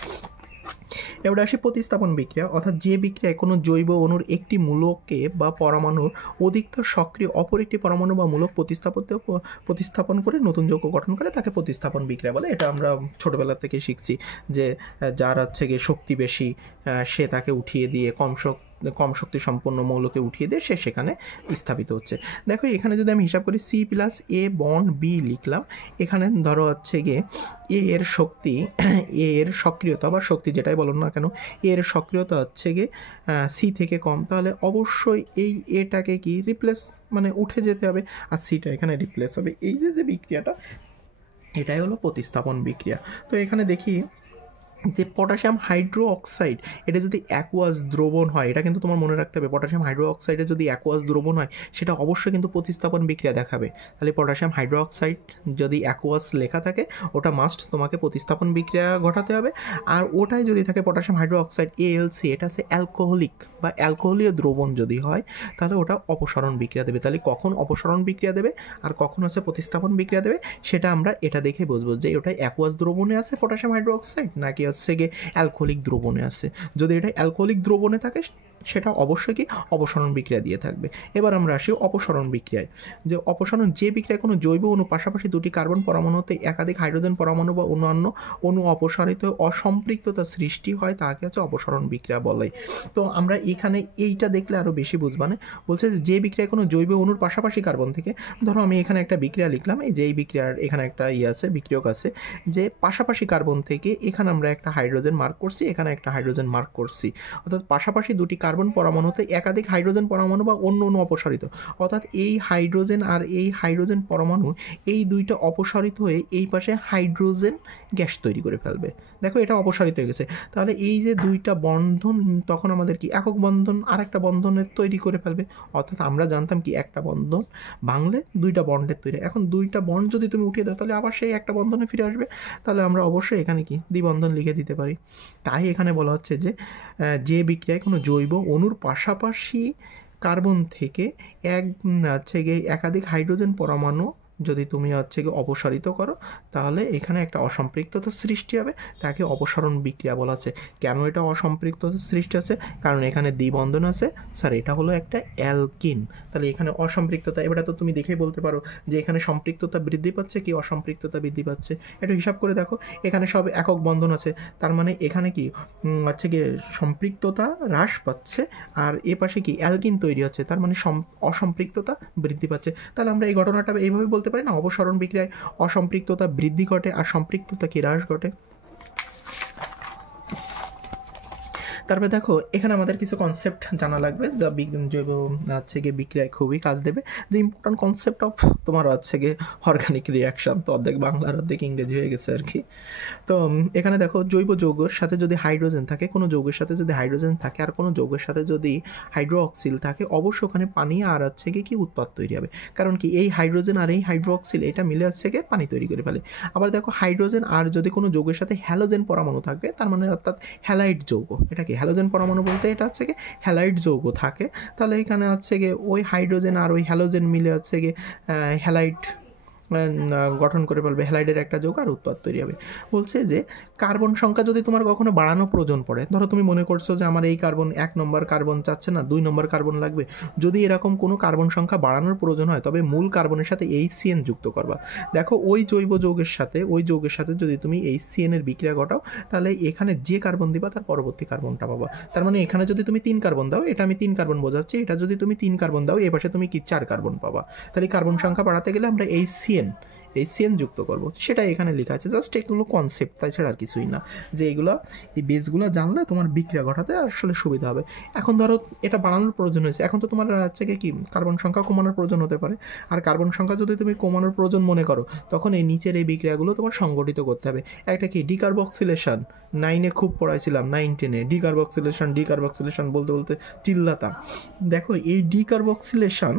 এবার আসি প্রতিস্থাপন বিক্রিয়া, অর্থাৎ যে বিক্রিয়ায় কোনো জৈব অণুর একটি মূলককে বা পরমাণুর অধিকতর সক্রিয় অপর একটি পরমাণু বা মূলক প্রতিস্থাপন করে নতুন যৌগ গঠন করে তাকে প্রতিস্থাপন বিক্রিয়া বলে। এটা আমরা ছোটোবেলা থেকে শিখছি যে যার হচ্ছে গিয়ে শক্তি বেশি সে তাকে উঠিয়ে দিয়ে কম শক্তি সম্পন্ন মৌলকে উঠিয়ে দিয়ে সে সেখানে স্থাপিত হচ্ছে। দেখো এখানে যদি আমি হিসাব করি C+A বন্ড B লিখলাম, এখানে ধরো হচ্ছে গিয়ে এ এর শক্তি, এ এর সক্রিয়তা বা শক্তি যেটাই বলুন না কেন, এর সক্রিয়তা হচ্ছে গিয়ে সি থেকে কম, তাহলে অবশ্যই এই এটাকে কি রিপ্লেস মানে উঠে যেতে হবে আর সিটা এখানে রিপ্লেস হবে। এই যে বিক্রিয়াটা, এটাই হলো প্রতিস্থাপন বিক্রিয়া। তো এখানে দেখি যে পটাশিয়াম হাইড্রো অক্সাইড, এটা যদি অ্যাকুয়াস দ্রবণ হয়, এটা কিন্তু তোমার মনে রাখতে হবে, পটাশিয়াম হাইড্রো অক্সাইডে যদি অ্যাকুয়াস দ্রবণ হয় সেটা অবশ্যই কিন্তু প্রতিস্থাপন বিক্রিয়া দেখাবে। তাহলে পটাশিয়াম হাইড্রো অক্সাইড যদি অ্যাকুয়াস লেখা থাকে ওটা মাস্ট তোমাকে প্রতিস্থাপন বিক্রিয়া ঘটাতে হবে। আর ওটাই যদি থাকে পটাশিয়াম হাইড্রো অক্সাইড AlC, এটা হচ্ছে অ্যালকোহলিক বা অ্যালকোহলীয় দ্রবণ যদি হয় তাহলে ওটা অপসারণ বিক্রিয়া দেবে। তাহলে কখন অপসারণ বিক্রিয়া দেবে আর কখন হচ্ছে প্রতিস্থাপন বিক্রিয়া দেবে সেটা আমরা এটা দেখে বুঝবো যে ওটা অ্যাকুয়াস দ্রবণে আছে পটাশিয়াম হাইড্রো অক্সাইড নাকি হচ্ছে গিয়ে অ্যালকোহলিক দ্রবণে আছে। যদি এটা অ্যালকোহলিক দ্রবণে থাকে সেটা অবশ্যই কি অপসারণ বিক্রিয়া দিয়ে থাকবে। এবার আমরা আসি অপসারণ বিক্রিয়ায়। যে অপসারণ, যে বিক্রিয়ায় কোনো জৈব অণু পাশাপাশি দুটি কার্বন পরমাণুতে একাধিক হাইড্রোজেন পরমাণু বা অন্যান্য অণু অপসারিত অসম্পৃক্ততা সৃষ্টি হয় তাকে হচ্ছে অপসারণ বিক্রিয়া বলে। তো আমরা এখানে এইটা দেখলে আরও বেশি বুঝবানে। বলছে যে বিক্রিয়ায় কোনো জৈব অণুর পাশাপাশি কার্বন থেকে, ধরো আমি এখানে একটা বিক্রিয়া লিখলাম, এই যে এই বিক্রিয়ার এখানে একটা আছে বিক্রিয়ক আছে, যে পাশাপাশি কার্বন থেকে এখানে আমরা একটা হাইড্রোজেন মার্ক করছি, এখানে একটা হাইড্রোজেন মার্ক করছি, অর্থাৎ পাশাপাশি দুটি কার্বন পরমাণুতে একাধিক হাইড্রোজেন পরমাণু বা অন্য অণু অপসারিত, অর্থাৎ এই হাইড্রোজেন আর এই হাইড্রোজেন পরমাণু এই দুইটা অপসারিত হয়ে এই পাশে হাইড্রোজেন গ্যাস তৈরি করে ফেলবে। দেখো এটা অপসারিত হয়ে গেছে, তাহলে এই যে দুইটা বন্ধন তখন আমাদের কি একক বন্ধন আর একটা বন্ধনের তৈরি করে ফেলবে। অর্থাৎ আমরা জানতাম কি একটা বন্ধন ভাঙলে দুইটা বন্ডের তৈরি, এখন দুইটা বন্ড যদি তুমি উঠিয়ে দাও তাহলে আবার সেই একটা বন্ধনে ফিরে আসবে, তাহলে আমরা অবশ্যই এখানে কি দ্বিবন্ধন লিখে দিতে পারি। তাই এখানে বলা হচ্ছে যে বিক্রিয়ায় কোনো জৈব অণুর পাশাপাশি কার্বন থেকে হচ্ছে গিয়ে একাধিক হাইড্রোজেন পরমাণু যদি তুমি হচ্ছে গিয়ে অপসারিত করো তাহলে এখানে একটা অসম্পৃক্ততা সৃষ্টি হবে, তাকে অপসারণ বিক্রিয়া বলা আছে। কেন এটা অসম্পৃক্ততা সৃষ্টি আছে? কারণ এখানে দ্বিবন্ধন আছে, স্যার এটা হলো একটা অ্যালকিন, তাহলে এখানে অসম্পৃক্ততা, এবারে তো তুমি দেখেই বলতে পারো যে এখানে সম্পৃক্ততা বৃদ্ধি পাচ্ছে কি অসম্পৃক্ততা বৃদ্ধি পাচ্ছে। একটু হিসাব করে দেখো, এখানে সব একক বন্ধন আছে, তার মানে এখানে কি হচ্ছে গিয়ে সম্পৃক্ততা হ্রাস পাচ্ছে আর এ পাশে কি অ্যালকিন তৈরি হচ্ছে, তার মানে অসম্পৃক্ততা বৃদ্ধি পাচ্ছে। তাহলে আমরা এই ঘটনাটা এইভাবে বলতে পারি না, অপসারণ বিক্রিয়ায় অসম্পৃক্ততা বৃদ্ধি ঘটে আর সম্পৃক্ততা কি হ্রাস ঘটে। তারপরে দেখো এখানে আমাদের কিছু কনসেপ্ট জানা লাগবে যা জৈব হচ্ছে গিয়ে বিক্রিয়ায় খুবই কাজ দেবে। যে ইম্পর্টেন্ট কনসেপ্ট অফ তোমার হচ্ছে গিয়ে অর্গানিক রিয়াকশান, তো অর্ধেক বাংলার অর্ধেক ইংরেজি হয়ে গেছে আর কি। তো এখানে দেখো জৈব যৌগের সাথে যদি হাইড্রোজেন থাকে, কোনো যৌগের সাথে যদি হাইড্রোজেন থাকে আর কোনো যৌগের সাথে যদি হাইড্রোক্সিল থাকে, অবশ্যই ওখানে পানি আর হচ্ছে গিয়ে কি উৎপাদ তৈরি হবে। কারণ কি এই হাইড্রোজেন আর এই হাইড্রোক্সিল এটা মিলে হচ্ছে গিয়ে পানি তৈরি করে ফেলে। আবার দেখো হাইড্রোজেন আর যদি কোনো যৌগের সাথে হ্যালোজেন পরমাণু থাকবে, তার মানে অর্থাৎ হ্যালাইড যৌগ, এটা কি হ্যালোজেন পরমাণু বলতে এটা হচ্ছে গিয়ে হ্যালাইড যৌগ থাকে, তাহলে এখানে হচ্ছে গিয়ে ওই হাইড্রোজেন আর ওই হ্যালোজেন মিলে হচ্ছে গিয়ে হ্যালাইড গঠন করে ফেলবে, হ্যালাইডের একটা যৌগ আর উৎপাদ তৈরি হবে। বলছে যে কার্বন সংখ্যা যদি তোমার কখনো বাড়ানো প্রয়োজন পড়ে, ধরো তুমি মনে করছো যে আমার এই কার্বন 1 নম্বর কার্বন চাচ্ছে না, 2 নম্বর কার্বন লাগবে, যদি এরকম কোনো কার্বন সংখ্যা বাড়ানোর প্রয়োজন হয় তবে মূল কার্বনের সাথে HCN যুক্ত করবা। দেখো ওই জৈব যৌগের সাথে যদি তুমি HCN এর বিক্রিয়া ঘটাও তাহলে এখানে যে কার্বন দিবা তার পরবর্তী কার্বনটা পাবা। তার মানে এখানে যদি তুমি 3 কার্বন দাও, এটা আমি 3 কার্বন বোঝাচ্ছি, এটা যদি তুমি 3 কার্বন দাও এ পাশে তুমি কি 4 কার্বন পাবা। তাহলে কার্বন সংখ্যা বাড়াতে গেলে আমরা HCN HCN যুক্ত করব, সেটা এখানে লেখা আছে। জাস্ট এগুলো কনসেপ্ট, তাছাড়া আর কিছুই না। যে এগুলো এই বেসগুলো জানলে তোমার বিক্রিয়া ঘটাতে আসলে সুবিধা হবে। এখন ধরো এটা বাড়ানোর প্রয়োজন হয়েছে, এখন তো তোমার হচ্ছে কি কার্বন সংখ্যা কমানোর প্রয়োজন হতে পারে। আর কার্বন সংখ্যা যদি তুমি কমানোর প্রয়োজন মনে করো, তখন এই নিচের এই বিক্রিয়াগুলো তোমার সংগঠিত করতে হবে। একটা কি ডিকার্বক্সিলেশন, 9-এ খুব পড়াইছিলাম, 9-10-এ ডিকার্বক্সিলেশন বলতে বলতে চিল্লাতাম। দেখো এই ডিকার্বক্সিলেশন,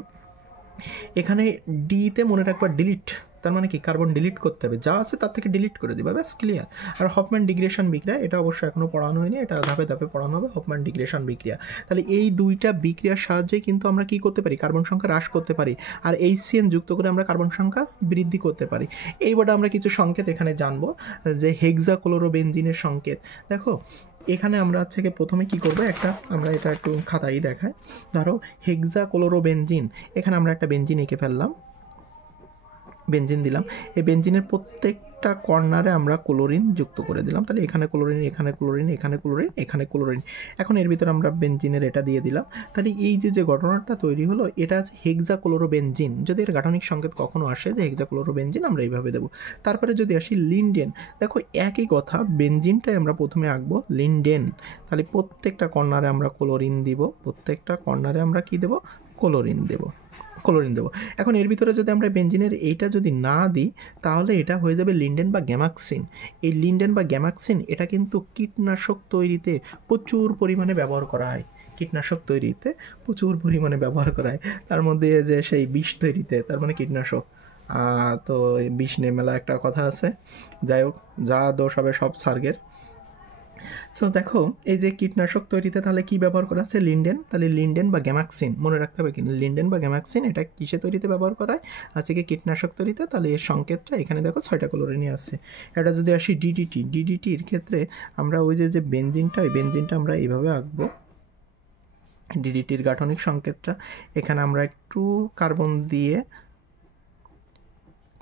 এখানে ডিতে মনে রাখবা ডিলিট, তার মানে কি কার্বন ডিলিট করতে হবে, যা আছে তার থেকে ডিলিট করে দিবা, ব্যাস ক্লিয়ার। আর হফম্যান ডিগ্রেশন বিক্রিয়া, এটা অবশ্যই এখনও পড়ানো হয়নি, এটা ধাপে ধাপে পড়ানো হবে, হফম্যান ডিগ্রেশন বিক্রিয়া। তাহলে এই দুইটা বিক্রিয়ার সাহায্যে কিন্তু আমরা কি করতে পারি, কার্বন সংখ্যা হ্রাস করতে পারি, আর HCN যুক্ত করে আমরা কার্বন সংখ্যা বৃদ্ধি করতে পারি। এইবারে আমরা কিছু সংকেত এখানে জানবো, যে হেক্সাক্লোরোবেনজিনের সংকেত। দেখো এখানে আমরা হচ্ছে প্রথমে কি করবো, আমরা এটা একটু খাতায় দেখাই। ধরো হেক্সাক্লোরোবেনজিন, এখানে আমরা একটা বেনজিন এঁকে ফেললাম, বেনজিন দিলাম, এই বেনজিনের প্রত্যেকটা কর্নারে আমরা ক্লোরিন যুক্ত করে দিলাম। তাহলে এখানে ক্লোরিন, এখানে ক্লোরিন, এখানে ক্লোরিন, এখানে ক্লোরিন। এখন এর ভিতরে আমরা বেনজিনের এটা দিয়ে দিলাম। তাহলে এই যে ঘটনাটা তৈরি হলো, এটা আছে হেক্সাক্লোরোবেনজিন। যদি এর গাঠনিক সংকেত কখনো আসে যে হেক্সাক্লোরোবেনজিন, আমরা এইভাবে দেবো। তারপরে যদি আসি লিন্ডেন, দেখো একই কথা, বেনজিনটাই আমরা প্রথমে আঁকবো লিন্ডেন। তাহলে প্রত্যেকটা কর্নারে আমরা ক্লোরিন দিব, প্রত্যেকটা কর্নারে আমরা কি দেব, ক্লোরিন দেবো। এখন এর ভিতরে যদি আমরা বেনজিনের এইটা যদি না দিই, তাহলে এটা হয়ে যাবে লিন্ডেন বা গ্যামাক্সিন। এই লিন্ডেন বা গ্যামাক্সিন এটা কিন্তু কীটনাশক তৈরিতে প্রচুর পরিমাণে ব্যবহার করা হয়, তার মধ্যে যে সেই বিষ তৈরিতে, তার মানে কীটনাশক। তো বিষ নিয়ে মেলা একটা কথা আছে, যাই হোক, যা দোষ হবে সব সার্গের। সো দেখো এই যে কীটনাশক তৈরিতে তাহলে কি ব্যবহার করা আছে, লিন্ডেন। তাহলে লিন্ডেন বা গ্যামাক্সিন মনে রাখতে হবে, কিন্তু লিন্ডেন বা গ্যামাক্সিন এটা কিসে তৈরিতে ব্যবহার করা হয়, আছে কি কীটনাশক তৈরিতে। তাহলে এর সংকেতটা এখানে দেখো 6টা ক্লোরিনই আছে। এটা যদি আসি ডিডিটির ক্ষেত্রে আমরা ওই যে বেনজিনটা, ওই বেনজিনটা আমরা এইভাবে আঁকবো। ডিডিটির গাঠনিক সংকেতটা এখানে আমরা একটু কার্বন দিয়ে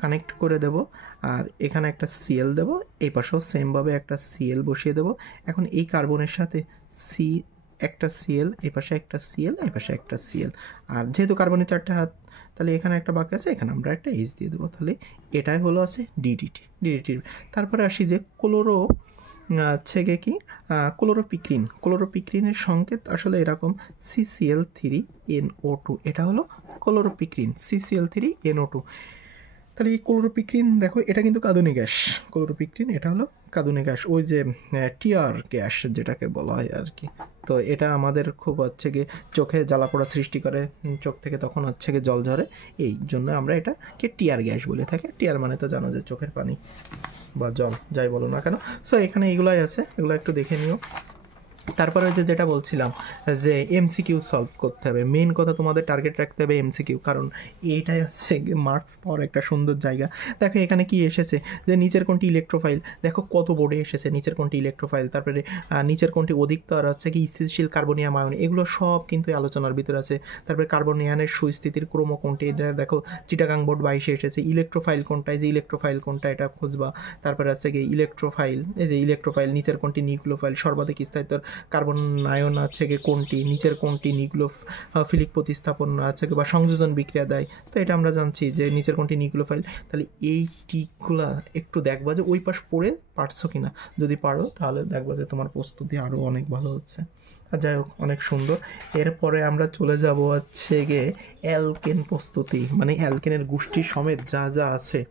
কানেক্ট করে দেব, আর এখানে একটা সিএল দেব, এই পাশেও সেমভাবে একটা সিএল বসিয়ে দেব। এখন এই কার্বনের সাথে একটা সিএল, এই পাশে একটা সিএল, এই পাশে একটা সিএল, আর যেহেতু কার্বনের 4টা হাত, তাহলে এখানে একটা বাকি আছে, এখানে আমরা একটা এইচ দিয়ে দেবো। তাহলে এটাই হলো আছে ডিডিটির। তারপরে আসি যে ক্লোরোপিক্রিনের সংকেত আসলে এরকম, CCl3NO2, এটা হলো ক্লোরোপিক্রিন, CCl3NO2। তাহলে এই ক্লোরোপিক্রিন দেখো, এটা কিন্তু কাঁদুনি গ্যাস, ক্লোরোপিক্রিন এটা হলো কাঁদুনি গ্যাস, ওই যে টিয়ার গ্যাস যেটাকে বলা হয় আর কি। তো এটা আমাদের খুব চোখে জ্বালাপোড়া সৃষ্টি করে, চোখ থেকে তখন জল ঝরে, এই জন্য আমরা এটাকে টিয়ার গ্যাস বলে থাকি। টিয়ার মানে তো জানো যে চোখের পানি বা জল, যাই বলো না কেন। সো এখানে এগুলাই আছে, এগুলো একটু দেখে নিও। তারপরে যেটা বলছিলাম যে MCQ সলভ করতে হবে, মেন কথা তোমাদের টার্গেট রাখতে হবে MCQ, কারণ এইটাই মার্কস পাওয়ার একটা সুন্দর জায়গা। দেখো এখানে কি এসেছে, যে নিচের কোনটি ইলেকট্রোফাইল, দেখো কত বোর্ডে এসেছে নিচের কোনটি ইলেকট্রোফাইল, তারপরে নিচের কোনটি অধিকতর কি স্থিতিশীল কার্বনিয়াম আয়ন, এগুলো সব কিন্তু আলোচনার ভিতরে আছে। তারপরে কার্বনিয়ানের সুস্থিতির ক্রম কোনটি, এটা দেখো চিটাগাং বোর্ড 22-এ এসেছে। ইলেকট্রোফাইল কোনটা, এই যে ইলেকট্রোফাইল কোনটা, এটা খুঁজবা। তারপরে ইলেকট্রোফাইল, এই যে ইলেকট্রোফাইল, নিচের কোনটি নিউক্লিওফাইল, সর্বাধিক স্থায়িত্ব কার্বন আয়ন কোনটি, নিচের কোনটি নিউক্লিওফিলিক প্রতিস্থাপন বা সংযোজন বিক্রিয়া দেয়। তো এটা আমরা জানছি যে নিচের কোনটি নিউক্লিওফাইল। তাহলে এই টিকগুলা একটু দেখবা যে ওই পাশ পড়ে পারছো কিনা, যদি পারো তাহলে দেখবা যে তোমার প্রস্তুতি আরও অনেক ভালো হচ্ছে। আর যাই হোক, অনেক সুন্দর। এরপরে আমরা চলে যাব অ্যালকেন প্রস্তুতি, মানে অ্যালকেনের গোষ্ঠী সমেত যা যা আছে,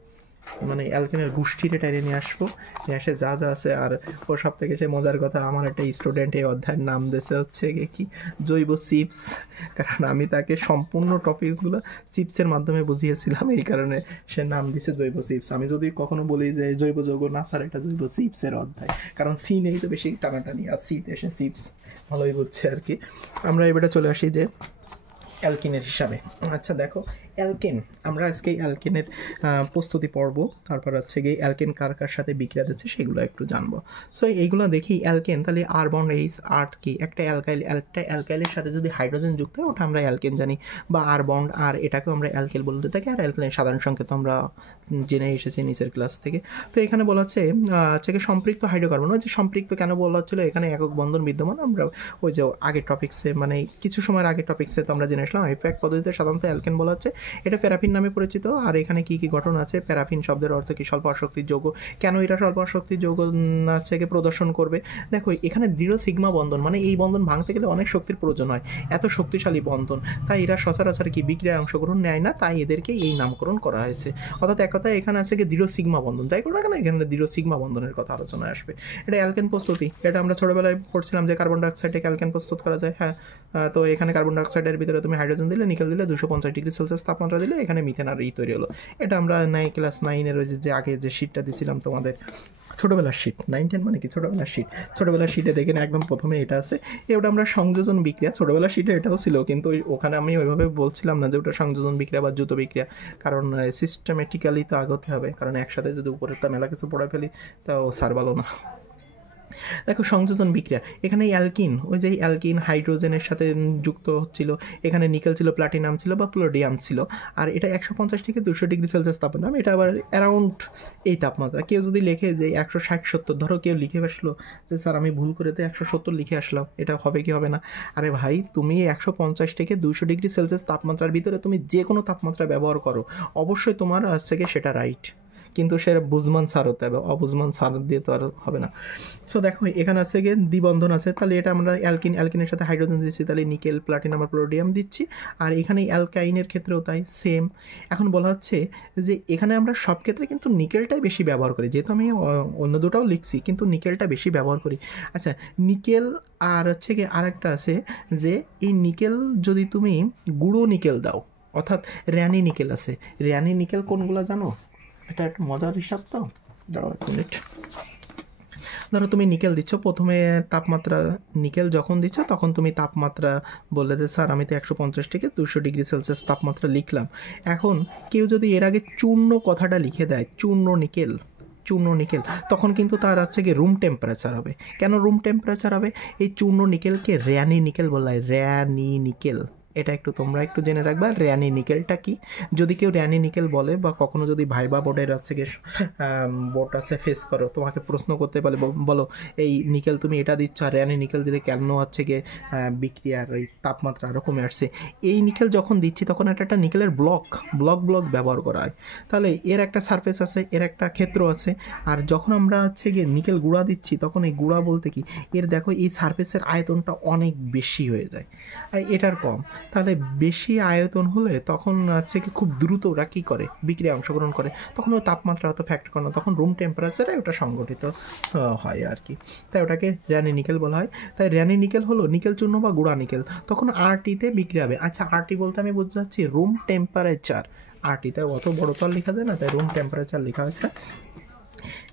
মানে অ্যালকেনের গোষ্ঠীর টাইনে নিয়ে আসবো, নিয়ে আসে যা যা আছে। আর ওর সব থেকে সে মজার কথা, আমার একটা স্টুডেন্ট এই অধ্যায়ের নাম দিয়েছে কি জৈব চিপস, কারণ আমি তাকে সম্পূর্ণ টপিকসগুলো চিপসের মাধ্যমে বুঝিয়েছিলাম, এই কারণে সে নাম দিছে জৈব চিপস। আমি যদি কখনো বলি যে জৈব যৌগ, না স্যার এটা জৈব চিপসের অধ্যায়, কারণ সি নেই তো বেশি টানাটানি, আর সিতে এসে চিপস, ভালোই বুঝছে আর কি। আমরা এবারে চলে আসি যে অ্যালকিনের হিসাবে। আচ্ছা দেখো, অ্যালকেন, আমরা আজকে অ্যালকেনের প্রস্তুতি পর্ব, তারপর অ্যালকেন কার কার সাথে বিক্রিয়া দিচ্ছে সেগুলো একটু জানবো। সো এইগুলো দেখি, অ্যালকেন, তাহলে আর বন্ড এইচ আর্ট কি, একটা অ্যালকাইলের সাথে যদি হাইড্রোজেন যুক্ত হয় ওটা আমরা অ্যালকেন জানি, বা আর বন্ড আর, এটাকেও আমরা অ্যালকেল বলতে থাকি। আর অ্যালকেনের সাধারণ সংকেত আমরা জেনে এসেছি নিচের ক্লাস থেকে। তো এখানে বলা হচ্ছে সম্পৃক্ত হাইড্রোকার্বন, ওই যে সম্পৃক্ত কেন বলা হচ্ছিলো, এখানে একক বন্ধন বিদ্যমান। আমরা ওই যে আগের টপিক্সে, মানে কিছু সময়ের আগের টপিক্সে তো আমরা জেনে আসলাম, আইপ্যাক পদ্ধতিতে সাধারণত অ্যালকেন বলা হচ্ছে এটা প্যারাফিন নামে পরিচিত। আর এখানে কি কি গঠন আছে? প্যারাফিন শব্দের অর্থ কি? স্বল্প আসক্তির যৌগ। কেন এটা স্বল্প আসক্তির যৌগ থেকে প্রদর্শন করবে? দেখো এখানে দৃঢ় সিগমা বন্ধন, মানে এই বন্ধন ভাঙতে গেলে অনেক শক্তির প্রয়োজন হয়, এত শক্তিশালী বন্ধন, তাই এরা সচরাচর কি বিক্রিয়ায় অংশগ্রহণ নেয় না, তাই এদেরকে এই নামকরণ করা হয়েছে। অর্থাৎ এক কথায় এখানে আছে কি দৃঢ় সিগমা বন্ধন, যাই করো না কেন এখানে দৃঢ় সিগমা বন্ধনের কথা আলোচনায় আসবে। এটা অ্যালকেন প্রস্তুতি, এটা আমরা ছোটোবেলায় পড়ছিলাম যে কার্বন ডাইঅক্সাইড থেকে অ্যালকেন প্রস্তুত করা যায়। হ্যাঁ, তো এখানে কার্বন ডাইঅক্সাইডের ভিতরে তুমি হাইড্রোজেন দিলে, নিকেল দিলে, 250 ডিগ্রি সেলসিয়াস তাপমাত্রা দিলে এখানে মিথেন আর তৈরি হলো। এটা আমরা ক্লাস 9-এর যে আগে যে শিটটা দিছিলাম তোমাদের, ছোটোবেলার শিট, 9-10 মানে কি ছোটোবেলার শিটে দেখে না একদম প্রথমে এটা আছে। এটা আমরা সংযোজন বিক্রিয়া, ছোটোবেলার শিটে এটাও ছিল, কিন্তু ওখানে আমি ওইভাবে বলছিলাম না যে ওটা সংযোজন বিক্রিয়া বা দ্রুত বিক্রিয়া, কারণ সিস্টেমেটিক্যালি তো আগাতে হবে, কারণ একসাথে যদি উপরেরটা মেলা কিছু পড়ে ফেলি তাও সার ভালো না। দেখো সংযোজন বিক্রিয়া, এখানে অ্যালকিন, ওই যে অ্যালকিন হাইড্রোজেনের সাথে যুক্ত হচ্ছিল, এখানে নিকেল ছিল, প্লাটিনাম ছিল বা প্লোডিয়াম ছিল, আর এটা 150 থেকে 200 ডিগ্রি সেলসিয়াস তাপমাত্রা, এটা আবার অ্যারাউন্ড এই তাপমাত্রা। কেউ যদি লেখে যে 160-70, ধরো কেউ লিখে আসলো যে স্যার আমি ভুল করে তো 170 লিখে আসলাম, এটা হবে কি হবে না? আরে ভাই, তুমি 150 থেকে 200 ডিগ্রি সেলসিয়াস তাপমাত্রার ভিতরে তুমি যে কোনো তাপমাত্রা ব্যবহার করো, অবশ্যই তোমার থেকে সেটা রাইট, কিন্তু সে বুঝমান সার হতে হবে, অবুঝমান সার দিয়ে তো আর হবে না। সো দেখো এখানে আছে গিয়ে দ্বিবন্ধন আছে, তাহলে এটা আমরা অ্যালকিনের সাথে হাইড্রোজেন দিচ্ছি, তাহলে নিকেল, প্লাটিনাম আর প্লোডিয়াম দিচ্ছি। আর এখানে অ্যালকাইনের ক্ষেত্রেও তাই সেম। এখন বলা হচ্ছে যে এখানে আমরা সব ক্ষেত্রে কিন্তু নিকেলটাই বেশি ব্যবহার করি, যেহেতু আমি অন্য দুটাও লিখছি কিন্তু নিকেলটা বেশি ব্যবহার করি। আচ্ছা, নিকেল আর হচ্ছে গিয়ে আরেকটা আছে যে এই নিকেল যদি তুমি গুঁড়ো নিকেল দাও, অর্থাৎ র্যানি নিকেল আছে। র্যানি নিকেল কোনগুলো জানো? এটা একটা মজার হিসাব, তো দাঁড়াও 1 মিনিট। ধরো তুমি নিকেল দিচ্ছ, প্রথমে তাপমাত্রা নিকেল যখন দিচ্ছ তখন তুমি তাপমাত্রা বললে যে স্যার আমি তো 150 থেকে 200 ডিগ্রি সেলসিয়াস তাপমাত্রা লিখলাম। এখন কেউ যদি এর আগে চূর্ণ কথাটা লিখে দেয়, চূর্ণ নিকেল, তখন কিন্তু তার হচ্ছে কি রুম টেম্পারেচার হবে। কেন রুম টেম্পারেচার হবে? এই চূর্ণ নিকেলকে র্যানি নিকেল বলা হয়, র্যানি নিকেল। এটা তোমরা একটু জেনে রাখবা, র্যানি নিকেলটা কি। যদি কেউ র্যানি নিকেল বলে বা কখনো যদি ভাইবা বোর্ডের আছে গিয়ে বোর্ড আছে ফেস করো, তোমাকে প্রশ্ন করতে পারে, বলো এই নিকেল তুমি এটা দিচ্ছ আর র্যানি নিকেল দিলে কেন হচ্ছে গিয়ে বিক্রিয়ার এই তাপমাত্রা আরও কমে আসছে। এই নিকেল যখন দিচ্ছি তখন একটা নিকেলের ব্লক ব্যবহার করা হয়, তাহলে এর একটা সারফেস আছে, এর একটা ক্ষেত্র আছে। আর যখন আমরা হচ্ছে গিয়ে নিকেল গুঁড়া দিচ্ছি তখন এই গুঁড়া বলতে কি, এর দেখো এই সারফেসের আয়তনটা অনেক বেশি হয়ে যায়, এটার কম। তাহলে বেশি আয়তন হলে তখন হচ্ছে কি খুব দ্রুত ওরা কী করে, বিক্রিয়া অংশগ্রহণ করে, তখন ওই তাপমাত্রা অত ফ্যাক্ট করে না, তখন রুম টেম্পারেচারে ওটা সংগঠিত হয় আর কি। তাই ওটাকে র্যানি নিকেল বলা হয়। তাই র্যানি নিকেল হলো নিকেল চূর্ণ বা গুঁড়া নিকেল, তখন আরটিতে বিক্রিয়া হবে। আচ্ছা, আরটি বলতে আমি বুঝতে চাচ্ছি রুম টেম্পারেচার, আরটিতে অত বড় তো আর লেখা যায় না, তাই রুম টেম্পারেচার লেখা হয়েছে।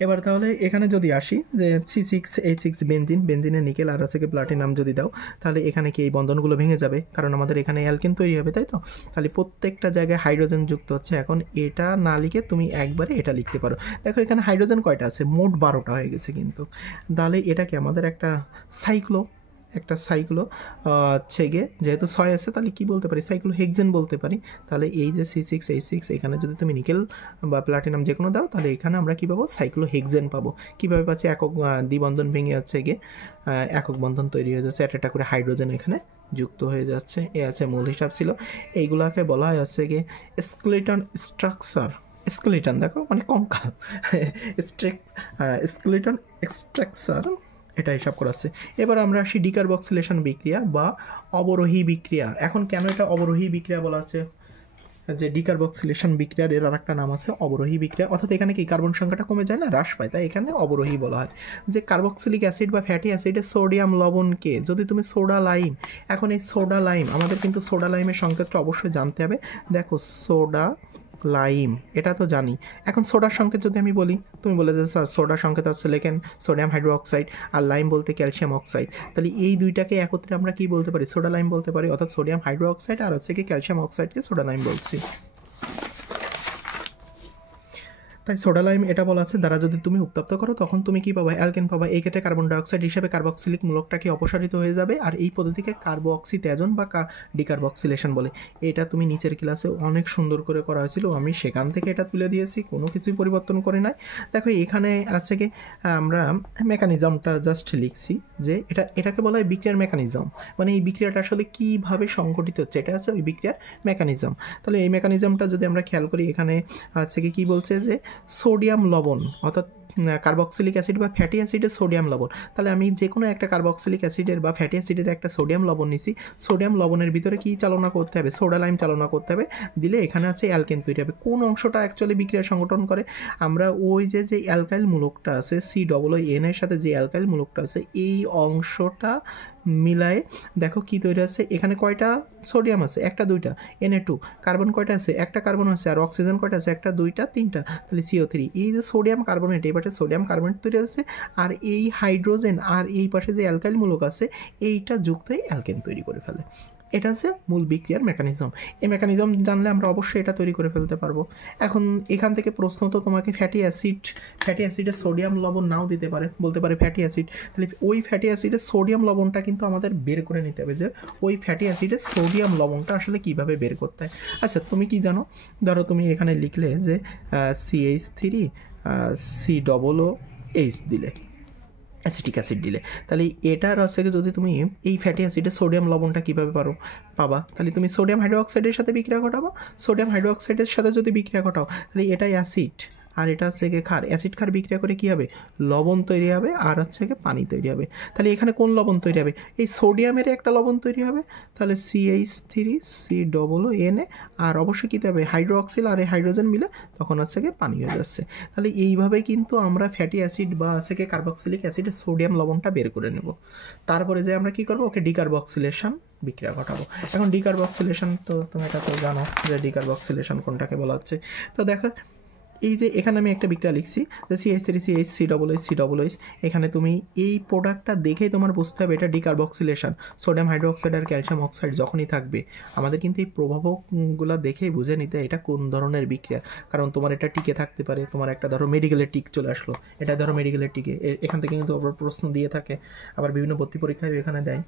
এবার তাহলে এখানে যদি আসি যে C6H6 বেনজিনের নিকেল আর আছে কি প্লাটিনাম যদি দাও, তাহলে এখানে কি এই বন্ধনগুলো ভেঙে যাবে, কারণ আমাদের এখানে অ্যালকেন তৈরি হবে, তাই তো? তাহলে প্রত্যেকটা জায়গায় হাইড্রোজেন যুক্ত হচ্ছে। এখন এটা না লিখে তুমি একবারে এটা লিখতে পারো। দেখো এখানে হাইড্রোজেন কয়টা আছে? মোট 12টা হয়ে গেছে কিন্তু। তাহলে এটাকে আমাদের একটা সাইক্লো হচ্ছে গিয়ে, যেহেতু 6 আছে তাহলে কি বলতে পারি, সাইক্লো হেক্সেন বলতে পারি। তাহলে এই যে C6H6, এখানে যদি তুমি নিকেল বা প্লাটিনাম যে কোনো দাও, তাহলে এখানে আমরা কী পাবো? সাইক্লো হেক্সেন পাবো। কীভাবে পাচ্ছি? একক দ্বিবন্ধন ভেঙে হচ্ছে গিয়ে একক বন্ধন তৈরি হয়ে যাচ্ছে, একটা করে হাইড্রোজেন এখানে যুক্ত হয়ে যাচ্ছে। এ আছে মূল হিসাব ছিল। এইগুলাকে বলা হয় হচ্ছে গিয়ে স্কেলিটন স্ট্রাকচার। স্কেলিটন দেখো মানে কঙ্কাল, স্কেলিটন স্ট্রাকচার, এটা হিসাব করা আছে। এবার আমরা আসি ডিকার্বক্সিলেশন বিক্রিয়া বা অবরোহী বিক্রিয়া। এখন কেন এটা অবরোহী বিক্রিয়া বলা আছে? যে ডিকার্বক্সিলেশন বিক্রিয়ার এর আরেকটা নাম আছে অবরোহী বিক্রিয়া, অর্থাৎ এখানে কি কার্বন সংখ্যাটা কমে যায় না, হ্রাস পায়, তাই এখানে অবরোহী বলা হয়। যে কার্বক্সিলিক অ্যাসিড বা ফ্যাটি অ্যাসিডের সোডিয়াম লবণকে যদি তুমি সোডা লাইম, এখন এই সোডা লাইম, আমাদের কিন্তু সোডা লাইমের সংকেতটা অবশ্যই জানতে হবে। দেখো সোডা লাইম এটা তো জানি, এখন সোডার সংকেত যদি আমি বলি, তুমি বলে যে স্যার সোডার সংকেত হচ্ছে লেখেন সোডিয়াম হাইড্রোক্সাইড আর লাইম বলতে ক্যালসিয়াম অক্সাইড, তাহলে এই দুইটাকে একত্রে আমরা কি বলতে পারি? সোডা লাইম বলতে পারি, অর্থাৎ সোডিয়াম হাইড্রোক্সাইড আর হচ্ছে কি ক্যালসিয়াম অক্সাইডকে সোডা লাইম বলছি। তাই সোডা লাইম এটা বলা আছে দ্বারা যদি তুমি উত্তপ্ত করো তখন তুমি কি পাবা, অ্যালকেন পাবা। এই ক্ষেত্রে কার্বন ডাইঅক্সাইড হিসেবে কার্বক্সিলিক মূলকটাকে অপসারিত হয়ে যাবে, আর এই পদ্ধতিকে কার্বক্সিত্যাজন বা ডিকার্বক্সিলেশন বলে। এটা তুমি নিচের ক্লাসে অনেক সুন্দর করে করা হয়েছিল, আমি সেখান থেকে এটা তুলে দিয়েছি, কোনো কিছুই পরিবর্তন করে নাই। দেখো এখানে আছে কি আমরা মেকানিজমটা জাস্ট লিখছি যে এটাকে বলা হয় বিক্রিয়ার মেকানিজম, মানে এই বিক্রিয়াটা আসলে কীভাবে সংঘটিত হচ্ছে এটা হচ্ছে ওই বিক্রিয়ার মেকানিজম। তাহলে এই মেকানিজমটা যদি আমরা খেয়াল করি, এখানে আছে কি বলছে যে সোডিয়াম লবণ অর্থাৎ কার্বক্সিলিক অ্যাসিড বা ফ্যাটি অ্যাসিডের সোডিয়াম লবণ। তাহলে আমি যে কোনো একটা কার্বক্সিলিক অ্যাসিডের বা ফ্যাটি অ্যাসিডের একটা সোডিয়াম লবণ নিছি, সোডিয়াম লবণের ভিতরে কি চালনা করতে হবে, সোডা লাইম চালনা করতে হবে, দিলে এখানে আছে অ্যালকেন তৈরি হবে। কোন অংশটা অ্যাকচুয়ালি বিক্রিয়া সংগঠন করে, আমরা ওই যে অ্যালকাইল মূলকটা আছে COON এর সাথে যে অ্যালকাইল মূলকটা আছে এই অংশটা মিলায় দেখো কি তৈরি আছে, এখানে কয়টা সোডিয়াম আছে, একটা দুইটা, Na2, কার্বন কয়টা আছে, একটা কার্বন আছে, আর অক্সিজেন কয়টা আছে, একটা দুইটা তিনটা, তাহলে CO3। এই যে সোডিয়াম কার্বনেট, এই পাশে সোডিয়াম কার্বনেট তৈরি আছে, আর এই হাইড্রোজেন আর এই পাশে যে অ্যালকাইল মূলক আছে এইটা যুক্ত হয়ে অ্যালকেন তৈরি করে ফেলে। এটা হচ্ছে মূল বিক্রিয়ার মেকানিজম। এই মেকানিজম জানলে আমরা অবশ্যই এটা তৈরি করে ফেলতে পারবো। এখন এখান থেকে প্রশ্ন তো তোমাকে ফ্যাটি অ্যাসিডের সোডিয়াম লবণ নাও দিতে পারে, বলতে পারে ফ্যাটি অ্যাসিড, তাহলে ওই ফ্যাটি অ্যাসিডের সোডিয়াম লবণটা কিন্তু আমাদের বের করে নিতে হবে যে ওই ফ্যাটি অ্যাসিডের সোডিয়াম লবণটা আসলে কীভাবে বের করতে হয়। আচ্ছা তুমি কি জানো, ধরো তুমি এখানে লিখলে যে CH3 COOH দিলে, অ্যাসিটিক অ্যাসিড দিলে, তাহলে এটার হচ্ছে যদি তুমি এই ফ্যাটি অ্যাসিডের সোডিয়াম লবণটা কীভাবে পাবা, তাহলে তুমি সোডিয়াম হাইড্রোক্সাইডের সাথে বিক্রিয়া ঘটাবো, সোডিয়াম হাইড্রোক্সাইডের সাথে যদি বিক্রিয়া ঘটাও তাহলে এটাই অ্যাসিড আর এটা হচ্ছে গিয়ে ক্ষার, অ্যাসিড ক্ষার বিক্রিয়া করে কী হবে, লবণ তৈরি হবে, আর হচ্ছে গিয়ে পানি তৈরি হবে। তাহলে এখানে কোন লবণ তৈরি হবে, এই সোডিয়ামের একটা লবণ তৈরি হবে, তাহলে CH3 COON আর অবশ্যই কী হবে হাইড্রোক্সিল আর এই হাইড্রোজেন মিলে তখন হচ্ছে গিয়ে পানি হয়ে যাচ্ছে। তাহলে এইভাবে কিন্তু আমরা ফ্যাটি অ্যাসিড বা হচ্ছে গিয়ে কার্বক্সিলিক অ্যাসিডের সোডিয়াম লবণটা বের করে নেব। তারপরে যে আমরা কী করবো, ওকে ডিকার্বক্সিলেশন বিক্রিয়া ঘটাবো। এখন ডিকার্বক্সিলেশন তো তুমি এটা তো জানো যে ডিকার্বক্সিলেশন কোনটাকে বলা হচ্ছে। তো দেখো এই যে এখানে আমি একটা বিক্রিয়া লিখছি যে CH3 COOH, এখানে তুমি এই প্রোডাক্টটা দেখেই তোমার বুঝতে হবে এটা ডিকার্বক্সিলেশন। সোডিয়াম হাইড্রোক্সাইড আর ক্যালসিয়াম অক্সাইড যখনই থাকবে আমাদের কিন্তু এই প্রভাবকগুলো দেখেই বুঝে নিতে এটা কোন ধরনের বিক্রিয়া, কারণ তোমার এটা টিকে থাকতে পারে, তোমার একটা ধরো মেডিকেলের টিক চলে আসলো, এটা ধরো মেডিকেলের টিকে, এখান থেকে কিন্তু আবার প্রশ্ন দিয়ে থাকে, আবার বিভিন্ন ভর্তি পরীক্ষায় এখানে দেয়।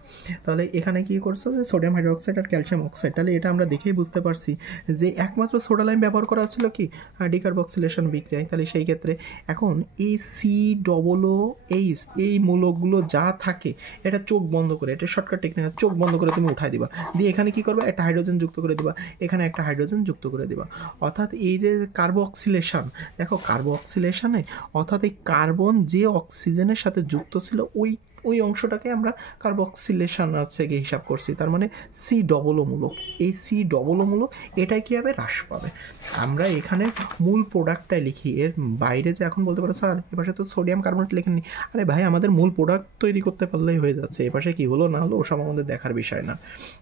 তাহলে এখানে কী করছো যে সোডিয়াম হাইড্রোক্সাইড আর ক্যালসিয়াম অক্সাইড, তাহলে এটা আমরা দেখেই বুঝতে পারছি যে একমাত্র সোডা লাইম ব্যবহার করা হচ্ছিল কি ডিকার্বক্সিলেশন বিক্রিয়ায়। তাহলে সেই ক্ষেত্রে এখন এই COOH এই মূলকগুলো যা থাকে এটা চোখ বন্ধ করে, এটা শর্টকাট টেকনিক, চোখ বন্ধ করে তুমি উঠাই দিবা, দিয়ে এখানে কি করবে একটা হাইড্রোজেন যুক্ত করে দিবা, এখানে একটা হাইড্রোজেন যুক্ত করে দিবা। অর্থাৎ এই যে কার্বক্সিলেশন, দেখো কার্বক্সিলেশনে অর্থাৎ এই কার্বন যে অক্সিজেনের সাথে যুক্ত ছিল ওই অংশটাকে আমরা কার্বক্সিলেশন হচ্ছে গিয়ে হিসাব করছি, তার মানে COO মূলক, এই COO মূলক এটাই কী হবে, হ্রাস পাবে। আমরা এখানে মূল প্রোডাক্টটাই লিখি, এর বাইরে যে এখন বলতে পারো স্যার এপাশে তো সোডিয়াম কার্বনেট লেখেননি, আরে ভাই আমাদের মূল প্রোডাক্ট তৈরি করতে পারলেই হয়ে যাচ্ছে, এপাশে কী হলো না হলো ওসব আমাদের দেখার বিষয় না।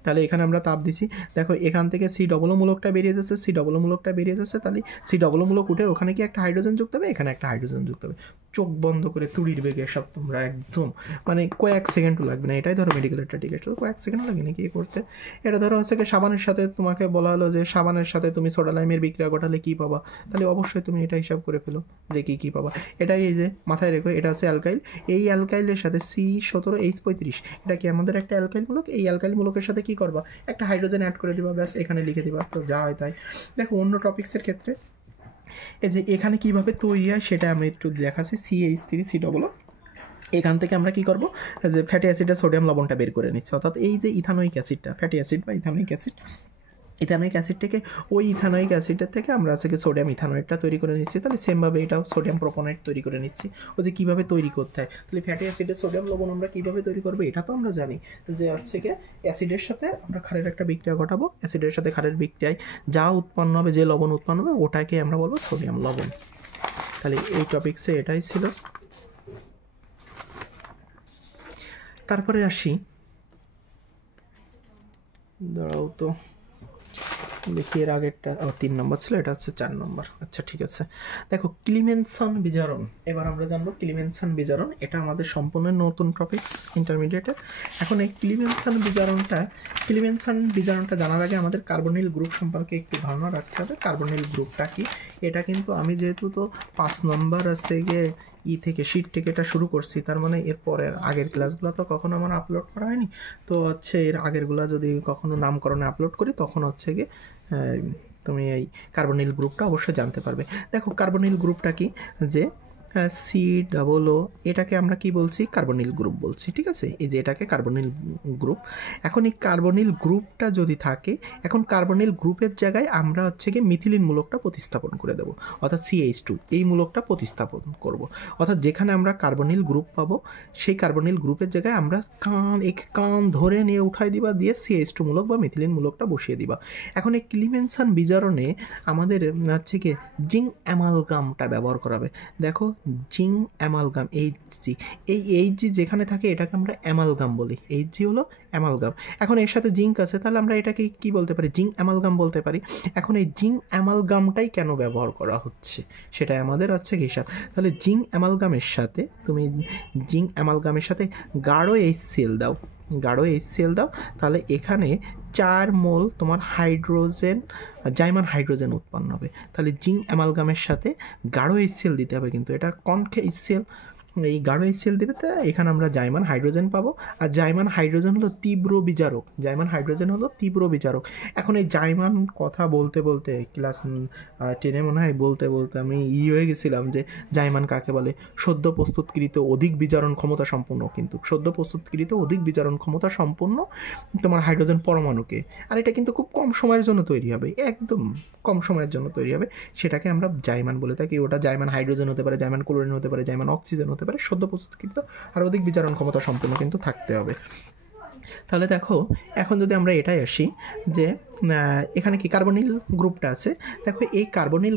তাহলে এখানে আমরা তাপ দিছি, দেখো এখান থেকে COO মূলকটা বেরিয়ে যাচ্ছে, COO মূলকটা বেরিয়ে যাচ্ছে, তাহলে COO মূলক উঠে ওখানে কি একটা হাইড্রোজেন যুক্ত হবে, এখানে একটা হাইড্রোজেন যুক্ত হবে। চোখ বন্ধ করে তুড়ির বেগে সব তোমরা একদম মানে কয়েক সেকেন্ডও লাগবে না, এটাই ধরো মেডিকেল একটা টিকেট, কয়েক সেকেন্ডও লাগে নাকি করতে। এটা ধরো হচ্ছে কি সাবানের সাথে তোমাকে বলা হলো যে সাবানের সাথে তুমি সোডা লাইমের বিক্রিয়া ঘটালে কী পাবা, তাহলে অবশ্যই তুমি এটা হিসাব করে ফেলো যে কী পাবা। এটাই এই যে মাথায় রেখো, এটা হচ্ছে অ্যালকাইল, এই অ্যালকাইলের সাথে C17H35, এটা কি আমাদের একটা অ্যালকাইল মূলক, এই অ্যালকাইল মূলকের সাথে কী করবা, একটা হাইড্রোজেন অ্যাড করে দিবা, ব্যাস এখানে লিখে দিবা, তো যা হয় তাই। দেখো অন্য টপিক্সের ক্ষেত্রে এই যে এখানে কীভাবে তৈরি হয় সেটা আমি একটু দেখাচ্ছি। CH3 COO, এখান থেকে আমরা কী করবো যে ফ্যাটি অ্যাসিডের সোডিয়াম লবণটা বের করে নিচ্ছি, অর্থাৎ এই যে ইথানোয়িক অ্যাসিডটা, ফ্যাটি অ্যাসিড বা ইথানোয়িক অ্যাসিড থেকে ওই ইথানোয়িক অ্যাসিডের থেকে আমরা আজকে সোডিয়াম ইথানোয়েটটা তৈরি করে নিচ্ছি। তাহলে সেমভাবে এটাও সোডিয়াম প্রোপোনেট তৈরি করে নিচ্ছি। ও যে কীভাবে তৈরি করতে হয়, তাহলে ফ্যাটি অ্যাসিডের সোডিয়াম লবণ আমরা কীভাবে তৈরি করবো এটা তো আমরা জানি যে হচ্ছে গিয়ে অ্যাসিডের সাথে আমরা ক্ষারের একটা বিক্রিয়া ঘটাবো, অ্যাসিডের সাথে ক্ষারের বিক্রিয়ায় যা উৎপন্ন হবে, যে লবণ উৎপন্ন হবে ওটাকে আমরা বলবো সোডিয়াম লবণ। তাহলে এই টপিক্সে এটাই ছিল। তারপরে আসি, দাঁড়াও তো দেখি এর আগেরটা 3 নম্বর ছিল, এটা হচ্ছে 4 নম্বর। আচ্ছা ঠিক আছে, দেখো ক্লিমেনসন বিজারণ, এবার আমরা জানবো ক্লিমেনসন বিজারণ, এটা আমাদের সম্পূর্ণ নতুন টপিক্স ইন্টারমিডিয়েটের। এখন এই ক্লিমেনসন বিজারণটা ক্লিমেনসন বিজারণটা জানার আগে আমাদের কার্বনিল গ্রুপ সম্পর্কে একটু ধারণা রাখতে হবে। কার্বনিল গ্রুপটা কি, এটা কিন্তু আমি যেহেতু তো 5 নম্বর আছে গিয়ে থেকে শিট থেকে এটা শুরু করছি, তার মানে এর পরের আগের ক্লাসগুলো তো কখনো আমার আপলোড করা হয়নি। তো হচ্ছে এর আগেরগুলো যদি কখনো নামকরণে আপলোড করি তখন হচ্ছে গিয়ে তুমি এই কার্বনিল গ্রুপটা অবশ্যই জানতে পারবে। দেখো কার্বনিল গ্রুপটা কি, যে COO এটাকে আমরা কি বলছি, কার্বনিল গ্রুপ বলছি, ঠিক আছে। এই যে এটাকে কার্বনিল গ্রুপ। এখন এই কার্বনিল গ্রুপটা যদি থাকে, এখন কার্বনিল গ্রুপের জায়গায় আমরা হচ্ছে কি মিথিলিন মূলকটা প্রতিস্থাপন করে দেবো, অর্থাৎ CH2 এই মূলকটা প্রতিস্থাপন করব। অর্থাৎ যেখানে আমরা কার্বনিল গ্রুপ পাবো সেই কার্বনিল গ্রুপের জায়গায় আমরা কান ধরে নিয়ে উঠাই দিবা, দিয়ে CH2 মূলক বা মিথিলিন মূলকটা বসিয়ে দিবা। এখন এই ক্লিমেনসন বিজারণে আমাদের হচ্ছে কি জিঙ্ক অ্যামালগামটা ব্যবহার করাবে। দেখো জিঙ্ক অ্যামালগাম, এইচজি যেখানে থাকে এটাকে আমরা অ্যামালগাম বলি, এইচজি হলো অ্যামালগাম। এখন এর সাথে জিঙ্ক আছে, তাহলে আমরা এটাকে কি বলতে পারি, জিঙ্ক অ্যামালগাম বলতে পারি। এখন এই জিঙ্ক অ্যামালগামটাই কেন ব্যবহার করা হচ্ছে সেটাই আমাদের হচ্ছে হিসাব। তাহলে জিঙ্ক অ্যামালগামের সাথে তুমি জিঙ্ক অ্যামালগামের সাথে গাঢ় HCl দাও, গাঢ় HCl দাও, তাহলে এখানে 4 মোল তোমার হাইড্রোজেন, জাইমান হাইড্রোজেন উৎপন্ন হবে। তাহলে জিঙ্ক অ্যামালগামের সাথে গাঢ় HCl দিতে হবে, কিন্তু এটা কনকে HCl, এই গাঢ় HCl দেবে, তো এখানে আমরা জাইমান হাইড্রোজেন পাবো। আর জাইমান হাইড্রোজেন হলো তীব্র বিজারক, জাইমান হাইড্রোজেন হলো তীব্র বিজারক। এখন এই জাইমান কথা বলতে বলতে ক্লাস 10 মনে হয় বলতে বলতে আমি হয়ে গেছিলাম যে জাইমান কাকে বলে, সদ্য প্রস্তুতকৃত অধিক বিজারণ ক্ষমতা সম্পন্ন, কিন্তু সদ্য প্রস্তুতকৃত অধিক বিজারণ ক্ষমতা সম্পন্ন তোমার হাইড্রোজেন পরমাণুকে। আর এটা কিন্তু খুব কম সময়ের জন্য তৈরি হবে, একদম কম সময়ের জন্য তৈরি হবে, সেটাকে আমরা জাইমান বলে থাকি। ওটা জাইমান হাইড্রোজেন হতে পারে, জাইমান ক্লোরিন হতে পারে, জাইমান অক্সিজেন হতে পারে, সদ্য প্রস্তুতকৃত আর অধিক বিজারণ ক্ষমতা সম্পন্ন কিন্তু থাকতে হবে। তাহলে দেখো এখন যদি আমরা এটাই আসি যে এখানে কি কার্বনিল গ্রুপটা আছে, দেখো এই কার্বনিল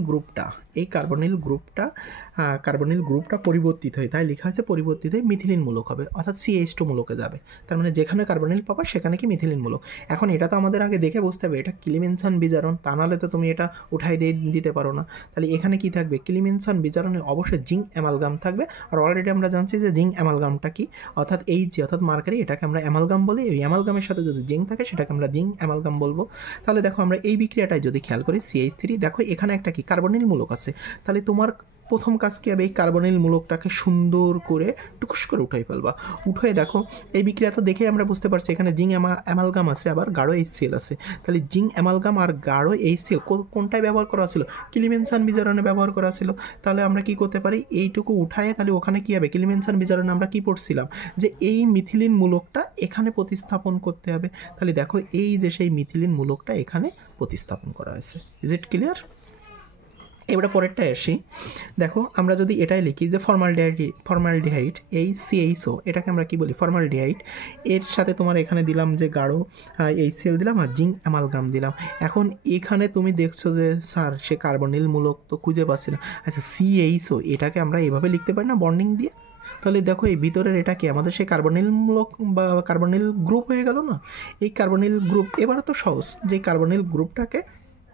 গ্রুপটা পরিবর্তিত হয়, তাই লেখা আছে পরিবর্তিত হয়ে মিথিলিন মূলক হবে, অর্থাৎ CH2 মূলকে যাবে। তার মানে যেখানে কার্বনিল পাবা সেখানে কি মিথিলিন মূলক। এখন এটা তো আমাদের আগে দেখে বুঝতে হবে এটা ক্লিমেনসন বিজারণ, তা নাহলে তো তুমি এটা উঠাই দিতে পারো না। তাহলে এখানে কি থাকবে, ক্লিমেনসন বিজারণে অবশ্যই জিঙ্ক অ্যামালগাম থাকবে। আর অলরেডি আমরা জানছি যে জিঙ্ক অ্যামালগামটা কি, অর্থাৎ এইচজি অর্থাৎ মার্কারি, এটাকে আমরা অ্যামালগাম বলি। এই অ্যামালগামের সাথে যদি জিঙ্ক থাকে সেটাকে আমরা জিঙ্ক অ্যামালগাম বলবো। তাহলে দেখো আমরা এই বিক্রিয়াটাই যদি খেয়াল করি CH3, দেখো এখানে একটা কি কার্বনিল মূলক আছে। তাহলে তোমার প্রথম কাজ কি হবে, এই কার্বনিল মূলকটাকে সুন্দর করে টুকুস করে উঠাই ফেলবা। উঠে দেখো এই বিক্রিয়া তো দেখে আমরা বুঝতে পারছি এখানে জিঙ্ক অ্যামালগাম আছে, আবার গাঢ় HCl আছে। তাহলে জিঙ্ক অ্যামালগাম আর গাঢ় HCl কোনটায় ব্যবহার করা ছিল, ক্লিমেনসন বিজারণে ব্যবহার করা ছিল। তাহলে আমরা কি করতে পারি, এইটুকু উঠায়, তাহলে ওখানে কি হবে, ক্লিমেনসন বিজারণে আমরা কি পড়ছিলাম যে এই মিথিলিন মূলকটা এখানে প্রতিস্থাপন করতে হবে। তাহলে দেখো এই যে সেই মিথিলিন মূলকটা এখানে প্রতিস্থাপন করা হয়েছে। Is it clear? এবারে পরেরটায় আসি। দেখো আমরা যদি এটাই লিখি যে ফর্মালডিহাইড এই CHO, এটাকে আমরা কি বলি, ফর্মালডিহাইড। এর সাথে তোমার এখানে দিলাম যে গাঢ় HCl দিলাম আর জিঙ্ক অ্যামালগাম দিলাম। এখন এখানে তুমি দেখছো যে স্যার সে কার্বনিল মূলক তো খুঁজে পাচ্ছি না। আচ্ছা CHO এটাকে আমরা এভাবে লিখতে পারি না বন্ডিং দিয়ে। তাহলে দেখো এই ভিতরের এটা কি আমাদের সেই কার্বনিল মূলক বা কার্বনিল গ্রুপ হয়ে গেল না। এই কার্বনিল গ্রুপ এবারে তো সহজ, যে কার্বনিল গ্রুপটাকে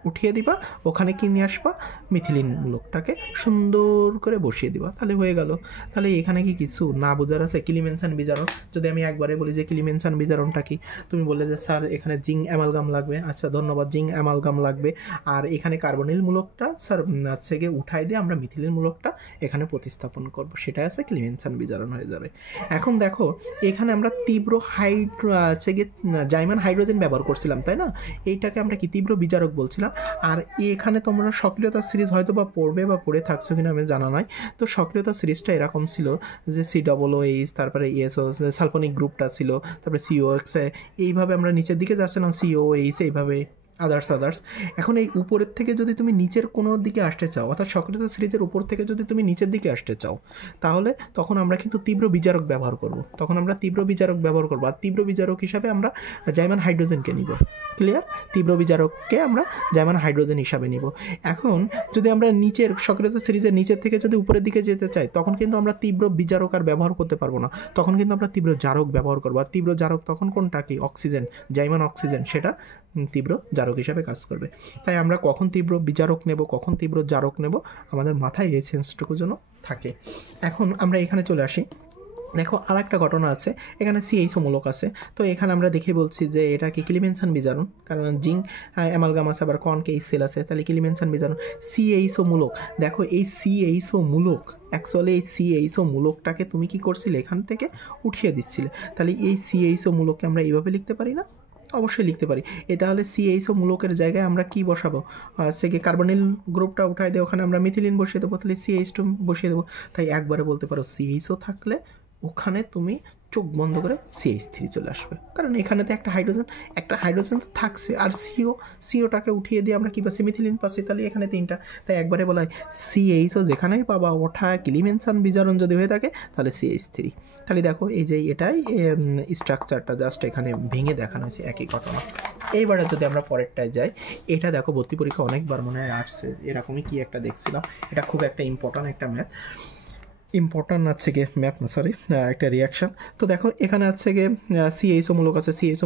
উঠিয়ে দিবা, ওখানে কি নিয়ে আসবা, মিথিলিন মূলকটাকে সুন্দর করে বসিয়ে দিবা, তাহলে হয়ে গেল। তাহলে এখানে কি কিছু না বোঝার আছে, ক্লিমেনসন বিজারণ যদি আমি একবারে বলি যে ক্লিমেনসন বিজারণটা কি, তুমি বললে যে স্যার এখানে জিঙ্ক অ্যামালগাম লাগবে। আচ্ছা ধন্যবাদ, জিঙ্ক অ্যামালগাম লাগবে। আর এখানে কার্বনিল মূলকটা স্যার হচ্ছে গিয়ে উঠাই দিয়ে আমরা মিথিলিন মূলকটা এখানে প্রতিস্থাপন করব, সেটাই আছে ক্লিমেনসন বিজারণ হয়ে যাবে। এখন দেখো এখানে আমরা তীব্র হচ্ছে গিয়ে জাইমান হাইড্রোজেন ব্যবহার করছিলাম, তাই না? এইটাকে আমরা কি তীব্র বিজারক বলছিলাম। আর এখানে তোমরা সক্রিয়তা সিরিজ হয়তো বা পড়বে বা পড়ে থাকছো কিনা আমি জানা নাই। তো সক্রিয়তা সিরিজটা এরকম ছিল যে COOH, তারপরে ESO সালফোনিক গ্রুপটা ছিল, তারপরে COX, এইভাবে আমরা নিচের দিকে যাচ্ছিলাম, COH এইভাবে আদার্স। এখন এই উপরের থেকে যদি তুমি নিচের কোনো দিকে আসতে চাও, অর্থাৎ সক্রিয়তা সিরিজের উপর থেকে যদি তুমি নিচের দিকে আসতে চাও, তাহলে তখন আমরা কিন্তু তীব্র বিজারক ব্যবহার করব। আর তীব্র বিজারক হিসাবে আমরা জাইমান হাইড্রোজেনকে নিব। ক্লিয়ার? তীব্র বিজারককে আমরা জাইমান হাইড্রোজেন হিসাবে নিব। এখন যদি আমরা নিচের সক্রিয়তা সিরিজের নিচের থেকে যদি উপরের দিকে যেতে চাই, তখন কিন্তু আমরা তীব্র বিজারক আর ব্যবহার করতে পারবো না, তখন কিন্তু আমরা তীব্র জারক ব্যবহার করবো। আর তীব্র জারক তখন কোনটা কি, অক্সিজেন, জাইমান অক্সিজেন, সেটা তীব্র জারক হিসাবে কাজ করবে। তাই আমরা কখন তীব্র বিজারক নেব, কখন তীব্র জারক নেব, আমাদের মাথায় এই সেন্সটুকু যেন থাকে। এখন আমরা এখানে চলে আসি দেখো আর একটা ঘটনা আছে, এখানে সিএইচও মূলক আছে। তো এখানে আমরা দেখে বলছি যে এটা কি কিলিমেনসান বিজারণ, কারণ জিঙ্ক অ্যামালগাম আছে, আবার কনকেই সেল আছে, তাহলে কিলিমেনসান বিজারণ সিএইচও মূলক। দেখো এই সিএইচও মূলক, অ্যাকচুয়ালি এই সিএইচও মূলকটাকে তুমি কি করছিলে, এখান থেকে উঠিয়ে দিচ্ছিলে। তাহলে এই সিএইচও মূলককে আমরা এইভাবে লিখতে পারি না? অবশ্যই লিখতে পারি। তাহলে সিএইচও মূলকের জায়গায় আমরা কি বসাবো, সে কি কার্বনিল গ্রুপটা উঠাই দিয়ে ওখানে আমরা মিথিলিন বসিয়ে দেবো, তাহলে সিএইচ2 বসিয়ে দেবো। তাই একবারে বলতে পারো সিএইচও থাকলে ওখানে তুমি চোখ বন্ধ করে সিএইচ3 চলে আসবে, কারণ এখানেতে একটা হাইড্রোজেন তো থাকছে, আর সিওটাকে উঠিয়ে দিয়ে আমরা কী পাচ্ছি, মিথিলিন পাচ্ছি, তাহলে এখানে 3টা। তাই একবারে বলা হয় সিএইচও যেখানেই পাবা ওঠা কিলিমেনসান বিজারণ যদি হয়ে থাকে তাহলে সিএইচ3। তাহলে দেখো এই যে এটাই স্ট্রাকচারটা জাস্ট এখানে ভেঙে দেখানো হয়েছে, একই ঘটনা। এইবারে যদি আমরা পরেরটায় যাই, এটা দেখো ভর্তি পরীক্ষা অনেকবার মনে হয় আসছে, এরকমই কি একটা দেখছিলাম, এটা খুব একটা ইম্পর্ট্যান্ট একটা ইম্পর্ট্যান্ট আছে গিয়ে ম্যাথ না, সরি, একটা রিয়াকশান। তো দেখো এখানে আছে গিয়ে সিএইচও মূলক আছে, সিএইচও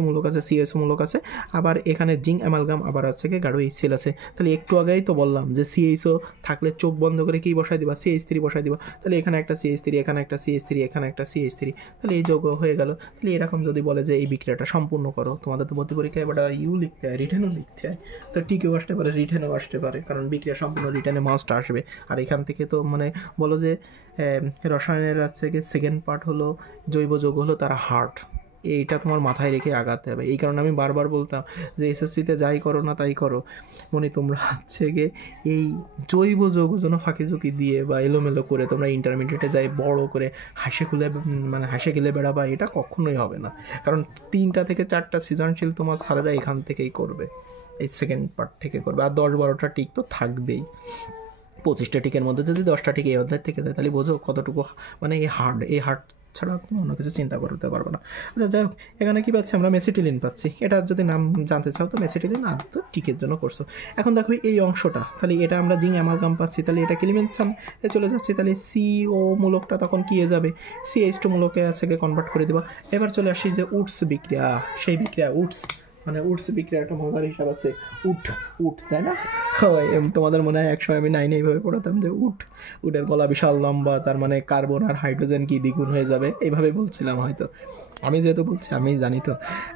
মূলক আছে, আবার এখানে জিঙ্ক অ্যামালগাম, আবার আছে গিয়ে গাঢ় HCl আছে। তাহলে একটু আগেই তো বললাম যে সিএইচও থাকলে চোখ বন্ধ করে কি বসাই দিবা, সিএইচ3 বসাই দিবা। তাহলে এখানে একটা সিএইচ3, এখানে একটা সিএইচ3, এখানে একটা সিএইচ3, তাহলে এই যোগ হয়ে গেল। তাহলে এরকম যদি বলে যে এই বিক্রিয়াটা সম্পূর্ণ করো, তোমাদের তো ভর্তি পরীক্ষায় এবার লিখতে হয়, রিটেনও লিখতে হয়। তো টিকেও আসতে পারে, রিটেনও আসতে পারে, কারণ বিক্রিয়া সম্পূর্ণ রিটেনে মাস্ট আসবে। আর এখান থেকে তো মানে বলো যে রসায়নের আছে কি সেকেন্ড পার্ট হলো জৈব যৌগ হলো তারা হার্ড, এইটা তোমার মাথায় রেখে আগাতে হবে। এই কারণে আমি বারবার বলতাম যে এসএসসিতে যাই করো না তাই করো, মনে তোমরা হচ্ছে গিয়ে এই জৈব যৌগ যেন ফাঁকি ঝুঁকি দিয়ে বা এলোমেলো করে তোমরা ইন্টারমিডিয়েটে যাই বড় করে হাসে খেলে বেড়াবা, এটা কখনোই হবে না। কারণ 3টা থেকে 4টা সৃজনশীল তোমার স্যারেরা এখান থেকেই করবে, এই সেকেন্ড পার্ট থেকে করবে, আর 10-12টা টিক তো থাকবেই। 25টা টিকের মধ্যে যদি 10টা টিক এই অধ্যায় থেকে দেয়, তাহলে বোঝো কতটুকু মানে এই হার্ড ছাড়া তুমি অন্য কিছু চিন্তা করতে পারবে না। আচ্ছা যাই হোক, এখানে কী পাচ্ছি আমরা, মেসিটিলিন পাচ্ছি। এটা যদি নাম জানতে চাও তো মেসিটিলিন আর তো টিকের জন্য করছো। এখন দেখো এই অংশটা, তাহলে এটা আমরা জিঙ্ক অ্যামালগাম পাচ্ছি, তাহলে এটা কিলিমেনসান এ চলে যাচ্ছে, তাহলে সিও মূলকটা তখন কী হয়ে যাবে, সিএইচ2 মূলকে আছে কনভার্ট করে দেবা। এবার চলে আসি যে উডস বিক্রিয়া, সেই বিক্রিয়া উডস বিক্রিয়া একটা মজার হিসাব আছে, উট তাই না? তোমাদের মনে হয় একসময় আমি 9-এ এইভাবে পড়াতাম যে উটের গলা বিশাল লম্বা, তার মানে কার্বন আর হাইড্রোজেন কি দ্বিগুণ হয়ে যাবে, এইভাবে বলছিলাম হয়তো। আমি যেহেতু বলছি আমি জানি। তো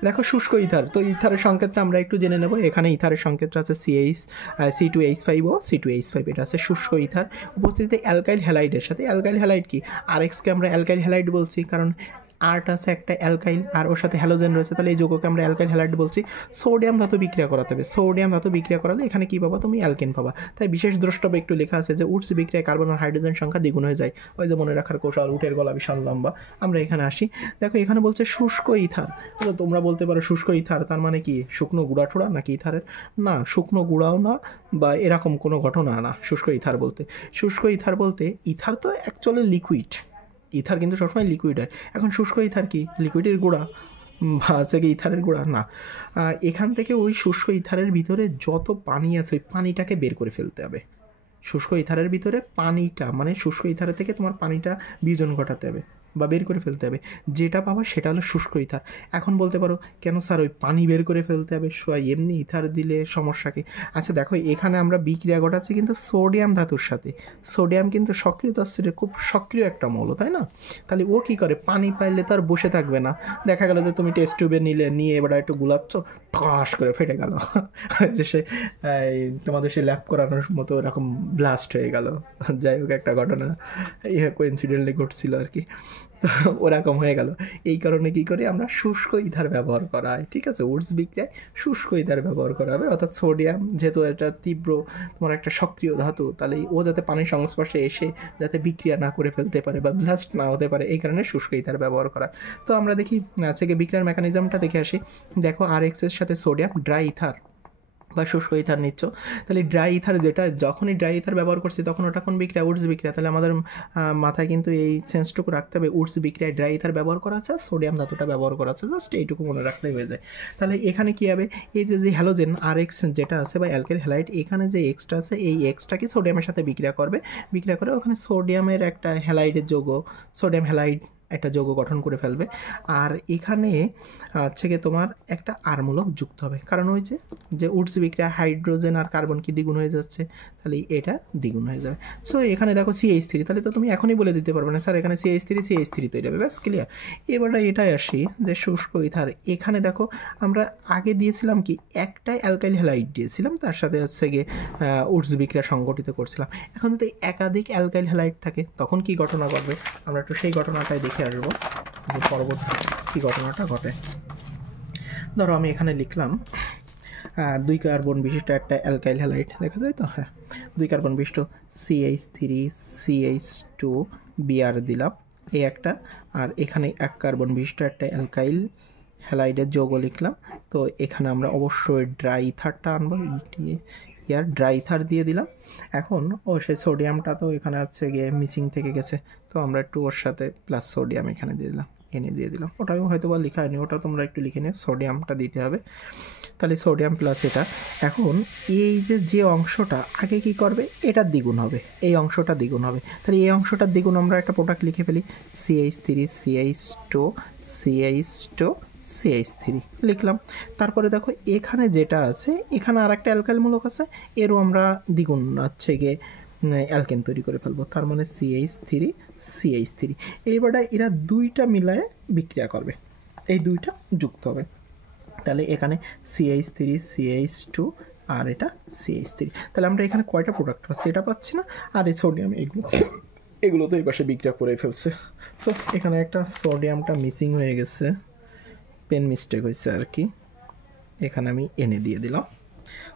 দেখো শুষ্ক ইথার, তো ইথারের সংকেতটা আমরা একটু জেনে নেব। এখানে ইথারের সংকেতটা আছে C2H5 ও C2H5, এটা আছে শুষ্ক ইথার। উপস্থিত অ্যালকাইল হ্যালাইডের সাথে, অ্যালকাইল হ্যালাইড কি, RX-কে আমরা অ্যালকাইল হ্যালাইড বলছি, কারণ আর্ট আছে একটা অ্যালকাইল আর ওর সাথে হ্যালোজেন রয়েছে, তাহলে এই যৌগকে আমরা অ্যালকাইল হ্যালাইড বলছি। সোডিয়াম ধাতু বিক্রিয়া করাতে হবে, সোডিয়াম ধাতু বিক্রিয়া করালে এখানে কী পাবা, তুমি অ্যালকেন পাবা। তাই বিশেষ দ্রষ্টব্য একটু লেখা আছে যে উডস বিক্রিয়ায় কার্বন আর হাইড্রোজেন সংখ্যা দ্বিগুণ হয়ে যায়। ওই যে মনে রাখার কৌশল, উটের গলা বিশাল লম্বা। আমরা এখানে আসি, দেখো এখানে বলছে শুষ্ক ইথার। তো তোমরা বলতে পারো শুষ্ক ইথার তার মানে কি শুকনো গুঁড়া ঠোড়া নাকি ইথারের? না, শুকনো গুঁড়াও না বা এরকম কোনো ঘটনা না। শুষ্ক ইথার বলতে ইথার তো অ্যাকচুয়ালি লিকুইড, ইথার কিন্তু সবসময় লিকুইড হয়। এখন শুষ্ক ইথার কি লিকুইডের গুঁড়া বা আছে কি ইথারের গুঁড়া? না, এখান থেকে ওই শুষ্ক ইথারের ভিতরে যত পানি আছে ওই পানিটাকে বের করে ফেলতে হবে। শুষ্ক ইথারের ভিতরে পানিটা মানে শুষ্ক ইথারের থেকে তোমার পানিটা বিয়োজন ঘটাতে হবে বা বের করে ফেলতে হবে, যেটা পাবা সেটা হলো শুষ্ক ইথার। এখন বলতে পারো কেন স্যার ওই পানি বের করে ফেলতে হবে, এমনি ইথার দিলে সমস্যা কি? আচ্ছা দেখো এখানে আমরা বিক্রিয়া ঘটাচ্ছি কিন্তু সোডিয়াম ধাতুর সাথে, সোডিয়াম কিন্তু সক্রিয়তা খুব সক্রিয় একটা মৌল, তাই না? তাহলে ও কী করে, পানি পাইলে তো আর বসে থাকবে না। দেখা গেল যে তুমি টেস্ট টিউবে নিয়ে এবার একটু গুলাচ্ছ, ঠাস করে ফেটে গেল, যে সে তোমাদের সে ল্যাব করানোর মতো এরকম ব্লাস্ট হয়ে গেল। যাই হোক একটা ঘটনা কোইন্সিডেন্টলি ঘটছিল আর কি, ওরকম হয়ে গেল। এই কারণে কী করি আমরা, শুষ্ক ইথার ব্যবহার করা হয়। ঠিক আছে, উডস বিক্রিয়ায় শুষ্ক ইথার ব্যবহার করা হবে, অর্থাৎ সোডিয়াম যেহেতু এটা তীব্র তোমার একটা সক্রিয় ধাতু, তাহলে ও যাতে পানির সংস্পর্শে এসে যাতে বিক্রিয়া না করে ফেলতে পারে বা ব্লাস্ট না হতে পারে, এই কারণে শুষ্ক ইথার ব্যবহার করা। তো আমরা দেখি আজকে বিক্রিয়ার মেকানিজমটা দেখে আসি। দেখো RX-এর সাথে সোডিয়াম ড্রাই ইথার বা শুষ্ক ইথার নিচ্ছ, তাহলে ড্রাই ইথার যেটা যখনই ড্রাই ইথার ব্যবহার করছি তখন ওটা কোন বিক্রিয়া, উডস বিক্রিয়া। তাহলে আমাদের মাথায় কিন্তু এই সেন্সটুকু রাখতে হবে, উডস বিক্রিয়ায় ড্রাই ইথার ব্যবহার করা আছে, সোডিয়াম ধাতুটা ব্যবহার করা আছে, জাস্ট এইটুকু মনে রাখলেই হয়ে যায়। তাহলে এখানে কী হবে, এই যে হ্যালোজেন RX যেটা আছে বা অ্যালকাইল হ্যালাইড, এখানে যে এক্সটা আছে এই এক্সটাকে সোডিয়ামের সাথে বিক্রিয়া করে ওখানে সোডিয়ামের একটা হ্যালাইডের যৌগ সোডিয়াম হ্যালাইড একটা যৌগ গঠন করে ফেলবে। আর এখানে হচ্ছে গিয়ে তোমার একটা আর মূলক যুক্ত হবে, কারণ ওই যে উডস বিক্রিয়া হাইড্রোজেন আর কার্বন কি দ্বিগুণ হয়ে যাচ্ছে, তাহলে এটা দ্বিগুণ হয়ে যাবে। সো এখানে দেখো CH3, তাহলে তো তুমি এখনই বলে দিতে পারবে না স্যার এখানে CH3 তৈরি হবে, ব্যাস ক্লিয়ার। এবারে এটাই আসি যে শুষ্ক ইথার। এখানে দেখো আমরা আগে দিয়েছিলাম কি একটাই অ্যালকাইল হ্যালাইড দিয়েছিলাম, তার সাথে হচ্ছে গিয়ে উডস বিক্রিয়া সংগঠিত করছিলাম। এখন যদি একাধিক অ্যালকাইল হ্যালাইড থাকে তখন কি ঘটনা ঘটবে, আমরা একটু সেই ঘটনাটাই দেখে আসবো যে পরবর্তী কী ঘটনাটা ঘটে। ধরো আমি এখানে লিখলাম 2 কার্বন বিশিষ্ট একটা অ্যালকাইল হ্যালাইড, দেখা যায় তো, হ্যাঁ 2 কার্বন বিশিষ্ট CH3CH2 Br দিলাম এই একটা, আর এখানে 1 কার্বন বিশিষ্ট একটা অ্যালকাইল হ্যালাইডের যৌগ লিখলাম। তো এখানে আমরা অবশ্যই ড্রাই ইথারটা আনবো, ইয়ার ড্রাই ইথার দিয়ে দিলাম। এখন সেই সোডিয়ামটা তো এখানে হচ্ছে গিয়ে মিসিং থেকে গেছে, তো আমরা একটু ওর সাথে প্লাস সোডিয়াম এখানে দিয়ে দিলাম, এনে দিয়ে দিলাম। ওটাও হয়তো বা লেখা হয়নি, ওটা তোমরা একটু লিখে নিও, সোডিয়ামটা দিতে হবে। তাহলে সোডিয়াম প্লাস এটা। এখন এই যে অংশটা আগে কি করবে, এটার দ্বিগুণ হবে, এই অংশটা দ্বিগুণ হবে। তাহলে এই অংশটার দ্বিগুণ আমরা একটা প্রোডাক্ট লিখে ফেলি, CH3 লিখলাম। তারপরে দেখো এখানে যেটা আছে, এখানে আর একটা অ্যালকাইল মূলক আছে, এরও আমরা দ্বিগুণ হচ্ছে গিয়ে অ্যালকেন তৈরি করে ফেলবো, তার মানে CH3। এইবারে এরা দুইটা মিলায়ে বিক্রিয়া করবে, এই দুইটা যুক্ত হবে। তাহলে এখানে CH3CH2 আর এটা CH3। তাহলে আমরা এখানে কয়টা প্রোডাক্ট পাচ্ছি, এটা পাচ্ছি না, আর এই সোডিয়াম এগুলো তো এই পাশে বিক্রিয়া করে ফেলছে। সো এখানে একটা সোডিয়ামটা মিসিং হয়ে গেছে, পেন মিস্টেক হয়েছে আর কি, এখানে আমি এনে দিয়ে দিলাম।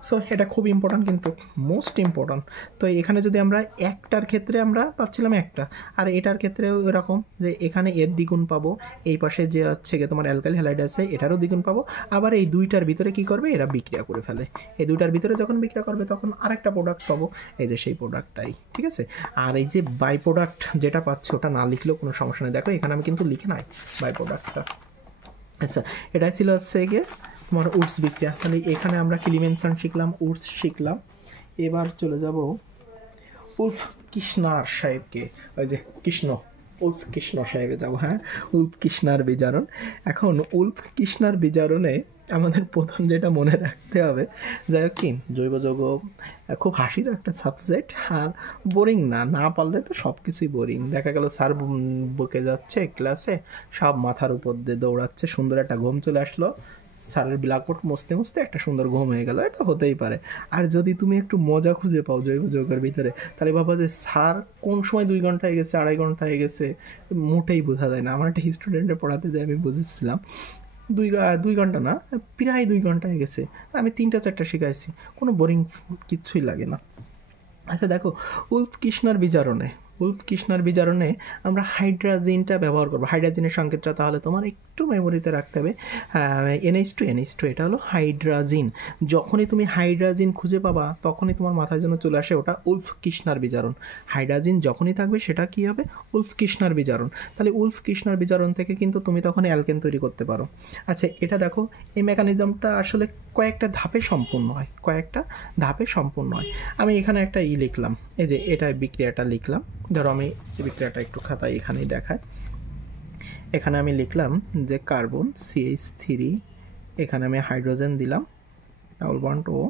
সো এটা খুব ইম্পর্ট্যান্ট, কিন্তু মোস্ট ইম্পর্ট্যান্ট। তো এখানে যদি আমরা একটার ক্ষেত্রে আমরা পাচ্ছিলাম একটা, আর এটার ক্ষেত্রে এরকম যে এখানে এর দ্বিগুণ পাবো, এই পাশে যে হচ্ছে গিয়ে তোমার অ্যালকাইল হ্যালাইড আছে এটারও দ্বিগুণ পাবো। আবার এই দুইটার ভিতরে কি করবে, এরা বিক্রিয়া করে ফেলে, এই দুইটার ভিতরে যখন বিক্রিয়া করবে তখন আরেকটা প্রোডাক্ট পাবো, এই যে সেই প্রোডাক্টটাই, ঠিক আছে। আর এই যে বাই প্রোডাক্ট যেটা পাচ্ছে ওটা না লিখলেও কোনো সমস্যা নেই, দেখো এখানে আমি কিন্তু লিখে নাই বাই প্রোডাক্টটা। আচ্ছা, এটাই ছিল হচ্ছে গিয়ে তোমার উডস বিক্রিয়া। তাহলে এখানে আমরা কিলিমেনশন শিখলাম, উডস শিখলাম। এবার চলে যাব উলফ কৃষ্ণার সাহেবকে, ওই যে উলফ কৃষ্ণ সাহেবে যাবো। হ্যাঁ, উলফ কৃষ্ণার বিজারণ। এখন উলফ কৃষ্ণার বিজারণে আমাদের প্রথম যেটা মনে রাখতে হবে, যাই হোক কি জৈব যৌগ খুব হাসির একটা সাবজেক্ট, আর বোরিং না পারলে তো সব কিছুই বোরিং। দেখা গেল স্যার বকে যাচ্ছে ক্লাসে, সব মাথার উপর দিয়ে দৌড়াচ্ছে, সুন্দর একটা ঘুম চলে আসলো, স্যারের ব্ল্যাকবোর্ড মুছতে একটা সুন্দর ঘুম হয়ে গেল, এটা হতেই পারে। আর যদি তুমি একটু মজা খুঁজে পাও জৈব যৌগের ভিতরে, তাহলে ভাবো যে স্যার কোন সময় 2 ঘন্টা হয়ে গেছে, 2.5 ঘন্টা হয়ে গেছে, মোটেই বোঝা যায় না। আমার একটা স্টুডেন্টে পড়াতে যায়, আমি বুঝেছিলাম 2 ঘন্টা না, প্রায় 2 ঘন্টা হয়ে গেছে, আমি 3টা-4টা শিখাইছি, কোনো বোরিং কিচ্ছুই লাগে না। আচ্ছা দেখো, উলফ কৃষ্ণার বিজারণে আমরা হাইড্রাজিনটা ব্যবহার করবো। হাইড্রাজিনের সংকেতটা তাহলে তোমার একটু মেমোরিতে রাখতে হবে, NH2, এটা হলো হাইড্রাজিন। যখনই তুমি হাইড্রাজিন খুঁজে পাবা তখনই তোমার মাথায় যেন চলে আসে ওটা উলফ কৃষ্ণার বিজারণ। হাইড্রাজিন যখনই থাকবে সেটা কী হবে, উলফ কৃষ্ণার বিজারণ। তাহলে উলফ কৃষ্ণার বিজারণ থেকে কিন্তু তুমি তখন অ্যালকেন তৈরি করতে পারো। আচ্ছা, এটা দেখো এই মেকানিজমটা আসলে কয়েকটা ধাপে সম্পূর্ণ হয়, আমি এখানে একটা লিখলাম, এই যে এটা বিক্রিয়াটা লিখলাম। ধরো আমি এই বিক্রিয়াটা একটু খাতায় এখানেই দেখাই। এখানে আমি লিখলাম যে কার্বন CH3, এখানে আমি হাইড্রোজেন দিলাম ডাবল বন্ড ও,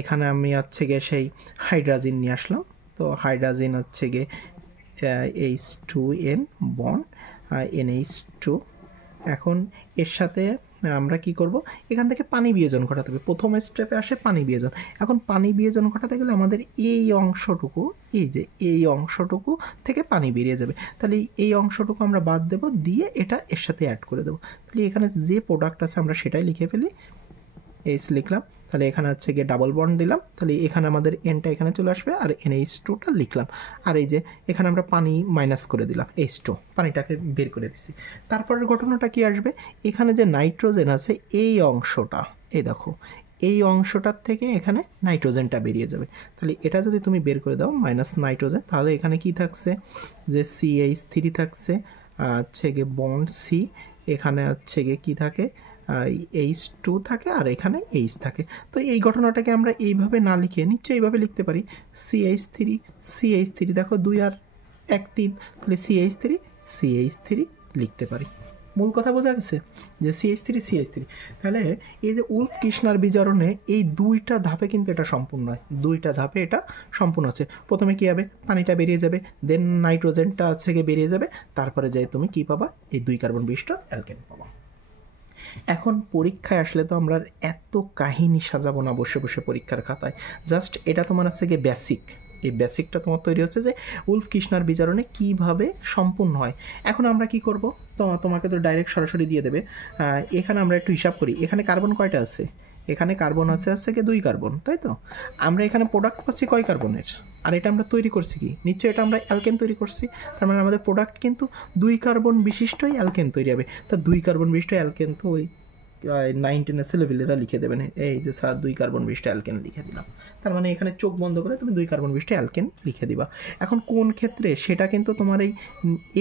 এখানে আমি হচ্ছে গিয়ে সেই হাইড্রাজিন নিয়ে আসলাম। তো হাইড্রাজিন হচ্ছে গিয়ে H2N বন্ড NH2। এখন এর সাথে আমরা কি করব, এখান থেকে পানি বিয়োজন ঘটাতে হবে। প্রথম স্টেপে আসে পানি বিয়োজন। এখন পানি বিয়োজন ঘটাতে গেলে আমাদের এই অংশটুকু, এই অংশটুকু থেকে পানি বেরিয়ে যাবে। তাহলে এই অংশটুকু আমরা বাদ দেব, দিয়ে এটা এর সাথে অ্যাড করে দেবো। তাহলে এখানে যে প্রোডাক্ট আছে আমরা সেটাই লিখে ফেলি, এইচ লিখলাম। তাহলে এখানে হচ্ছে গিয়ে ডাবল বন্ড দিলাম, তাহলে এখানে আমাদের এনটা এখানে চলে আসবে, আর NH2টা লিখলাম। আর এই যে এখানে আমরা পানি মাইনাস করে দিলাম, H2, পানিটাকে বের করে দিচ্ছি। তারপরের ঘটনাটা কি আসবে, এখানে যে নাইট্রোজেন আছে এই অংশটা, এই দেখো এই অংশটার থেকে এখানে নাইট্রোজেনটা বেরিয়ে যাবে। তাহলে এটা যদি তুমি বের করে দাও মাইনাস নাইট্রোজেন, তাহলে এখানে কি থাকছে, যে CH3 থাকছে, হচ্ছে গিয়ে বন্ড C, এখানে হচ্ছে গিয়ে কী থাকে, H2 থাকে, আর এখানে H থাকে। তো এই ঘটনাটাকে আমরা এইভাবে না লিখে নিশ্চয়ই এইভাবে লিখতে পারি, CH3, দেখো 2 আর 1 3, তাহলে CH3 লিখতে পারি। মূল কথা বোঝা গেছে যে CH3 তাহলে এই যে উলফ কৃষ্ণার বিজারণে এই দুইটা ধাপে কিন্তু এটা সম্পূর্ণ হয়, দুইটা ধাপে এটা সম্পূর্ণ হচ্ছে। প্রথমে কী হবে, পানিটা বেরিয়ে যাবে, দেন নাইট্রোজেনটা থেকে বেরিয়ে যাবে, তারপরে যাই তুমি কী পাবা, এই 2 কার্বন বিশিষ্ট অ্যালকেন পাবা। এখন পরীক্ষায় আসলে তো আমরা এত কাহিনী সাজাবো না বসে বসে পরীক্ষার খাতায়, জাস্ট এটা তোমার গিয়ে বেসিক, এই বেসিকটা তোমার তৈরি হচ্ছে যে উলফ কৃষ্ণার বিজারণে কীভাবে সম্পূর্ণ হয়। এখন আমরা কি করব, তো তোমাকে তো ডাইরেক্ট সরাসরি দিয়ে দেবে। এখানে আমরা একটু হিসাব করি, এখানে কার্বন কয়টা আছে, এখানে কার্বন আছে কি 2 কার্বন, তাই তো। আমরা এখানে প্রোডাক্ট পাচ্ছি কয় কার্বনের, আর এটা আমরা তৈরি করছি কি, নিশ্চয়ই এটা আমরা অ্যালকেন তৈরি করছি, তার মানে আমাদের প্রোডাক্ট কিন্তু 2 কার্বন বিশিষ্টই অ্যালকেন তৈরি হবে। তা 2 কার্বন বিশিষ্ট অ্যালকেন তো ওই 9-10 ছেলেপিলেরা লিখে দেবেন, এই যে স্যার 2 কার্বন বিশিষ্ট অ্যালকেন লিখে দিলাম। তার মানে এখানে চোখ বন্ধ করে তুমি 2 কার্বন বিশিষ্ট অ্যালকেন লিখে দিবা। এখন কোন ক্ষেত্রে সেটা কিন্তু তোমার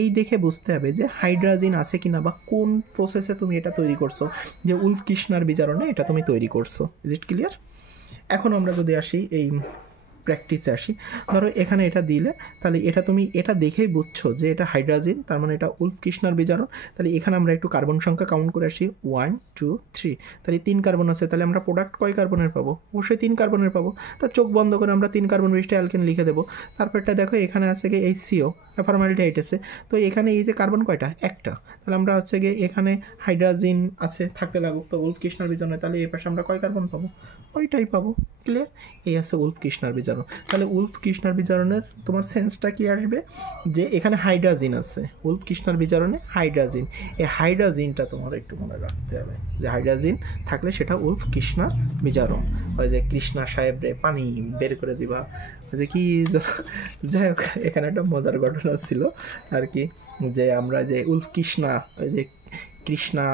এই দেখে বুঝতে হবে যে হাইড্রাজিন আছে কিনা, বা কোন প্রসেসে তুমি এটা তৈরি করছো, যে উলফ কৃষ্ণার বিজারণে এটা তুমি তৈরি করছো। Is it clear? এখন আমরা যদি আসি এই প্র্যাকটিসে আসি, ধরো এখানে এটা দিলে, তাহলে এটা তুমি এটা দেখেই বুঝছো যে এটা হাইড্রাজিন, তার মানে এটা উলফ কৃষ্ণার বিজারণ। তাহলে এখানে আমরা একটু কার্বন সংখ্যা কাউন্ট করে আসি, 1 2 3, তাহলে 3 কার্বন আছে, তাহলে আমরা প্রোডাক্ট কয় কার্বনের পাবো, অবশ্যই 3 কার্বনের পাবো। তা চোখ বন্ধ করে আমরা 3 কার্বন বিশিষ্ট অ্যালকেন লিখে দেবো। তারপরটা দেখো এখানে আছে গিয়ে এই CO ফর্মালিডিহাইড আছে, তো এখানে এই যে কার্বন কয়টা, একটা, তাহলে আমরা গিয়ে এখানে হাইড্রাজিন আছে থাকতে লাগুক, তো উলফ কৃষ্ণার বিজারণে তাহলে এর পাশে আমরা কয় কার্বন পাবো, ওইটাই পাবো। ক্লিয়ার? এই আছে উলফ কৃষ্ণার বিজারণ। তাহলে উলফ কৃষ্ণার বিজারণের তোমার সেন্সটা কি আসবে, যে এখানে হাইড্রাজিন আছে, উলফ কৃষ্ণার বিজারণে হাইড্রাজিন, এই হাইড্রাজিনটা তোমার একটু মনে রাখতে হবে, যে হাইড্রাজিন থাকলে সেটা উলফ কৃষ্ণার বিজারণ। ওই যে কৃষ্ণা সাহেবরে পানি বের করে দিবা, যে কি, যাই হোক এখানে একটা মজার ঘটনা ছিল আর কি, যে আমরা যে উলফ কৃষ্ণা, ওই যে কৃষ্ণা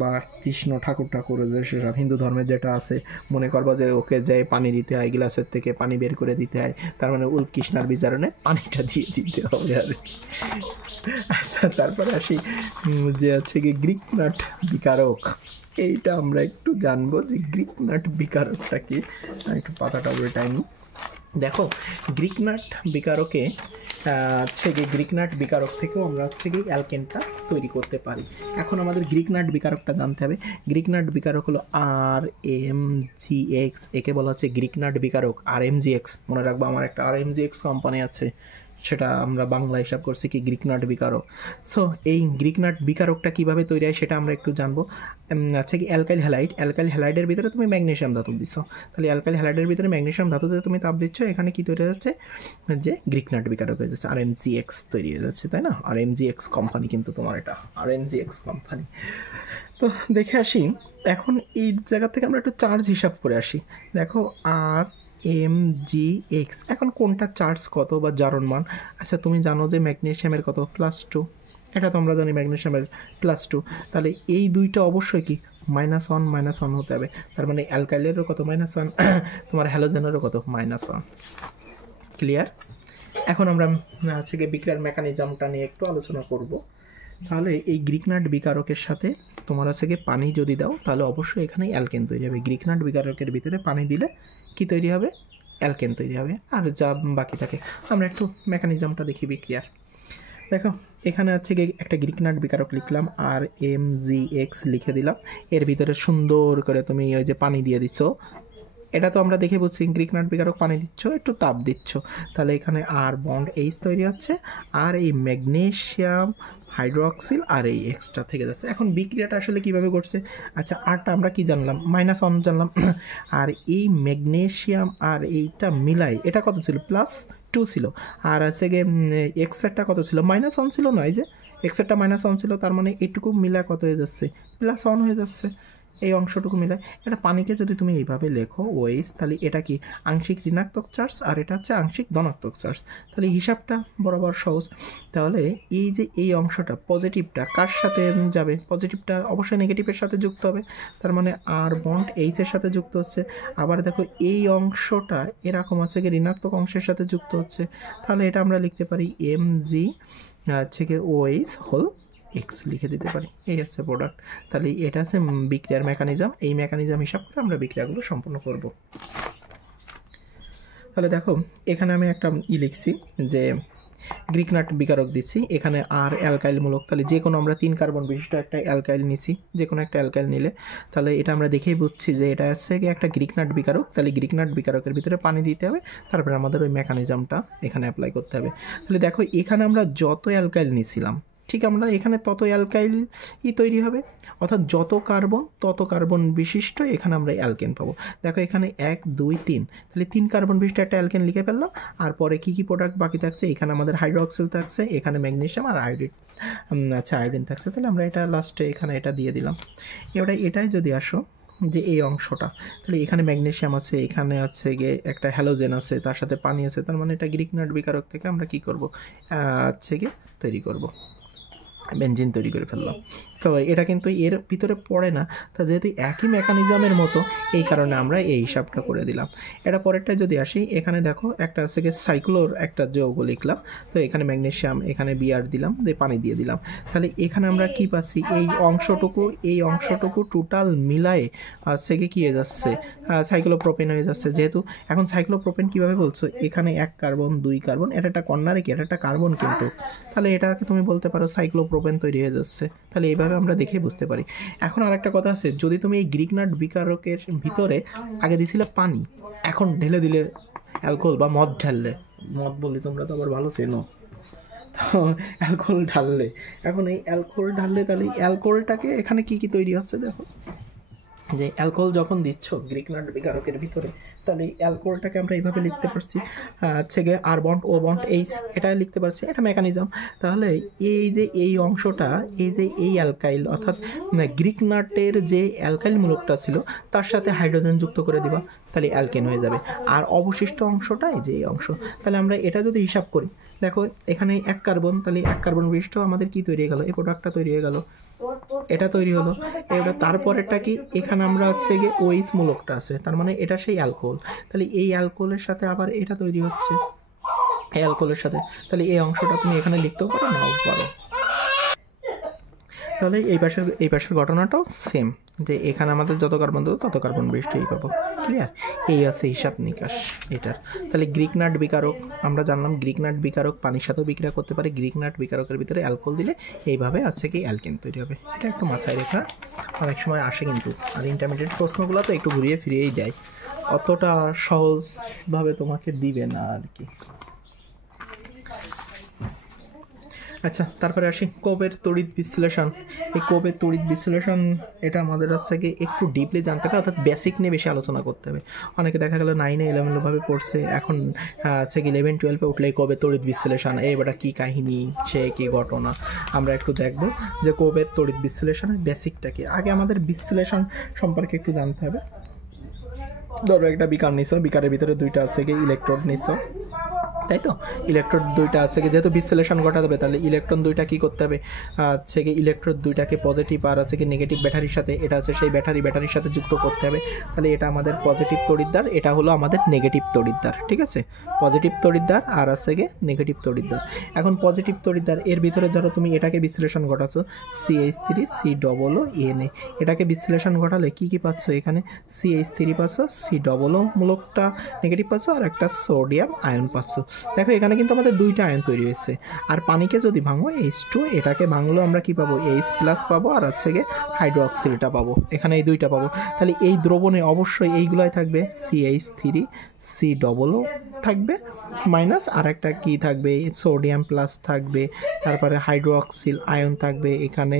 বা কৃষ্ণ ঠাকুর যে সেসব হিন্দু ধর্মের যেটা আছে, মনে করবো যে ওকে যে পানি দিতে হয়, গ্লাসের থেকে পানি বের করে দিতে হয়, তার মানে উলফ কৃষ্ণার বিজারণে পানিটা দিয়ে দিতে হবে আর কি। আচ্ছা, তারপরে আসি যে কি গ্রিক নাট বিকারক, এইটা আমরা একটু জানবো যে গ্রিক নাট বিকারকটা কি। একটু পাতাটা উল্টাইনি। দেখো গ্রিক নাট বিকারকে গ্রিক নাট বিকারক থেকেও আমরা কি অ্যালকেনটা তৈরি করতে পারি। এখন আমাদের গ্রিক নাট বিকারকটা জানতে হবে। গ্রিক নাট বিকারক হলো RMGX, একে বলা হচ্ছে গ্রিক নাট বিকারক। RMGX মনে রাখবো, আমার একটা RMGX কোম্পানি আছে, সেটা আমরা বাংলা হিসাব করছি কি গ্রিক নাট বিকারক। সো এই গ্রিক নাট বিকারকটা কীভাবে তৈরি হয় সেটা আমরা একটু জানবো। কি অ্যালকাইল হ্যালাইড, অ্যালকাইল হ্যালাইডের ভিতরে তুমি ম্যাগনেশিয়াম ধাতু দিচ্ছ, তাহলে অ্যালকাইল হ্যালাইডের ভিতরে ম্যাগনেশিয়াম ধাতুতে তুমি তাপ দিচ্ছ, এখানে কি তৈরি হয়ে যাচ্ছে, যে গ্রিক নাট বিকারক হয়ে যাচ্ছে, RMGX তৈরি হয়ে যাচ্ছে, তাই না? RMGX কোম্পানি কিন্তু তোমার এটা RMGX কোম্পানি। তো দেখে আসি এখন এই জায়গা থেকে আমরা একটু চার্জ হিসাব করে আসি। দেখো RMGX, এখন কোনটা চার্জ কত বা জারণ মান। আচ্ছা তুমি জানো যে ম্যাগনেশিয়ামের কত, +2, এটা তো আমরা জানি ম্যাগনেশিয়ামের +2, তাহলে এই দুইটা অবশ্যই কি -1 হতে হবে, তার মানে অ্যালকাইলেরও কত -1, তোমার হ্যালোজেনেরও কত -1। ক্লিয়ার? এখন আমরা বিক্রিয়ার মেকানিজমটা নিয়ে একটু আলোচনা করব। তাহলে এই গ্রিক নাট বিকারকের সাথে তোমার পানি যদি দাও, তাহলে অবশ্যই এখানে অ্যালকেন তৈরি হবে। গ্রিক নাট বিকারকের ভিতরে পানি দিলে কি তৈরি হবে, অ্যালকেন তৈরি হবে। আর যা বাকি থাকে আমরা একটু মেকানিজমটা দেখি বিক্রিয়ার। দেখো এখানে একটা গ্রিক নাট বিকারক লিখলাম, RMGX লিখে দিলাম, এর ভিতরে সুন্দর করে তুমি ওই যে পানি দিয়ে দিচ্ছ, এটা তো আমরা দেখে বুঝছি গ্রিক নাট বিকারক পানি দিচ্ছ, একটু তাপ দিচ্ছ, তাহলে এখানে R বন্ড H তৈরি হচ্ছে, আর এই ম্যাগনেশিয়াম হাইড্রোক্সিল আর এই এক্সট্রা থেকে যাচ্ছে। এখন বিক্রিয়াটা আসলে কীভাবে ঘটছে, আচ্ছা আরটা আমরা কি জানলাম, -1 জানলাম, আর এই ম্যাগনেশিয়াম আর এইটা মিলাই এটা কত ছিল, +2 ছিল, আর গিয়ে এক্সেরটা কত ছিল, -1 ছিল না, এই যে এক্সেরটা -1 ছিল, তার মানে এইটুকু মিলা কত হয়ে যাচ্ছে, +1 হয়ে যাচ্ছে, এই অংশটুকু মিলায়। এটা পানিকে যদি তুমি এইভাবে লেখো OH, তাহলে এটা কি আংশিক ঋণাত্মক চার্জ আর এটা হচ্ছে আংশিক ধনাত্মক চার্জ, তাহলে হিসাবটা বরাবর সহজ। তাহলে এই যে এই অংশটা পজিটিভটা কার সাথে যাবে, পজিটিভটা অবশ্যই নেগেটিভের সাথে যুক্ত হবে, তার মানে R বন্ড H এর সাথে যুক্ত হচ্ছে। আবার দেখো এই অংশটা এরকম কি ঋণাত্মক অংশের সাথে যুক্ত হচ্ছে, তাহলে এটা আমরা লিখতে পারি Mg OH হোল X লিখে দিতে পারি, এই হচ্ছে প্রোডাক্ট। তাহলে এটা আছে বিক্রিয়ার মেকানিজম, এই মেকানিজম হিসাব করে আমরা বিক্রিয়াগুলো সম্পন্ন করব। তাহলে দেখো এখানে আমি একটা লিখছি যে গ্রিকনাট বিকারক দিচ্ছি এখানে আর অ্যালকাইলমূলক, তাহলে যে কোনো আমরা 3 কার্বন বিশিষ্ট একটা অ্যালকাইল নিছি, যে কোনো একটা অ্যালকাইল নিলে তাহলে এটা আমরা দেখেই বুঝছি যে এটা হচ্ছে কি একটা গ্রিকনাট বিকারক। তাহলে গ্রিকনাট বিকারকের ভিতরে পানি দিতে হবে, তারপরে আমাদের ওই মেকানিজমটা এখানে অ্যাপ্লাই করতে হবে। তাহলে দেখো এখানে আমরা যত অ্যালকাইল নিছিলাম ঠিক আমরা এখানে তত অ্যালকাইলই তৈরি হবে, অর্থাৎ যত কার্বন তত কার্বন বিশিষ্ট এখানে আমরা অ্যালকেন পাবো। দেখো এখানে 1 2 3, তাহলে 3 কার্বন বিশিষ্ট একটা অ্যালকেন লিখে ফেললাম। আর পরে কী কী প্রোডাক্ট বাকি থাকছে, এখানে আমাদের হাইড্রোক্সিল থাকছে, এখানে ম্যাগনেসিয়াম আর আয়োডিন, আচ্ছা আয়োডিন থাকছে। তাহলে আমরা এটা লাস্টে এখানে এটা দিয়ে দিলাম। এটাই যদি আসো যে এই অংশটা, তাহলে এখানে ম্যাগনেসিয়াম আছে, এখানে আছে গিয়ে একটা হ্যালোজেন আছে, তার সাথে পানি আছে, তার মানে এটা গ্রিকনাট বিকারক থেকে আমরা কী করবো আছে গিয়ে তৈরি করব, বেনজিন তৈরি করে ফেললাম। তো এটা কিন্তু এর ভিতরে পড়ে না, তা যেহেতু একই মেকানিজমের মতো এই কারণে আমরা এই হিসাবটা করে দিলাম। এটা পরেরটা যদি আসি, এখানে দেখো একটা আছে গিয়ে সাইক্লোর একটা যৌগ লিখলাম, তো এখানে ম্যাগনেসিয়াম, এখানে বিআর দিলাম, দিয়ে পানি দিয়ে দিলাম। তাহলে এখানে আমরা কি পাচ্ছি, এই অংশটুকু টোটাল মিলায়ে আছে গিয়ে কী হয়ে যাচ্ছে, সাইক্লোপ্রোপেন হয়ে যাচ্ছে। যেহেতু এখন সাইক্লোপ্রোপেন কীভাবে বলছো, এখানে 1 কার্বন 2 কার্বন, এটা একটা কর্নারে কি এটা একটা কার্বন কিন্তু, তাহলে এটাকে তুমি বলতে পারো সাইক্লোপ্রোপেন তৈরি হয়ে যাচ্ছে। তাহলে এইভাবে আমরা দেখে বুঝতে পারি। এখন আর একটা কথা আছে, যদি তুমি এই গ্রিকনাট বিকারকের ভিতরে আগে দিছিলে পানি, এখন ঢেলে দিলে অ্যালকোহল বা মদ ঢাললে, মদ বললে তোমরা তো আবার ভালো চেনো, তো অ্যালকোহল ঢাললে, এখন এই অ্যালকোহল ঢাললে তাহলে অ্যালকোহলটাকে এখানে কি কি তৈরি হচ্ছে দেখো, যে অ্যালকোহল যখন দিচ্ছ গ্রিকনাট বিকারকের ভিতরে, তাহলে এই অ্যালকোহলটাকে আমরা এইভাবে লিখতে পারছি হচ্ছে গিয়ে আর বন্ড ও বন্ড এইচ, এটা লিখতে পারছি, এটা মেকানিজম। তাহলে এই যে এই অংশটা, এই যে এই অ্যালকাইল অর্থাৎ গ্রিকনাটের যে অ্যালকাইল মূলকটা ছিল তার সাথে হাইড্রোজেন যুক্ত করে দিবা, তাহলে অ্যালকেন হয়ে যাবে। আর অবশিষ্ট অংশটা এই যে এই অংশ, তাহলে আমরা এটা যদি হিসাব করি, দেখো এখানে 1 কার্বন, তাহলে 1 কার্বন বিশিষ্ট আমাদের কি তৈরি হয়ে গেল, এই প্রোডাক্টটা তৈরি হয়ে গেল, এটা তৈরি হলো। এবার তারপরেরটা কি, এখানে আমরা হচ্ছে গিয়ে ওএইচ মূলকটা আছে, তার মানে এটা সেই অ্যালকোহল, তাহলে এই অ্যালকোহলের সাথে আবার এটা তৈরি হচ্ছে এই অ্যালকোহলের সাথে, তাহলে এই অংশটা তুমি এখানে লিখতেও পারো নাও পারো। তাহলে এই পাশের ঘটনাটাও সেম, যে এখানে আমাদের যত কার্বন দেবো তত কার্বন বিশিষ্টই পাবো। ক্লিয়ার? এই আছে হিসাব নিকাশ এটার। তাহলে গ্রিকনাট বিকারক আমরা জানলাম, গ্রিকনাট বিকারক পানির সাথেও বিক্রিয়া করতে পারে, গ্রিকনাট বিকারকের ভিতরে অ্যালকোহল দিলে এইভাবে আছে কি অ্যালকেন তৈরি হবে। এটা একটু মাথায় রেখা, অনেক সময় আসে কিন্তু, আর ইন্টারমিডিয়েট প্রশ্নগুলো তো একটু ঘুরিয়ে ফিরিয়েই দেয়, অতটা সহজভাবে তোমাকে দিবে না আর কি। আচ্ছা, তারপরে আসি কোবের তড়িৎ বিশ্লেষণ। এই কোবের তড়িৎ বিশ্লেষণ এটা আমাদের কাছ থেকে একটু ডিপলি জানতে হবে, অর্থাৎ বেসিক নিয়ে বেশি আলোচনা করতে হবে। অনেকে দেখা গেল 9-এ এলোমেলোভাবে পড়ছে, এখন হচ্ছে কি 11-12-এ উঠলে কোবের তড়িৎ বিশ্লেষণ, এবারটা কী কাহিনী, সে কী ঘটনা, আমরা একটু দেখব যে কোবের তড়িৎ বিশ্লেষণের বেসিকটা কি। আগে আমাদের বিশ্লেষণ সম্পর্কে একটু জানতে হবে। ধরো একটা বিকার নিছো, বিকারের ভিতরে 2টা আছে কি ইলেকট্রোড নিছো, তাই তো? ইলেকট্রোড 2টা আছে কি, যেহেতু বিশ্লেষণ ঘটাতে হবে তাহলে ইলেকট্রন 2টা কী করতে হবে, হচ্ছে কি ইলেকট্রোড 2টাকে পজিটিভ আর আছে কি নেগেটিভ ব্যাটারির সাথে, এটা আছে সেই ব্যাটারির সাথে যুক্ত করতে হবে। তাহলে এটা আমাদের পজিটিভ তড়িৎদ্বার, এটা হলো আমাদের নেগেটিভ তড়িৎদ্বার, ঠিক আছে? পজিটিভ তড়িৎদ্বার আর আছে কি নেগেটিভ তড়িৎদ্বার। এখন পজিটিভ তড়িৎদ্বার এর ভিতরে ধরো তুমি এটাকে বিশ্লেষণ ঘটাচ্ছো, CH3COO, এটাকে বিশ্লেষণ ঘটালে কী কী পাচ্ছ, এখানে CH3 পাচ্ছ, COO মূলকটা নেগেটিভ পাচ্ছ, আর একটা সোডিয়াম আয়ন পাচ্ছ। দেখো এখানে কিন্তু আমাদের 2টা আয়ন তৈরি হয়েছে। আর পানিকে যদি ভাঙো H2, এটাকে ভাঙলো আমরা কি পাবো, H+ পাবো, আর হচ্ছে গিয়ে হাইড্রোক্সিলটা পাবো, এখানে এই 2টা পাবো। তাহলে এই দ্রবণে অবশ্যই এইগুলাই থাকবে, CH3COO থাকবে মাইনাস, আর একটা কী থাকবে, সোডিয়াম প্লাস থাকবে, তারপরে হাইড্রোক্সিল আয়ন থাকবে, এখানে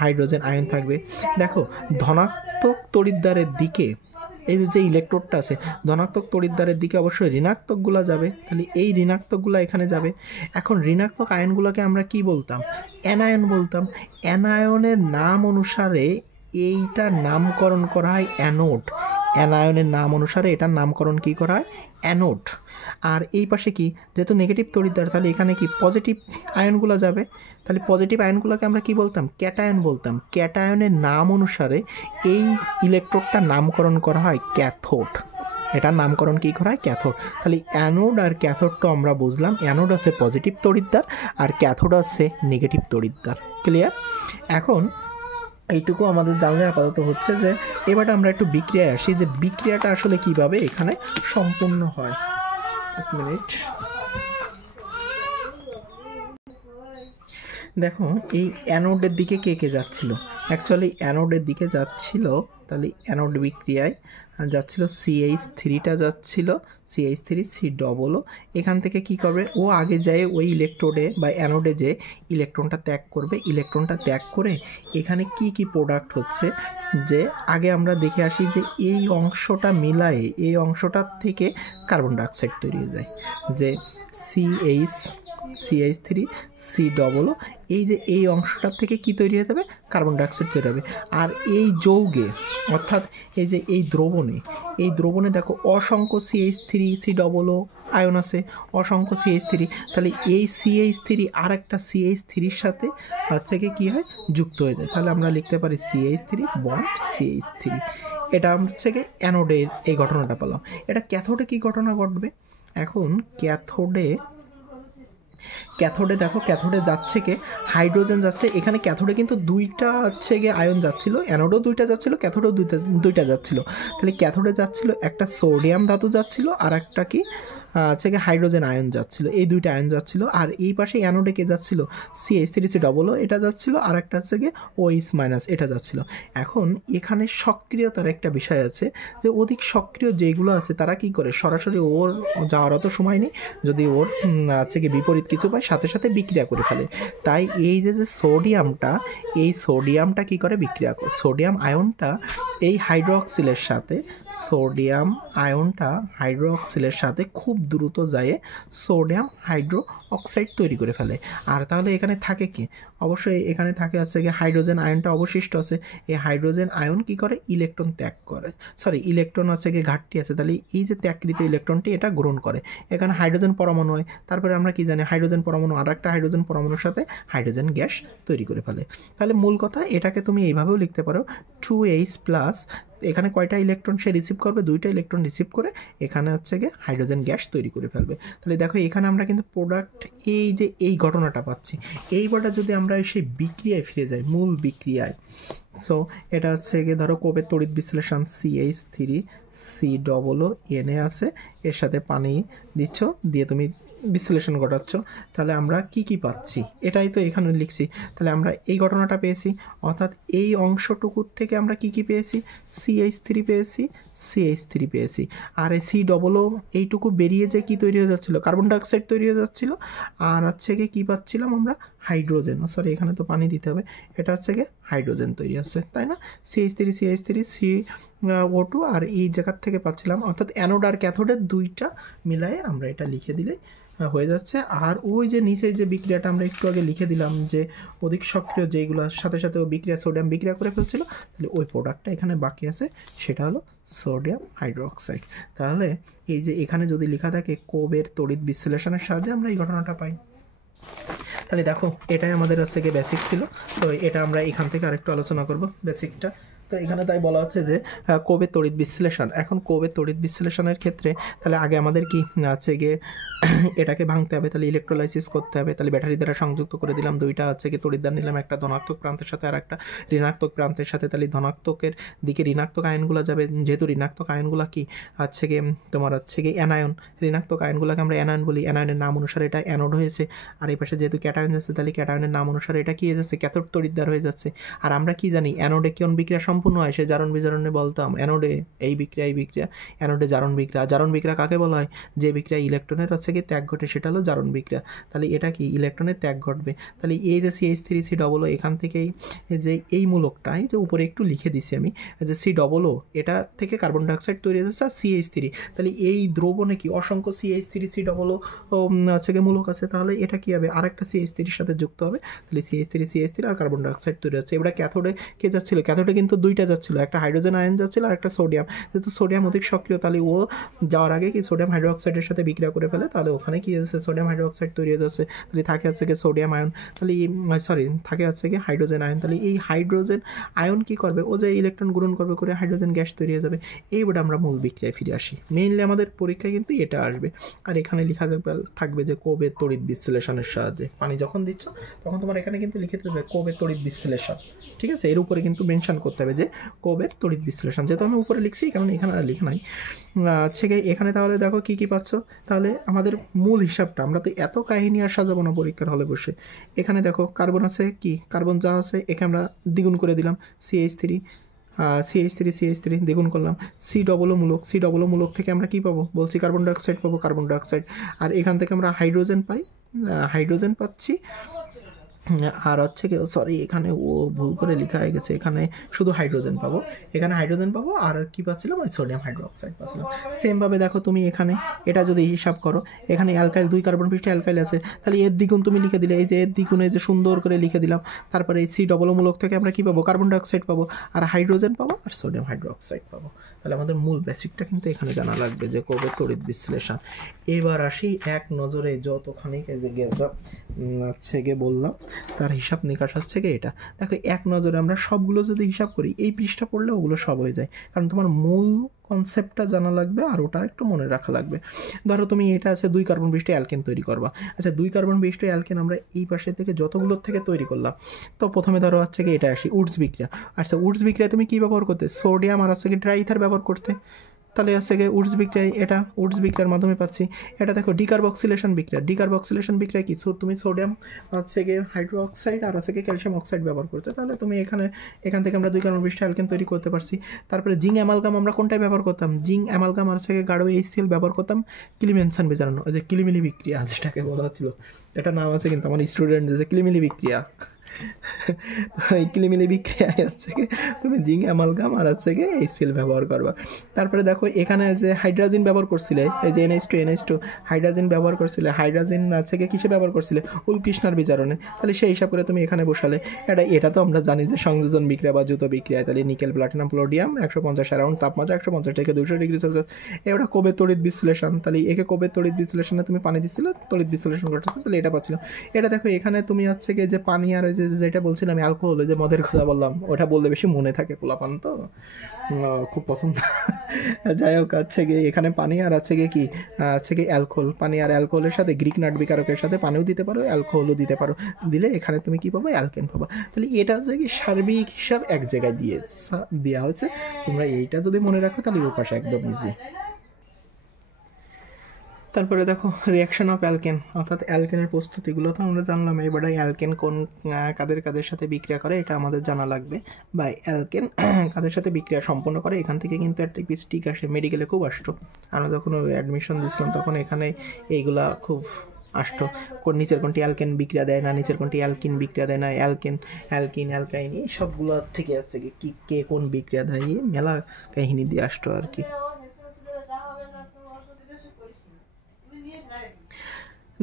হাইড্রোজেন আয়ন থাকবে। দেখো ধনাত্মক তড়িৎদ্বারের দিকে এই যে ইলেকট্রোডটা আছে, ধনাত্মক তড়িৎদ্বারের দিকে অবশ্যই ঋণাত্মকগুলো যাবে, তাহলে এই ঋণাত্মকগুলো এখানে যাবে। এখন ঋণাত্মক আয়নগুলোকে আমরা কি বলতাম, অ্যানায়ন বলতাম। অ্যানায়নের নাম অনুসারে এইটার নামকরণ করা হয় অ্যানোড, অ্যানায়নের নাম অনুসারে এটার নামকরণ কি করা হয়, অ্যানোড। আর এই পাশে কি, যেহেতু নেগেটিভ তড়িৎদ্বার, তাহলে এখানে কি পজিটিভ আয়নগুলো যাবে, তাহলে পজিটিভ আয়নগুলোকে আমরা কি বলতাম, ক্যাটায়ন বলতাম। ক্যাটায়নের নাম অনুসারে এই ইলেকট্রোডটার নামকরণ করা হয় ক্যাথোড, এটার নামকরণ কী করা হয়, ক্যাথোড। তাহলে অ্যানোড আর ক্যাথোডটা আমরা বুঝলাম, অ্যানোড হচ্ছে পজিটিভ তড়িৎদ্বার আর ক্যাথোড হচ্ছে নেগেটিভ তড়িৎদ্বার। ক্লিয়ার? এখন এইটুকু আমাদের জানলে আপাতত হচ্ছে যে এবারে আমরা একটু বিক্রিয়ায় আসি, যে বিক্রিয়াটা আসলে কিভাবে এখানে সম্পূর্ণ হয়। এক মিনিট। দেখো এই অ্যানোডের দিকে কে কে যাচ্ছিল, অ্যাকচুয়ালি অ্যানোডের দিকে যাচ্ছিল, তাহলে অ্যানোড বিক্রিয়ায় যাচ্ছিল CH3টা যাচ্ছিল, CH3 COO। এখান থেকে কি করবে, ও আগে যায় ওই ইলেকট্রোডে বা অ্যানোডে যে ইলেকট্রনটা ত্যাগ করবে, ইলেকট্রনটা ত্যাগ করে এখানে কি কি প্রোডাক্ট হচ্ছে, যে আগে আমরা দেখে আসি যে এই অংশটা মিলায়ে এই অংশটার থেকে কার্বন ডাইঅক্সাইড তৈরি হয়ে যায়, যে CH3 COO, এই যে এই অংশটার থেকে কি তৈরি হয়ে যাবে, কার্বন ডাইঅক্সাইড তৈরি হবে। আর এই যৌগে অর্থাৎ এই যে এই দ্রবণে দেখো অসংখ্য CH3 COO আয়ন আছে, অসংখ্য CH3, তাহলে এই CH3 আর একটা CH3-র সাথে হচ্ছে কি হয়, যুক্ত হয়ে যায়। তাহলে আমরা লিখতে পারি CH3 বন্ড CH3। এটা হচ্ছে কি অ্যানোডের এই ঘটনাটা পেলাম। এটা ক্যাথোডে কি ঘটনা ঘটবে, এখন ক্যাথোডে দেখো, ক্যাথোডে যাচ্ছে কে, হাইড্রোজেন যাচ্ছে। এখানে ক্যাথোডে কিন্তু দুইটা হচ্ছে গিয়ে আয়ন যাচ্ছিল, অ্যানোডেও দুইটা যাচ্ছিল, ক্যাথোডেও দুইটা যাচ্ছিল। তাহলে ক্যাথোডে যাচ্ছিল একটা সোডিয়াম ধাতু যাচ্ছিল, আর একটা কি হচ্ছে গিয়ে হাইড্রোজেন আয়ন যাচ্ছিল, এই দুইটা আয়ন যাচ্ছিল। আর এই পাশে অ্যানোডে কে যাচ্ছিল, CH3COO এটা যাচ্ছিল, আর একটা হচ্ছে গিয়ে OH- এটা যাচ্ছিল। এখন এখানে সক্রিয়তার একটা বিষয় আছে, যে অধিক সক্রিয় যেগুলো আছে তারা কি করে, সরাসরি ওর যাওয়ার অত সময় নেই, যদি ওর হচ্ছে গিয়ে বিপরীত কিছু পায় সাথে সাথে বিক্রিয়া করে ফেলে। তাই এই যে সোডিয়ামটা, এই সোডিয়ামটা কি করে, বিক্রিয়া করে। সোডিয়াম আয়নটা এই হাইড্রোক্সিলের সাথে, সোডিয়াম আয়নটা হাইড্রোক্সিলের সাথে খুব দ্রুত যায় সোডিয়াম হাইড্রো অক্সাইড তৈরি করে ফেলে। আর তাহলে এখানে থাকে কি, অবশ্যই এখানে থাকে হচ্ছে গিয়ে হাইড্রোজেন আয়নটা অবশিষ্ট আছে। এই হাইড্রোজেন আয়ন কি করে, ইলেকট্রন ত্যাগ করে, ইলেকট্রন হচ্ছে গিয়ে ঘাটতি আছে, তাহলে এই যে ত্যাগকৃত ইলেকট্রনটি এটা গ্রহণ করে। এখানে হাইড্রোজেন পরমাণু হয়, তারপরে আমরা কি জানি, হাইড্রোজেন পরমাণু আর একটা হাইড্রোজেন পরমাণুর সাথে হাইড্রোজেন গ্যাস তৈরি করে ফেলে। তাহলে মূল কথা, এটাকে তুমি এইভাবেও লিখতে পারো, 2H+, এখানে কয়টা ইলেকট্রন সে রিসিভ করবে, দুইটা ইলেকট্রন রিসিভ করে এখানে হচ্ছে গিয়ে হাইড্রোজেন গ্যাস তৈরি করে ফেলবে। তাহলে দেখো এখানে আমরা কিন্তু প্রোডাক্ট এই যে এই ঘটনাটা পাচ্ছি। এইবারটা যদি আমরা সেই বিক্রিয়ায় ফিরে যাই, মূল বিক্রিয়ায়, সো এটা হচ্ছে গিয়ে ধরো কোবের তড়িৎ বিশ্লেষণ, CH3COO Na আছে, এর সাথে পানি দিচ্ছ, দিয়ে তুমি বিশ্লেষণ ঘটাচ্ছ। তাহলে আমরা কি কি পাচ্ছি, এটাই তো এখানে লিখছি। তাহলে আমরা এই ঘটনাটা পেয়েছি, অর্থাৎ এই অংশটুকুর থেকে আমরা কি কি পেয়েছি, CH3 পেয়েছি। আর এই COO এইটুকু বেরিয়ে যে কি তৈরি হয়ে যাচ্ছিল, কার্বন ডাইঅক্সাইড তৈরি হয়ে যাচ্ছিল। আর হচ্ছে গিয়ে কী পাচ্ছিলাম আমরা, হাইড্রোজেন, এখানে তো পানি দিতে হবে, এটা হচ্ছে গিয়ে হাইড্রোজেন তৈরি হচ্ছে, তাই না, CH3 আর এই জায়গার থেকে পাচ্ছিলাম, অর্থাৎ অ্যানোড আর ক্যাথোডের দুইটা মিলায়ে আমরা এটা লিখে দিলে হয়ে যাচ্ছে। আর ওই যে নিচে যে বিক্রিয়াটা আমরা একটু আগে লিখে দিলাম, যে অধিক সক্রিয় যেগুলোর সাথে সাথে বিক্রিয়া, সোডিয়াম বিক্রিয়া করে ফেলছিল, তাহলে ওই প্রোডাক্টটা এখানে বাকি আছে, সেটা হলো সোডিয়াম হাইড্রোক্সাইড। তাহলে এই যে এখানে যদি লেখা থাকে কোবের তড়িৎ বিশ্লেষণের সাহায্যে আমরা এই ঘটনাটা পাই। তাহলে দেখো এটাই আমাদের হচ্ছে গিয়ে বেসিক ছিল, তো এটা আমরা এখান থেকে আরেকটু আলোচনা করব বেসিকটা। তো এখানে তাই বলা হচ্ছে যে কোবের তড়িৎ বিশ্লেষণ। এখন কোবের তড়িৎ বিশ্লেষণের ক্ষেত্রে তাহলে আগে আমাদের কি হচ্ছে গিয়ে এটাকে ভাঙতে হবে, তাহলে ইলেকট্রোলাইসিস করতে হবে। তাহলে ব্যাটারি দ্বারা সংযুক্ত করে দিলাম, দুইটা হচ্ছে গিয়ে তড়িৎদ্বার নিলাম, একটা ধনাত্মক প্রান্তের সাথে আর একটা ঋণাত্মক প্রান্তের সাথে। তাহলে ধনাত্মকের দিকে ঋণাত্মক আয়নগুলো যাবে, যেহেতু ঋণাত্মক আয়নগুলো কি হচ্ছে গিয়ে তোমার হচ্ছে গিয়ে অ্যানায়ন, ঋণাত্মক আয়নগুলোকে আমরা অ্যানায়ন বলি, অ্যানায়নের নাম অনুসারে এটা অ্যানোড হয়েছে। আর এই পাশে যেহেতু ক্যাটায়ন যাচ্ছে, তাহলে ক্যাটায়নের নাম অনুসারে এটা কি হয়ে যাচ্ছে, ক্যাথোড তড়িৎদ্বার হয়ে যাচ্ছে। আর আমরা কি জানি, অ্যানোডে কোন বিক্রিয়া সম্পূর্ণ হয়, সে জারণ বিজারণে বলতাম, অ্যানোডে এই বিক্রিয়া অ্যানোডে জারণ বিক্রিয়া কাকে বলা হয়, যে বিক্রিয়া ইলেকট্রনের হচ্ছে কি ত্যাগ ঘটে, সেটা হলো জারণ বিক্রিয়া। তাহলে এটা কি ইলেকট্রনের ত্যাগ ঘটবে। তাহলে এই যে CH3COO, এখান থেকেই যে এই মূলকটা, এই যে উপরে একটু লিখে দিছি আমি, যে COO এটা থেকে কার্বন ডাইঅক্সাইড তৈরি হচ্ছে, আর CH3, তাহলে এই দ্রবণে কি অসংখ্য CH3COO হচ্ছে গিয়ে মূলক আছে। তাহলে এটা কি হবে, আরেকটা CH3-র সাথে যুক্ত হবে, তাহলে CH3 আর কার্বন ডাইঅক্সাইড তৈরি হচ্ছে। এবার ক্যাথোডে কে যাচ্ছিল, ক্যাথোডে কিন্তু দুইটা যাচ্ছিল, একটা হাইড্রোজেন আয়ন যাচ্ছিল আর একটা সোডিয়াম। যেহেতু সোডিয়াম অধিক সক্রিয়, তাহলে ও যাওয়ার আগে কি সোডিয়াম হাইড্রোক্সাইডের সাথে বিক্রিয়া করে ফেলে, তাহলে ওখানে কি হচ্ছে, সোডিয়াম হাইড্রোক্সাইড তৈরি হয়ে যাচ্ছে। তাহলে থাকে হচ্ছে গিয়ে সোডিয়াম আয়ন, তাহলে থাকে হচ্ছে গিয়ে হাইড্রোজেন আয়ন। তাহলে এই হাইড্রোজেন আয়ন কি করবে, ও যে ইলেকট্রন গ্রহণ করবে, করে হাইড্রোজেন গ্যাস তৈরি হয়ে যাবে। এইবার আমরা মূল বিক্রিয়ায় ফিরে আসি, মেইনলি আমাদের পরীক্ষায় কিন্তু এটা আসবে। আর এখানে লেখা থাকবে যে কোবের তড়িৎ বিশ্লেষণের সাহায্যে, পানি যখন দিচ্ছ তখন তোমার এখানে কিন্তু লিখে দেবে কোবের তড়িৎ বিশ্লেষণ, ঠিক আছে। এর উপরে কিন্তু মেনশন করতে হবে যে কোবের তড়িৎ বিশ্লেষণ, যেহেতু আমি উপরে লিখছি কারণ এখানে আর লেখা নাই হচ্ছে গিয়ে এখানে। তাহলে দেখো কী কী পাচ্ছ, তাহলে আমাদের মূল হিসাবটা আমরা তো এত কাহিনী আর সাজাবো না পরীক্ষার হলে বসে। এখানে দেখো কার্বন আছে, কি কার্বন যা আছে একে আমরা দ্বিগুণ করে দিলাম, CH3 দ্বিগুণ করলাম, C ডবল মূলক থেকে আমরা কী পাবো বলছি, কার্বন ডাইঅক্সাইড পাবো, কার্বন ডাইঅক্সাইড। আর এখান থেকে আমরা হাইড্রোজেন পাচ্ছি। আর হচ্ছে কি সরি এখানে ও ভুল করে লেখা হয়ে গেছে, এখানে শুধু হাইড্রোজেন পাবো, আর কী পাচ্ছিলাম ওই সোডিয়াম হাইড্রোক্সাইড পাচ্ছিলাম। সেমভাবে দেখো তুমি এখানে এটা যদি হিসাব করো, এখানে অ্যালকাইল 2 কার্বন পৃষ্ঠে অ্যালকাইল আছে, তাহলে এর দ্বিগুণ তুমি লিখে দিলে, এই যে এর দ্বিগুণে যে সুন্দর করে লিখে দিলাম। তারপরে এই C ডবল মূলক থেকে আমরা কী পাবো, কার্বন ডাইঅক্সাইড পাবো, আর হাইড্রোজেন পাবো, আর সোডিয়াম হাইড্রোক্সাইড পাবো। তাহলে আমাদের মূল বেসিকটা কিন্তু এখানে জানা লাগবে যে কোবের তড়িৎ বিশ্লেষণ। এবার আসি এক নজরে যতখানি হচ্ছে গিয়ে বললাম তার হিসাব নিকাশ হচ্ছে গিয়ে এটা। দেখো এক নজরে আমরা সবগুলো যদি হিসাব করি, এই পৃষ্ঠা পড়লে ওগুলো সব হয়ে যায়, কারণ তোমার মূল কনসেপ্টটা জানা লাগবে আর ওটা একটু মনে রাখা লাগবে। ধরো তুমি এটা আছে 2 কার্বন পৃষ্ঠে অ্যালকেন তৈরি করবা। আচ্ছা 2 কার্বন পৃষ্ঠে অ্যালকেন আমরা এই পাশে থেকে যতগুলোর থেকে তৈরি করলাম, তো প্রথমে ধরো হচ্ছে কি এটা আসি উডস বিক্রিয়া। আচ্ছা উডস বিক্রিয়ায় তুমি কী ব্যবহার করতে, সোডিয়াম আর হচ্ছে কি ড্রাই ইথার ব্যবহার করতে। তাহলে হচ্ছে গিয়ে উডস বিক্রিয়ার মাধ্যমে পাচ্ছি। এটা দেখো ডিকার্বক্সিলেশন বিক্রিয়া কি, তুমি সোডিয়াম হচ্ছে গিয়ে হাইড্রোক্সাইড আর হচ্ছে গিয়ে ক্যালসিয়াম অক্সাইড ব্যবহার করতে, তাহলে তুমি এখান থেকে আমরা 2 কার্বন পৃষ্ঠে অ্যালকেন তৈরি করতে পারছি। তারপরে জিঙ্ক অ্যামালগাম আমরা কোনটায় ব্যবহার করতাম, জিঙ্ক অ্যামালগাম আর হচ্ছে গিয়ে গাঢ় HCl ব্যবহার করতাম কিলিমেনসান বিজারণ, ওই যে কিলিমিলি বিক্রিয়া যেটাকে বলা হচ্ছিল, এটা নাম আছে কিন্তু আমার স্টুডেন্ট যে কিলিমিলি বিক্রিয়া। এই কিলিমিলি বিক্রিয়ায় হচ্ছে কি তুমি জিঙ্ক অ্যামালগাম আর হচ্ছে গিয়ে HCl ব্যবহার করবা। তারপরে দেখো এখানে যে হাইড্রোজেন ব্যবহার করছিলে, এই যে NH2 হাইড্রোজেন ব্যবহার করছিলে, হাইড্রোজেন আছে গিয়ে কিসে ব্যবহার করছিলে, উৎকৃষ্ণার বিজারণে, তাহলে সেই হিসাব করে তুমি এখানে বসালে। এটা তো আমরা জানি যে সংযোজন বিক্রিয়া বা যৌথ বিক্রিয়া, তাহলে নিকেল প্লাটিনাম পোলোডিয়াম 150 অ্যারাউন্ড তাপমাত্রা 150 থেকে 200 ডিগ্রি সেলসিয়াস। এটা কোবের তড়িৎ বিশ্লেষণ, তাহলে একে কোবের তড়িৎ বিশ্লেষণে তুমি পানি দিচ্ছিলে, তড়িৎ বিশ্লেষণ করতেছে, তাহলে এটা পাচ্ছিলাম। এটা দেখো এখানে তুমি হচ্ছে গিয়ে যে পানি আর যেটা বলছিলাম অ্যালকোহল, যে মদের কথা বললাম, ওটা বললে বেশি মনে থাকে, পোলাপান তো খুব পছন্দ। যাই হোক হচ্ছে গিয়ে এখানে পানি আর আছে গিয়ে কি আছে গিয়ে অ্যালকোহল, পানি আর অ্যালকোহলের সাথে গ্রিক নাট বিকারকের সাথে পানিও দিতে পারো, অ্যালকোহলও দিতে পারো, দিলে এখানে তুমি কি পাবো, অ্যালকেন পাবা। তাহলে এটা হচ্ছে কি সার্বিক হিসাব এক জায়গায় দেওয়া হয়েছে, তোমরা এইটা যদি মনে রাখো তাহলে ওই পাশে একদম ইজি। তারপরে দেখো রিয়াকশন অফ অ্যালকেন, অর্থাৎ অ্যালকেনের প্রস্তুতিগুলো তো আমরা জানলাম, এবারে অ্যালকেন কাদের সাথে বিক্রিয়া করে এটা আমাদের জানা লাগবে, বা অ্যালকেন কাদের সাথে বিক্রিয়া সম্পন্ন করে। এখান থেকে কিন্তু একটা স্টিক আসে, মেডিকেলে খুব আসতো, আমরা যখন অ্যাডমিশন দিয়েছিলাম তখন এখানে এইগুলা খুব আসতো, নিচের কোনটি অ্যালকেন বিক্রিয়া দেয় না, নিচের কোনটি অ্যালকিন বিক্রিয়া দেয় না, অ্যালকাইন এই সবগুলো থেকে আছে কি কে কোন বিক্রিয়া দেয়, মেলা কাহিনী দিয়ে আসতো আর কি।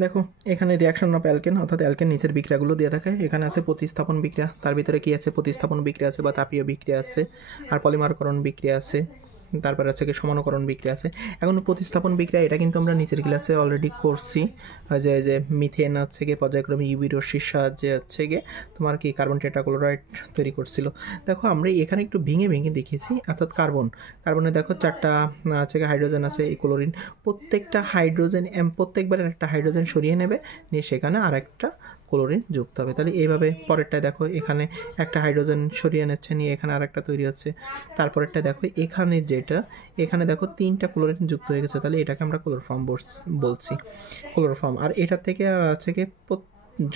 দেখো এখানে রিয়াকশন অফ অ্যালকেন, অর্থাৎ অ্যালকেন নিচের বিক্রিয়াগুলো দিয়ে থাকে। এখানে আছে প্রতিস্থাপন বিক্রিয়া, তার ভিতরে কি আছে, প্রতিস্থাপন বিক্রিয়া আছে বা তাপীয় বিক্রিয়া আছে, আর পলিমারকরণ বিক্রিয়া আছে, তারপরে আছে কি সমানুকরণ বিক্রিয়া আছে। এখন প্রতিস্থাপন বিক্রিয়া এটা কিন্তু আমরা নিচের ক্লাসে অলরেডি করছি, যে মিথেন হচ্ছে গিয়ে পর্যায়ক্রমে ইউভি রশ্মির সাহায্যে হচ্ছে গিয়ে তোমার কি কার্বন টেট্রাক্লোরাইড তৈরি করছিল। দেখো আমরা এখানে একটু ভেঙে দেখিয়েছি, অর্থাৎ কার্বনে দেখো 4টা আছে হাইড্রোজেন আছে, এই ক্লোরিন, প্রত্যেকবার একটা হাইড্রোজেন সরিয়ে নেবে, নিয়ে সেখানে আর একটা ক্লোরিন যুক্ত হবে। তাহলে এইভাবে পরেরটায় দেখো এখানে একটা হাইড্রোজেন সরিয়ে নিচ্ছে, নিয়ে এখানে আর একটা তৈরি হচ্ছে। তারপরেরটা দেখো এখানে দেখো 3টা ক্লোরিন যুক্ত হয়ে গেছে, তাহলে এটাকে আমরা ক্লোরোফর্ম বলছি, আর এটা থেকে আছে কি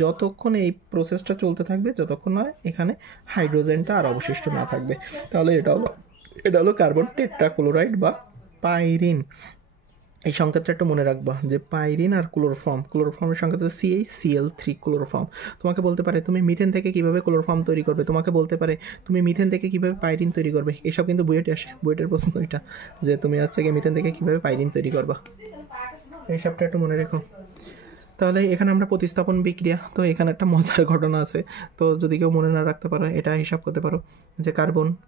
যতক্ষণ এই প্রসেসটা চলতে থাকবে, যতক্ষণ না এখানে হাইড্রোজেনটা আর অবশিষ্ট না থাকবে, তাহলে এটা হলো কার্বন টেট্রাক্লোরাইড বা পাইরিন। এই সংকেতটা একটু মনে রাখবা যে পাইরিন আর ক্লোরোফর্মের সংকেত CH3 ক্লোরোফর্ম। তোমাকে বলতে পারে তুমি মিথেন থেকে কীভাবে ক্লোরোফর্ম তৈরি করবে, তোমাকে বলতে পারে তুমি মিথেন থেকে কীভাবে পাইরিন তৈরি করবে, এসব কিন্তু বুয়েটে আসে, বুয়েটের প্রশ্ন এটা, যে তুমি হচ্ছে গিয়ে মিথেন থেকে কীভাবে পাইরিন তৈরি করবা, এইসবটা একটু মনে রেখো। তাহলে এখানে আমরা প্রতিস্থাপন বিক্রিয়া, তো এখানে একটা মজার ঘটনা আছে, তো যদি কেউ মনে না রাখতে পারো এটা হিসাব করতে পারো যে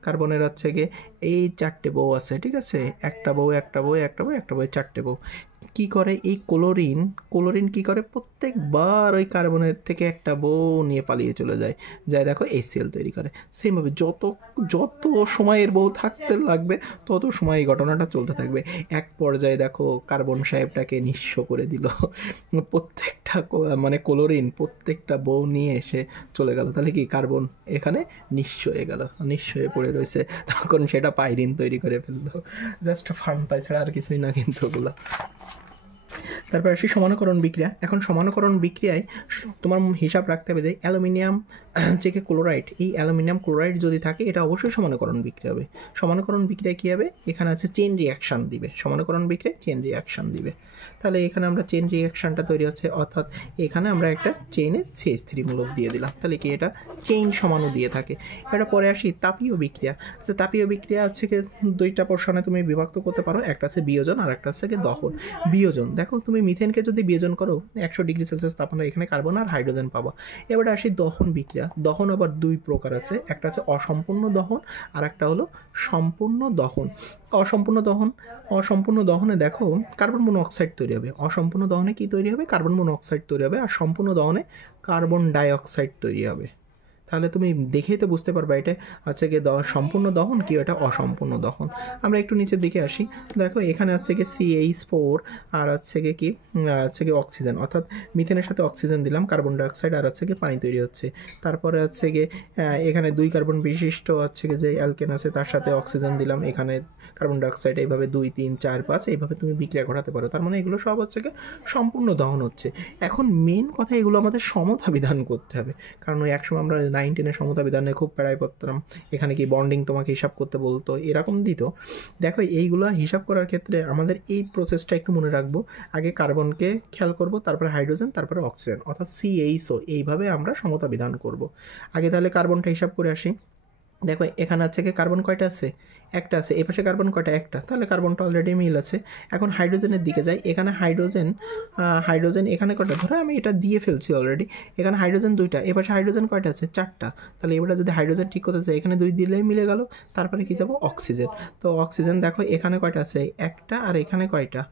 কার্বনের হচ্ছে গিয়ে এই 4টে বউ আছে, ঠিক আছে, একটা বউ 4টে বউ, কি করে এই ক্লোরিন কি করে প্রত্যেকবার ওই কার্বনের থেকে একটা বউ নিয়ে পালিয়ে চলে যায়, দেখো HCl তৈরি করে। সেমভাবে যত সময়ের বউ থাকতে লাগবে তত সময় এই ঘটনাটা চলতে থাকবে। এক পর্যায়ে দেখো কার্বন সাহেবটাকে নিঃস্ব করে দিল, প্রত্যেকটা মানে ক্লোরিন প্রত্যেকটা বউ নিয়ে এসে চলে গেল। তাহলে কি কার্বন এখানে নিঃস্ব হয়ে গেল, নিঃস্ব হয়ে পড়ে রয়েছে, তখন সেটা পাইরিন তৈরি করে ফেললো। জাস্ট ফান, তাছাড়া আর কিছুই না কিন্তু ওগুলো। তারপর আসি সমানুকরণ বিক্রিয়া। এখন সমানুকরণ বিক্রিয়ায় তোমার হিসাব রাখতে হবে যে অ্যালুমিনিয়াম যে ক্লোরাইড, এই অ্যালুমিনিয়াম ক্লোরাইড যদি থাকে এটা অবশ্যই সমানুকরণ বিক্রিয়া হবে। সমানুকরণ বিক্রিয়া কী হবে, এখানে আছে চেন রিয়াকশান দিবে, সমানুকরণ বিক্রিয়ায় চেন রিয়াকশান দিবে। তাহলে এখানে আমরা চেন রিয়াকশানটা তৈরি হচ্ছে, অর্থাৎ এখানে আমরা একটা চেইনে CH3 মূলক দিয়ে দিলাম, তাহলে কি এটা চেইন সমানু দিয়ে থাকে। এটা পরে আসি তাপীয় বিক্রিয়া। আচ্ছা, তাপীয় বিক্রিয়া হচ্ছে কি দুইটা পোর্শনে তুমি বিভক্ত করতে পারো, একটা আছে বিয়োজন আর একটা হচ্ছে কি দহন। বিয়োজন, দেখো তুমি মিথেনকে যদি বিয়োজন করো 100 ডিগ্রি সেলসিয়াস তাপমাত্রা, এখানে কার্বন আর হাইড্রোজেন পাবা। এবারে আসি দহন বিক্রিয়া। দহন আবার দুই প্রকার আছে, একটা আছে অসম্পূর্ণ দহন আর একটা হলো সম্পূর্ণ দহন। অসম্পূর্ণ দহনে দেখো কার্বন মনোক্সাইড তৈরি হবে। অসম্পূর্ণ দহনে কি তৈরি হবে, কার্বন মনোক্সাইড তৈরি হবে, আর সম্পূর্ণ দহনে কার্বন ডাইঅক্সাইড তৈরি হবে। তাহলে তুমি দেখেই তো বুঝতে পারবে এটা হচ্ছে গিয়ে সম্পূর্ণ দহন কি এটা অসম্পূর্ণ দহন। আমরা একটু নিচের দিকে আসি, দেখো এখানে আছে গিয়ে CH4 আর হচ্ছে গিয়ে কি হচ্ছে গিয়ে অক্সিজেন, অর্থাৎ মিথেনের সাথে অক্সিজেন দিলাম, কার্বন ডাইঅক্সাইড আর হচ্ছে গিয়ে পানি তৈরি হচ্ছে। তারপরে হচ্ছে গিয়ে এখানে 2 কার্বন বিশিষ্ট হচ্ছে গিয়ে যে অ্যালকেন আছে তার সাথে অক্সিজেন দিলাম, এখানে কার্বন ডাইঅক্সাইড, এইভাবে 2 3 4 5 এইভাবে তুমি বিক্রিয়া ঘটাতে পারো। তার মানে এগুলো সব হচ্ছে গিয়ে সম্পূর্ণ দহন হচ্ছে। এখন মেন কথা, এগুলো আমাদের সমতা বিধান করতে হবে, কারণ ওই একসময় আমরা 9-10 সমতা বিধানে খুব প্যারায় পড়তাম, এখানে কি বন্ডিং তোমাকে হিসাব করতে বলতো, এরকম দিত। দেখো এইগুলো হিসাব করার ক্ষেত্রে আমাদের এই প্রসেসটা একটু মনে রাখবো। আগে কার্বনকে খেয়াল করব, তারপরে হাইড্রোজেন, তারপরে অক্সিজেন, অর্থাৎ CHO, এইভাবে আমরা সমতা বিধান করব। আগে তাহলে কার্বনটা হিসাব করে আসি। দেখো এখানে হচ্ছে কি কার্বন কয়টা আছে, একটা আছে। এ পাশে কার্বন কয়টা, একটা, তাহলে কার্বনটা অলরেডি মিল আছে। এখন হাইড্রোজেনের দিকে যাই, এখানে হাইড্রোজেন এখানে কয়টা, ধরো আমি এটা দিয়ে ফেলছি অলরেডি, এখানে হাইড্রোজেন 2টা, এ পাশে হাইড্রোজেন কয়টা আছে, 4টা। তাহলে এবারে যদি হাইড্রোজেন ঠিক করতে চাই, এখানে 2 দিলেই মিলে গেল। তারপরে কি যাব, অক্সিজেন। তো অক্সিজেন দেখো এখানে কয়টা আছে, একটা, আর এখানে কয়টা,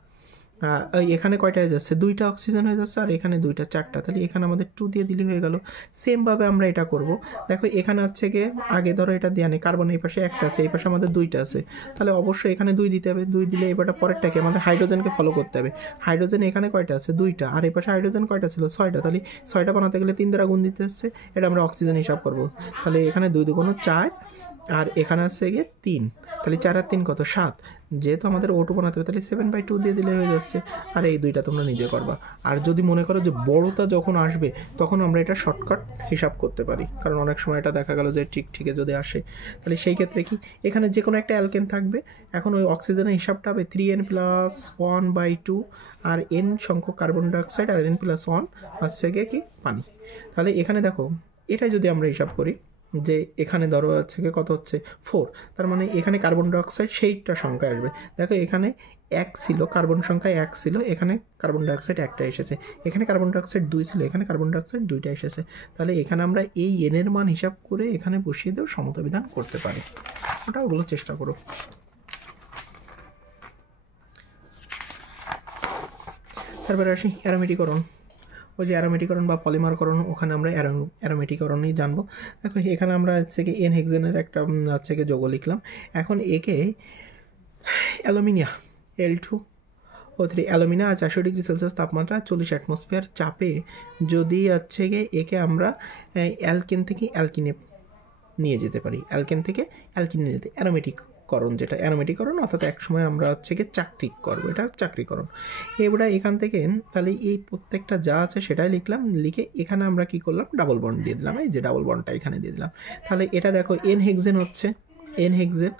এখানে কয়টা হয়ে যাচ্ছে, 2টা অক্সিজেন হয়ে যাচ্ছে, আর এখানে 2টা, 4টা। তাহলে এখানে আমাদের 2 দিয়ে দিলে হয়ে গেল। সেমভাবে আমরা এটা করব। দেখো এখানে হচ্ছে গিয়ে আগে ধরো এটা দেওয়া নেই, কার্বন এই পাশে একটা আছে, এই পাশে আমাদের 2টা আছে, তাহলে অবশ্যই এখানে 2 দিতে হবে। 2 দিলে এবারটা পরেরটাকে আমাদের হাইড্রোজেনকে ফলো করতে হবে। হাইড্রোজেন এখানে কয়টা আছে, 2টা, আর এই পাশে হাইড্রোজেন কয়টা ছিল, 6টা। তাহলে 6টা বানাতে গেলে 3 দ্বারা গুণ দিতে হচ্ছে, এটা আমরা অক্সিজেন হিসাব করব। তাহলে এখানে 2 2 4, আর এখানে হচ্ছে গিয়ে 3, তাহলে 4 আর 3 কত, 7। যেহেতু আমাদের O2 বানাতে হবে, তাহলে 7/2 দিয়ে দিলে হয়ে যাচ্ছে। আর এই 2টা তোমরা নিজে করবা। আর যদি মনে করো যে বড়টা যখন আসবে তখন আমরা এটা শর্টকাট হিসাব করতে পারি, কারণ অনেক সময় এটা দেখা গেল যে ঠিকই যদি আসে, তাহলে সেই ক্ষেত্রে কি এখানে যে কোনো একটা অ্যালকেন থাকবে। এখন ওই অক্সিজেনের হিসাবটা হবে 3n+1/2, আর n সংখ্যক কার্বন ডাইঅক্সাইড, আর n+1 হচ্ছে গিয়ে কি পানি। তাহলে এখানে দেখো এটা যদি আমরা হিসাব করি, যে এখানে ধরো হচ্ছে কি কত হচ্ছে 4, তার মানে এখানে কার্বন ডাইঅক্সাইড সেইটা সংখ্যা আসবে। দেখো এখানে 1 ছিল, কার্বন সংখ্যা 1 ছিল, এখানে কার্বন ডাইঅক্সাইড 1টা এসেছে, এখানে কার্বন ডাইঅক্সাইড 2 ছিল, এখানে কার্বন ডাইঅক্সাইড 2টা এসেছে। তাহলে এখানে আমরা এই n এর মান হিসাব করে এখানে বসিয়ে দিয়েও সমতা বিধান করতে পারি। ওগুলো চেষ্টা করো। তারপরে আসি অ্যারোমেটিকরণ। ওই যে অ্যারোমেটিকরণ বা পলিমারকরণ, ওখানে আমরা অ্যারোমেটিকরণই জানবো। দেখো এখানে আমরা হচ্ছে কি এন হেক্সেনের একটা হচ্ছে কি যৌগ লিখলাম। এখন একে অ্যালুমিনিয়া L2O3 অ্যালুমিনিয়া 400 ডিগ্রি সেলসিয়াস তাপমাত্রা 40 অ্যাটমসফিয়ার চাপে যদি হচ্ছে গিয়ে একে আমরা অ্যালকেন থেকে অ্যালকিনে নিয়ে যেতে পারি, অ্যালকেন থেকে অ্যালকিনে নিয়ে যেতে অ্যারোমেটিকরণ, যেটা অ্যারোমেটিকরণ, অর্থাৎ একসময় আমরা হচ্ছে গিয়ে চাকরিক করবো, এটা চাকরিকরণ। এবারে এখান থেকে তাহলে এই প্রত্যেকটা যা আছে সেটাই লিখলাম, লিখে এখানে আমরা কি করলাম, ডাবল বন্ড দিয়ে দিলাম, এই যে ডাবল বন্ডটা এখানে দিয়ে দিলাম। তাহলে এটা দেখো এন হেক্সেন হচ্ছে, এন হেক্সেন।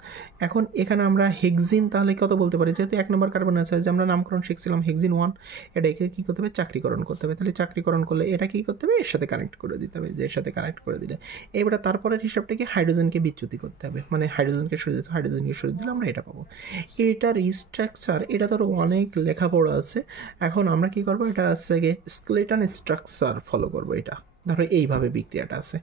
এখন এখানে আমরা হেক্সিন তাহলে কত বলতে পারি, যেহেতু 1 নম্বর কার্বন আছে, যে আমরা নামকরণ শিখছিলাম হেক্সিন 1, এটাকে কী করতে হবে, চাকরিকরণ করতে হবে। তাহলে চাকরিকরণ করলে এটা কী করতে হবে, এর সাথে কানেক্ট করে দিতে হবে, যে এর সাথে কানেক্ট করে দিলে এবারে তারপরের হিসাবটা কি, হাইড্রোজেনকে বিচ্যুতি করতে হবে, মানে হাইড্রোজেনকে সরিয়ে দিতে, হাইড্রোজেনকে সরিয়ে দিলে আমরা এটা পাবো। এটার স্ট্রাকচার, এটা ধরো অনেক লেখাপড়া আছে। এখন আমরা কি করবো, এটা হচ্ছে গিয়ে স্কেলেটন স্ট্রাকচার ফলো করবো। এটা ধরো এইভাবে বিক্রিয়াটা আছে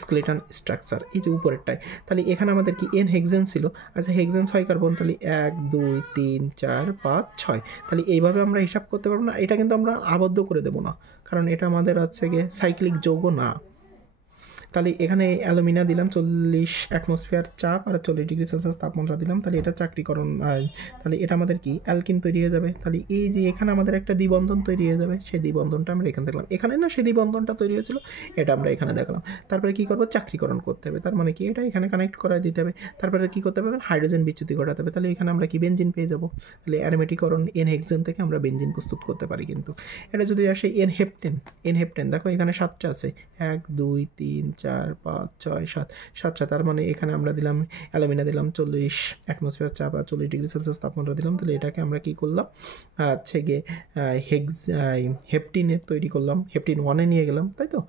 স্কেলেটন স্ট্রাকচার, এই যে উপরেরটায়। তাহলে এখানে আমাদের কি এন হেক্সেন ছিল, আচ্ছা হেক্সেন 6 কার্বন, তাহলে 1 2 3 4 5 6। তাহলে এইভাবে আমরা হিসাব করতে পারবো না, এটা কিন্তু আমরা আবদ্ধ করে দেবো না, কারণ এটা আমাদের হচ্ছে গিয়ে সাইক্লিক যৌগ না। তাহলে এখানে অ্যালুমিনা দিলাম 40 অ্যাটমসফিয়ার চাপ আর 40°C তাপমাত্রা দিলাম, তাহলে এটা চাকরিকরণ, তাহলে এটা আমাদের কি অ্যালকিন তৈরি হয়ে যাবে। তাহলে এই যে এখানে আমাদের একটা দ্বিবন্ধন তৈরি হয়ে যাবে, সেই দ্বিবন্ধনটা আমরা এখানে দেখলাম, এখানে না সেই দ্বিবন্ধনটা তৈরি হয়েছিল, এটা আমরা এখানে দেখলাম। তারপরে কি করবো, চাকরিকরণ করতে হবে, তার মানে কি এটা এখানে কানেক্ট করা দিতে হবে। তারপরে কি করতে হবে, হাইড্রোজেন বিচ্যুতি ঘটাতে হবে, তাহলে এখানে আমরা কি বেনজিন পেয়ে যাবো। তাহলে অ্যারোমেটিকরণ এন হেক্সেন থেকে আমরা বেনজিন প্রস্তুত করতে পারি। কিন্তু এটা যদি আসে এন হেপটেন দেখো এখানে 7টা আছে, 1 2 3 4 5 6 7, 7টা। তার মানে এখানে আমরা দিলাম অ্যালুমিনা দিলাম 40 অ্যাটমসফিয়ার চাপ আর 40°C তাপমাত্রা দিলাম, তাহলে এটাকে আমরা কি করলাম, হচ্ছে গিয়ে হেপটিনে তৈরি করলাম, হেপটিন 1-এ নিয়ে গেলাম, তাই তো।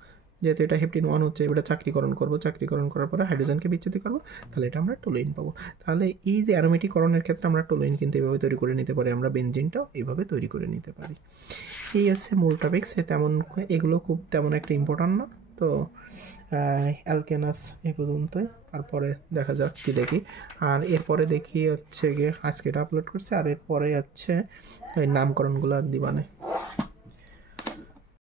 যেহেতু এটা হেপটিন 1 হচ্ছে, এবার চাকরিকরণ করবো, চাকরিকরণ করার পরে হাইড্রোজেনকে বিচ্যুতি করবো, তাহলে এটা আমরা টলুইন পাবো। তাহলে এই যে অ্যারোমেটিকরণের ক্ষেত্রে আমরা টলুইন কিন্তু এইভাবে তৈরি করে নিতে পারি, আমরা বেনজিনটাও এইভাবে তৈরি করে নিতে পারি। এই আছে মূল টপিক্স, তেমন এগুলো খুব তেমন একটা ইম্পর্ট্যান্ট না। তো অ্যালকেনাস এই পর্যন্তই, তারপরে দেখা যাক কি দেখি। আর এরপরে দেখি হচ্ছে গিয়ে আজকে এটা আপলোড করছে, আর এরপরে হচ্ছে ওই নামকরণগুলো দিবানে।